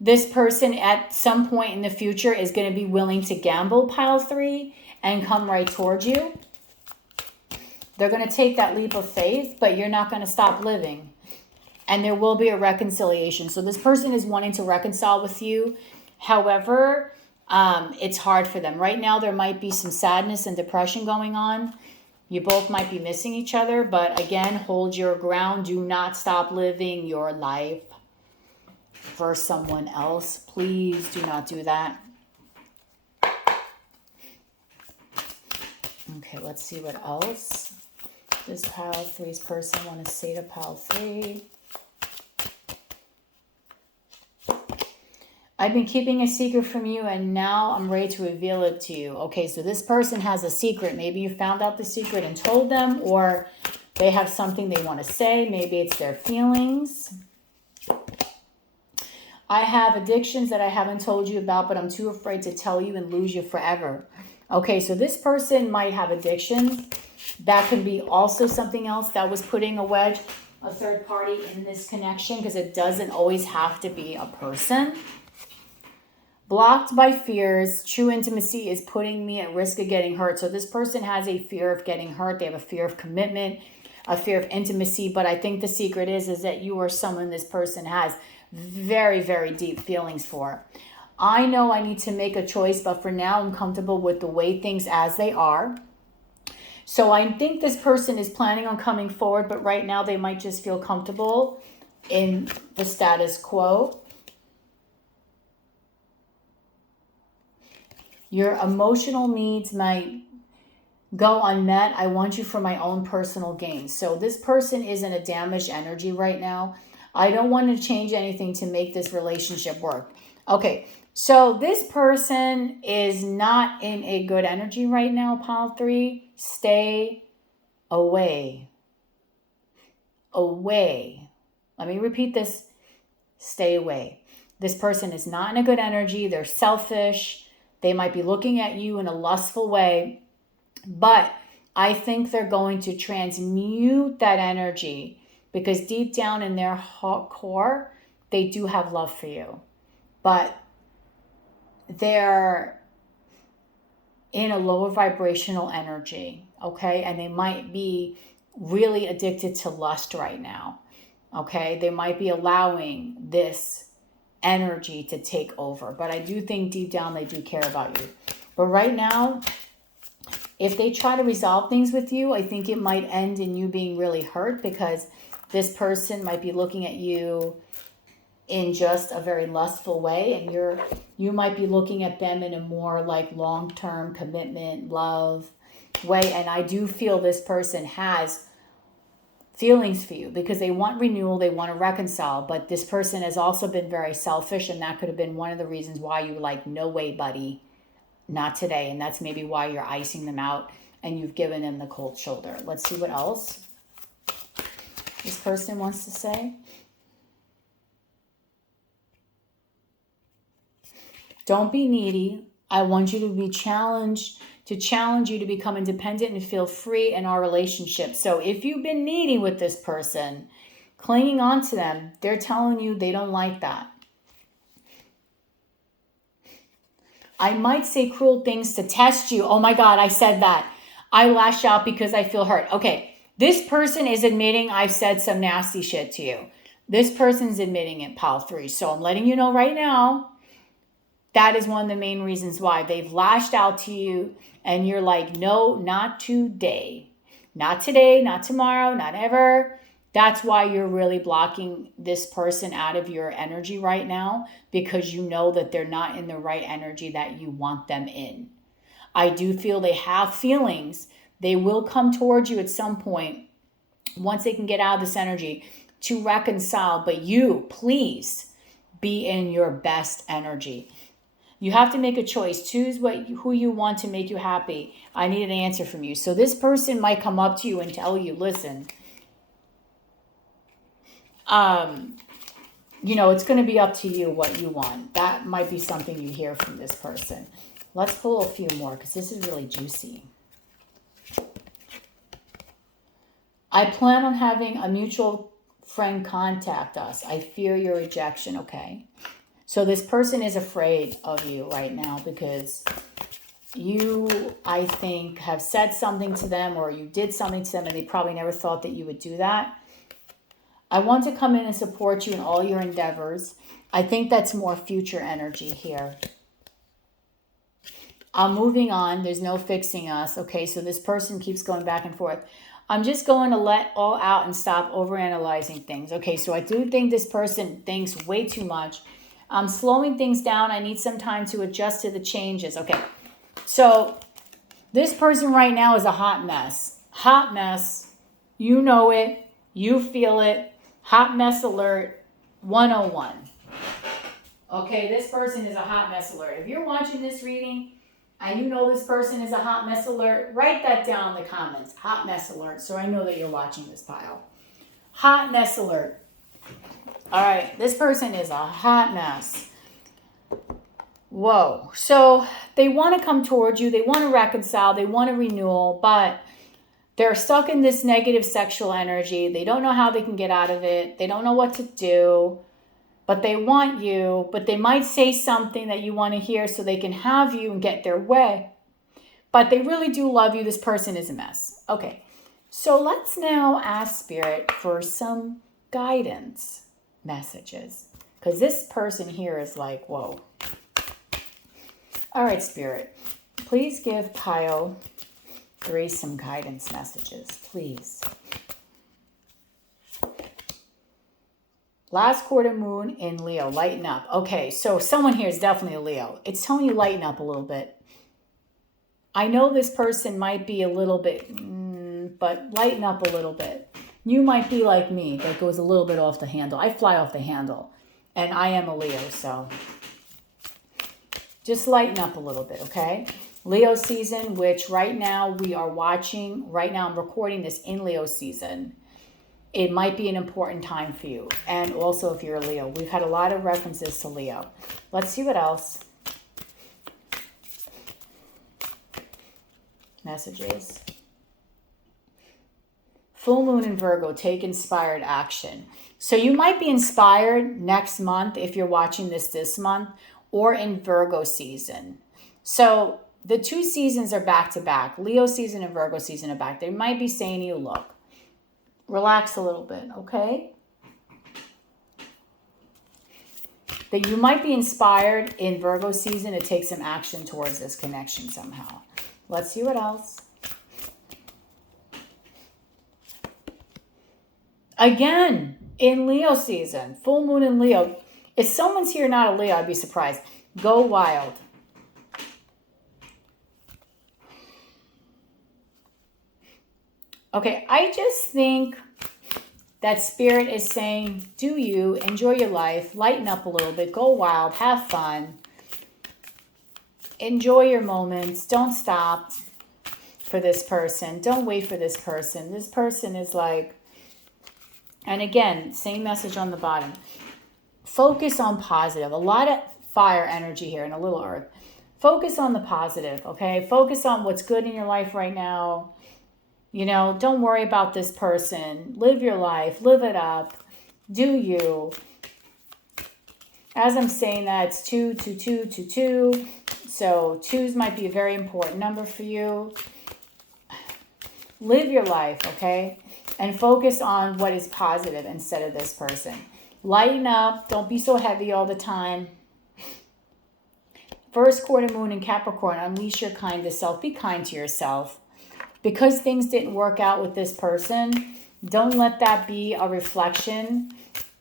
this person at some point in the future is going to be willing to gamble, pile 3, and come right towards you. They're going to take that leap of faith, but you're not going to stop living. And there will be a reconciliation. So this person is wanting to reconcile with you. However, it's hard for them. Right now, there might be some sadness and depression going on. You both might be missing each other, but again, hold your ground. Do not stop living your life for someone else. Please do not do that. Okay, let's see what else this pile 3's person want to say to pile 3. I've been keeping a secret from you and now I'm ready to reveal it to you. Okay, so this person has a secret. Maybe you found out the secret and told them, or they have something they want to say. Maybe it's their feelings. I have addictions that I haven't told you about, but I'm too afraid to tell you and lose you forever. Okay, so this person might have addictions. That could be also something else that was putting a wedge, a third party in this connection, because it doesn't always have to be a person. Blocked by fears, true intimacy is putting me at risk of getting hurt. So this person has a fear of getting hurt. They have a fear of commitment, a fear of intimacy. But I think the secret is that you are someone this person has very, very deep feelings for. I know I need to make a choice, but for now I'm comfortable with the way things as they are. So I think this person is planning on coming forward, but right now they might just feel comfortable in the status quo. Your emotional needs might go unmet. I want you for my own personal gain. So this person is in a damaged energy right now. I don't want to change anything to make this relationship work. Okay, so this person is not in a good energy right now, pile 3. Stay away. Away. Let me repeat this. Stay away. This person is not in a good energy. They're selfish. They might be looking at you in a lustful way, but I think they're going to transmute that energy because deep down in their core, they do have love for you, but they're in a lower vibrational energy, okay? And they might be really addicted to lust right now, okay? They might be allowing this energy to take over, but I do think deep down they do care about you. But right now, if they try to resolve things with you, I think it might end in you being really hurt because this person might be looking at you in just a very lustful way, and you might be looking at them in a more like long-term commitment, love way. And I do feel this person has feelings for you because they want renewal, they want to reconcile, but this person has also been very selfish, and that could have been one of the reasons why you were like, no way, buddy, not today. And that's maybe why you're icing them out and you've given them the cold shoulder. Let's see what else this person wants to say. Don't be needy. I want you to be challenged, to challenge you to become independent and feel free in our relationship. So if you've been needy with this person, clinging on to them, they're telling you they don't like that. I might say cruel things to test you. Oh my God, I said that. I lash out because I feel hurt. Okay, this person is admitting I've said some nasty shit to you. This person's admitting it, pile 3. So I'm letting you know right now, that is one of the main reasons why they've lashed out to you and you're like, no, not today. Not today, not tomorrow, not ever. That's why you're really blocking this person out of your energy right now, because you know that they're not in the right energy that you want them in. I do feel they have feelings. They will come towards you at some point once they can get out of this energy to reconcile. But you, please be in your best energy. You have to make a choice. Choose who you want to make you happy. I need an answer from you. So this person might come up to you and tell you, listen, it's going to be up to you what you want. That might be something you hear from this person. Let's pull a few more because this is really juicy. I plan on having a mutual friend contact us. I fear your rejection. Okay. So this person is afraid of you right now because you, I think, have said something to them or you did something to them and they probably never thought that you would do that. I want to come in and support you in all your endeavors. I think that's more future energy here. I'm moving on. There's no fixing us. Okay, so this person keeps going back and forth. I'm just going to let all out and stop overanalyzing things. Okay, so I do think this person thinks way too much. I'm slowing things down. I need some time to adjust to the changes. Okay, so this person right now is a hot mess. Hot mess. You know it. You feel it. Hot mess alert 101. Okay, this person is a hot mess alert. If you're watching this reading and you know this person is a hot mess alert, write that down in the comments. Hot mess alert, so I know that you're watching this pile. Hot mess alert. All right, this person is a hot mess. Whoa. So they want to come towards you. They want to reconcile. They want a renewal, but they're stuck in this negative sexual energy. They don't know how they can get out of it. They don't know what to do. But they want you, but they might say something that you want to hear so they can have you and get their way. But they really do love you. This person is a mess. Okay, so let's now ask Spirit for some guidance messages. Because this person here is like, whoa. All right, Spirit, please give Pile 3 some guidance messages, please. Last quarter moon in Leo, lighten up. Okay, so someone here is definitely a Leo. It's telling you lighten up a little bit. I know this person might be a little bit, but lighten up a little bit. You might be like me, that goes a little bit off the handle. I fly off the handle, and I am a Leo, so just lighten up a little bit, okay? Leo season, which right now we are watching. Right now I'm recording this in Leo season. It might be an important time for you. And also if you're a Leo. We've had a lot of references to Leo. Let's see what else. Messages. Full moon in Virgo, take inspired action. So you might be inspired next month if you're watching this month, or in Virgo season. So the 2 seasons are back to back. Leo season and Virgo season are back. They might be saying to you, look, relax a little bit, okay? That you might be inspired in Virgo season to take some action towards this connection somehow. Let's see what else. Again, in Leo season, full moon in Leo. If someone's here not a Leo, I'd be surprised. Go wild. Okay, I just think that Spirit is saying, do you, enjoy your life, lighten up a little bit, go wild, have fun, enjoy your moments, don't stop for this person, don't wait for this person. This person is like, and again, same message on the bottom. Focus on positive. A lot of fire energy here and a little earth. Focus on the positive, okay? Focus on what's good in your life right now. You know, don't worry about this person. Live your life. Live it up. Do you. As I'm saying that, it's 2, 2, 2, 2, 2. So 2s might be a very important number for you. Live your life, okay? And focus on what is positive instead of this person. Lighten up. Don't be so heavy all the time. First quarter moon in Capricorn. Unleash your kindest self. Be kind to yourself. Because things didn't work out with this person, don't let that be a reflection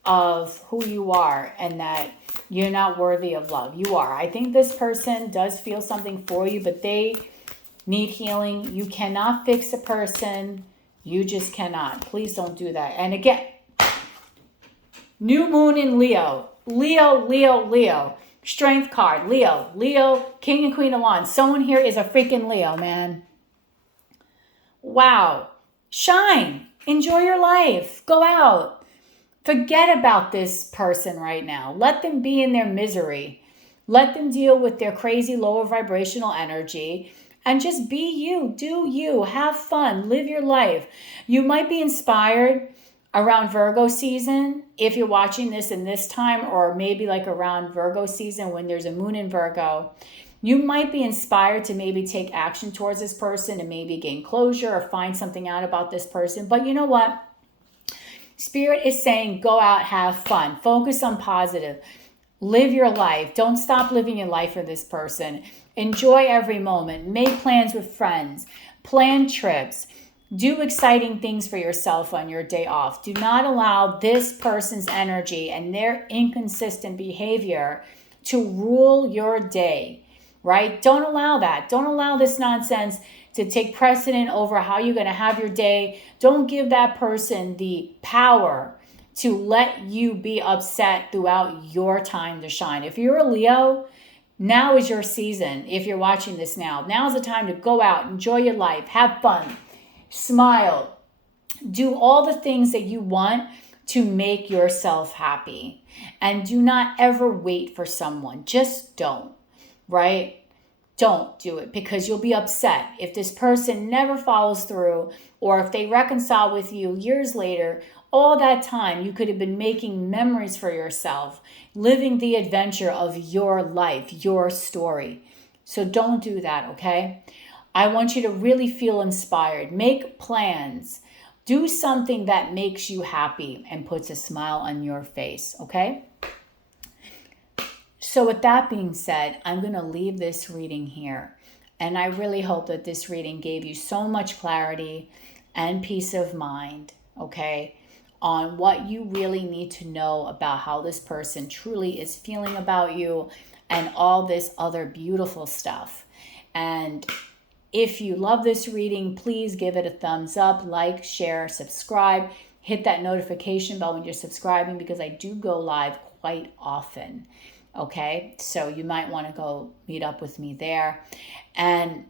of who you are and that you're not worthy of love. You are. I think this person does feel something for you, but they need healing. You cannot fix a person. You just cannot. Please don't do that. And again, new moon in Leo. Leo, Leo, Leo. Strength card. Leo, Leo, King and Queen of Wands. Someone here is a freaking Leo, man. Wow. Shine. Enjoy your life. Go out. Forget about this person right now. Let them be in their misery. Let them deal with their crazy lower vibrational energy and just be you. Do you. Have fun. Live your life. You might be inspired around Virgo season if you're watching this in this time, or maybe like around Virgo season when there's a moon in Virgo. You might be inspired to maybe take action towards this person and maybe gain closure or find something out about this person. But you know what? Spirit is saying go out, have fun. Focus on positive. Live your life. Don't stop living your life for this person. Enjoy every moment. Make plans with friends. Plan trips. Do exciting things for yourself on your day off. Do not allow this person's energy and their inconsistent behavior to rule your day. Right? Don't allow that. Don't allow this nonsense to take precedent over how you're going to have your day. Don't give that person the power to let you be upset throughout your time to shine. If you're a Leo, now is your season. If you're watching this now is the time to go out, enjoy your life, have fun, smile, do all the things that you want to make yourself happy. And do not ever wait for someone. Just don't, right? Don't do it, because you'll be upset if this person never follows through, or if they reconcile with you years later. All that time you could have been making memories for yourself, living the adventure of your life, your story. So don't do that, okay? I want you to really feel inspired. Make plans. Do something that makes you happy and puts a smile on your face, okay? So with that being said, I'm going to leave this reading here. And I really hope that this reading gave you so much clarity and peace of mind, okay, on what you really need to know about how this person truly is feeling about you and all this other beautiful stuff. And if you love this reading, please give it a thumbs up, like, share, subscribe. Hit that notification bell when you're subscribing, because I do go live quite often. Okay, so you might want to go meet up with me there. And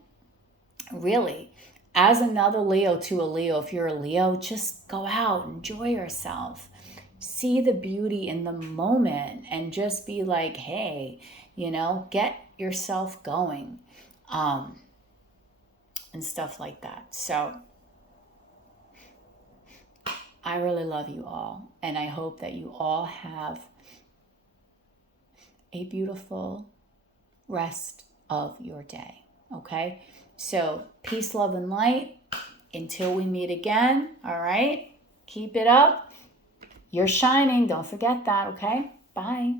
really, as another Leo to a Leo, if you're a Leo, just go out, enjoy yourself. See the beauty in the moment and just be like, hey, get yourself going. And stuff like that. So I really love you all, and I hope that you all have a beautiful rest of your day. Okay? So peace, love, and light until we meet again. All right? Keep it up. You're shining. Don't forget that. Okay? Bye.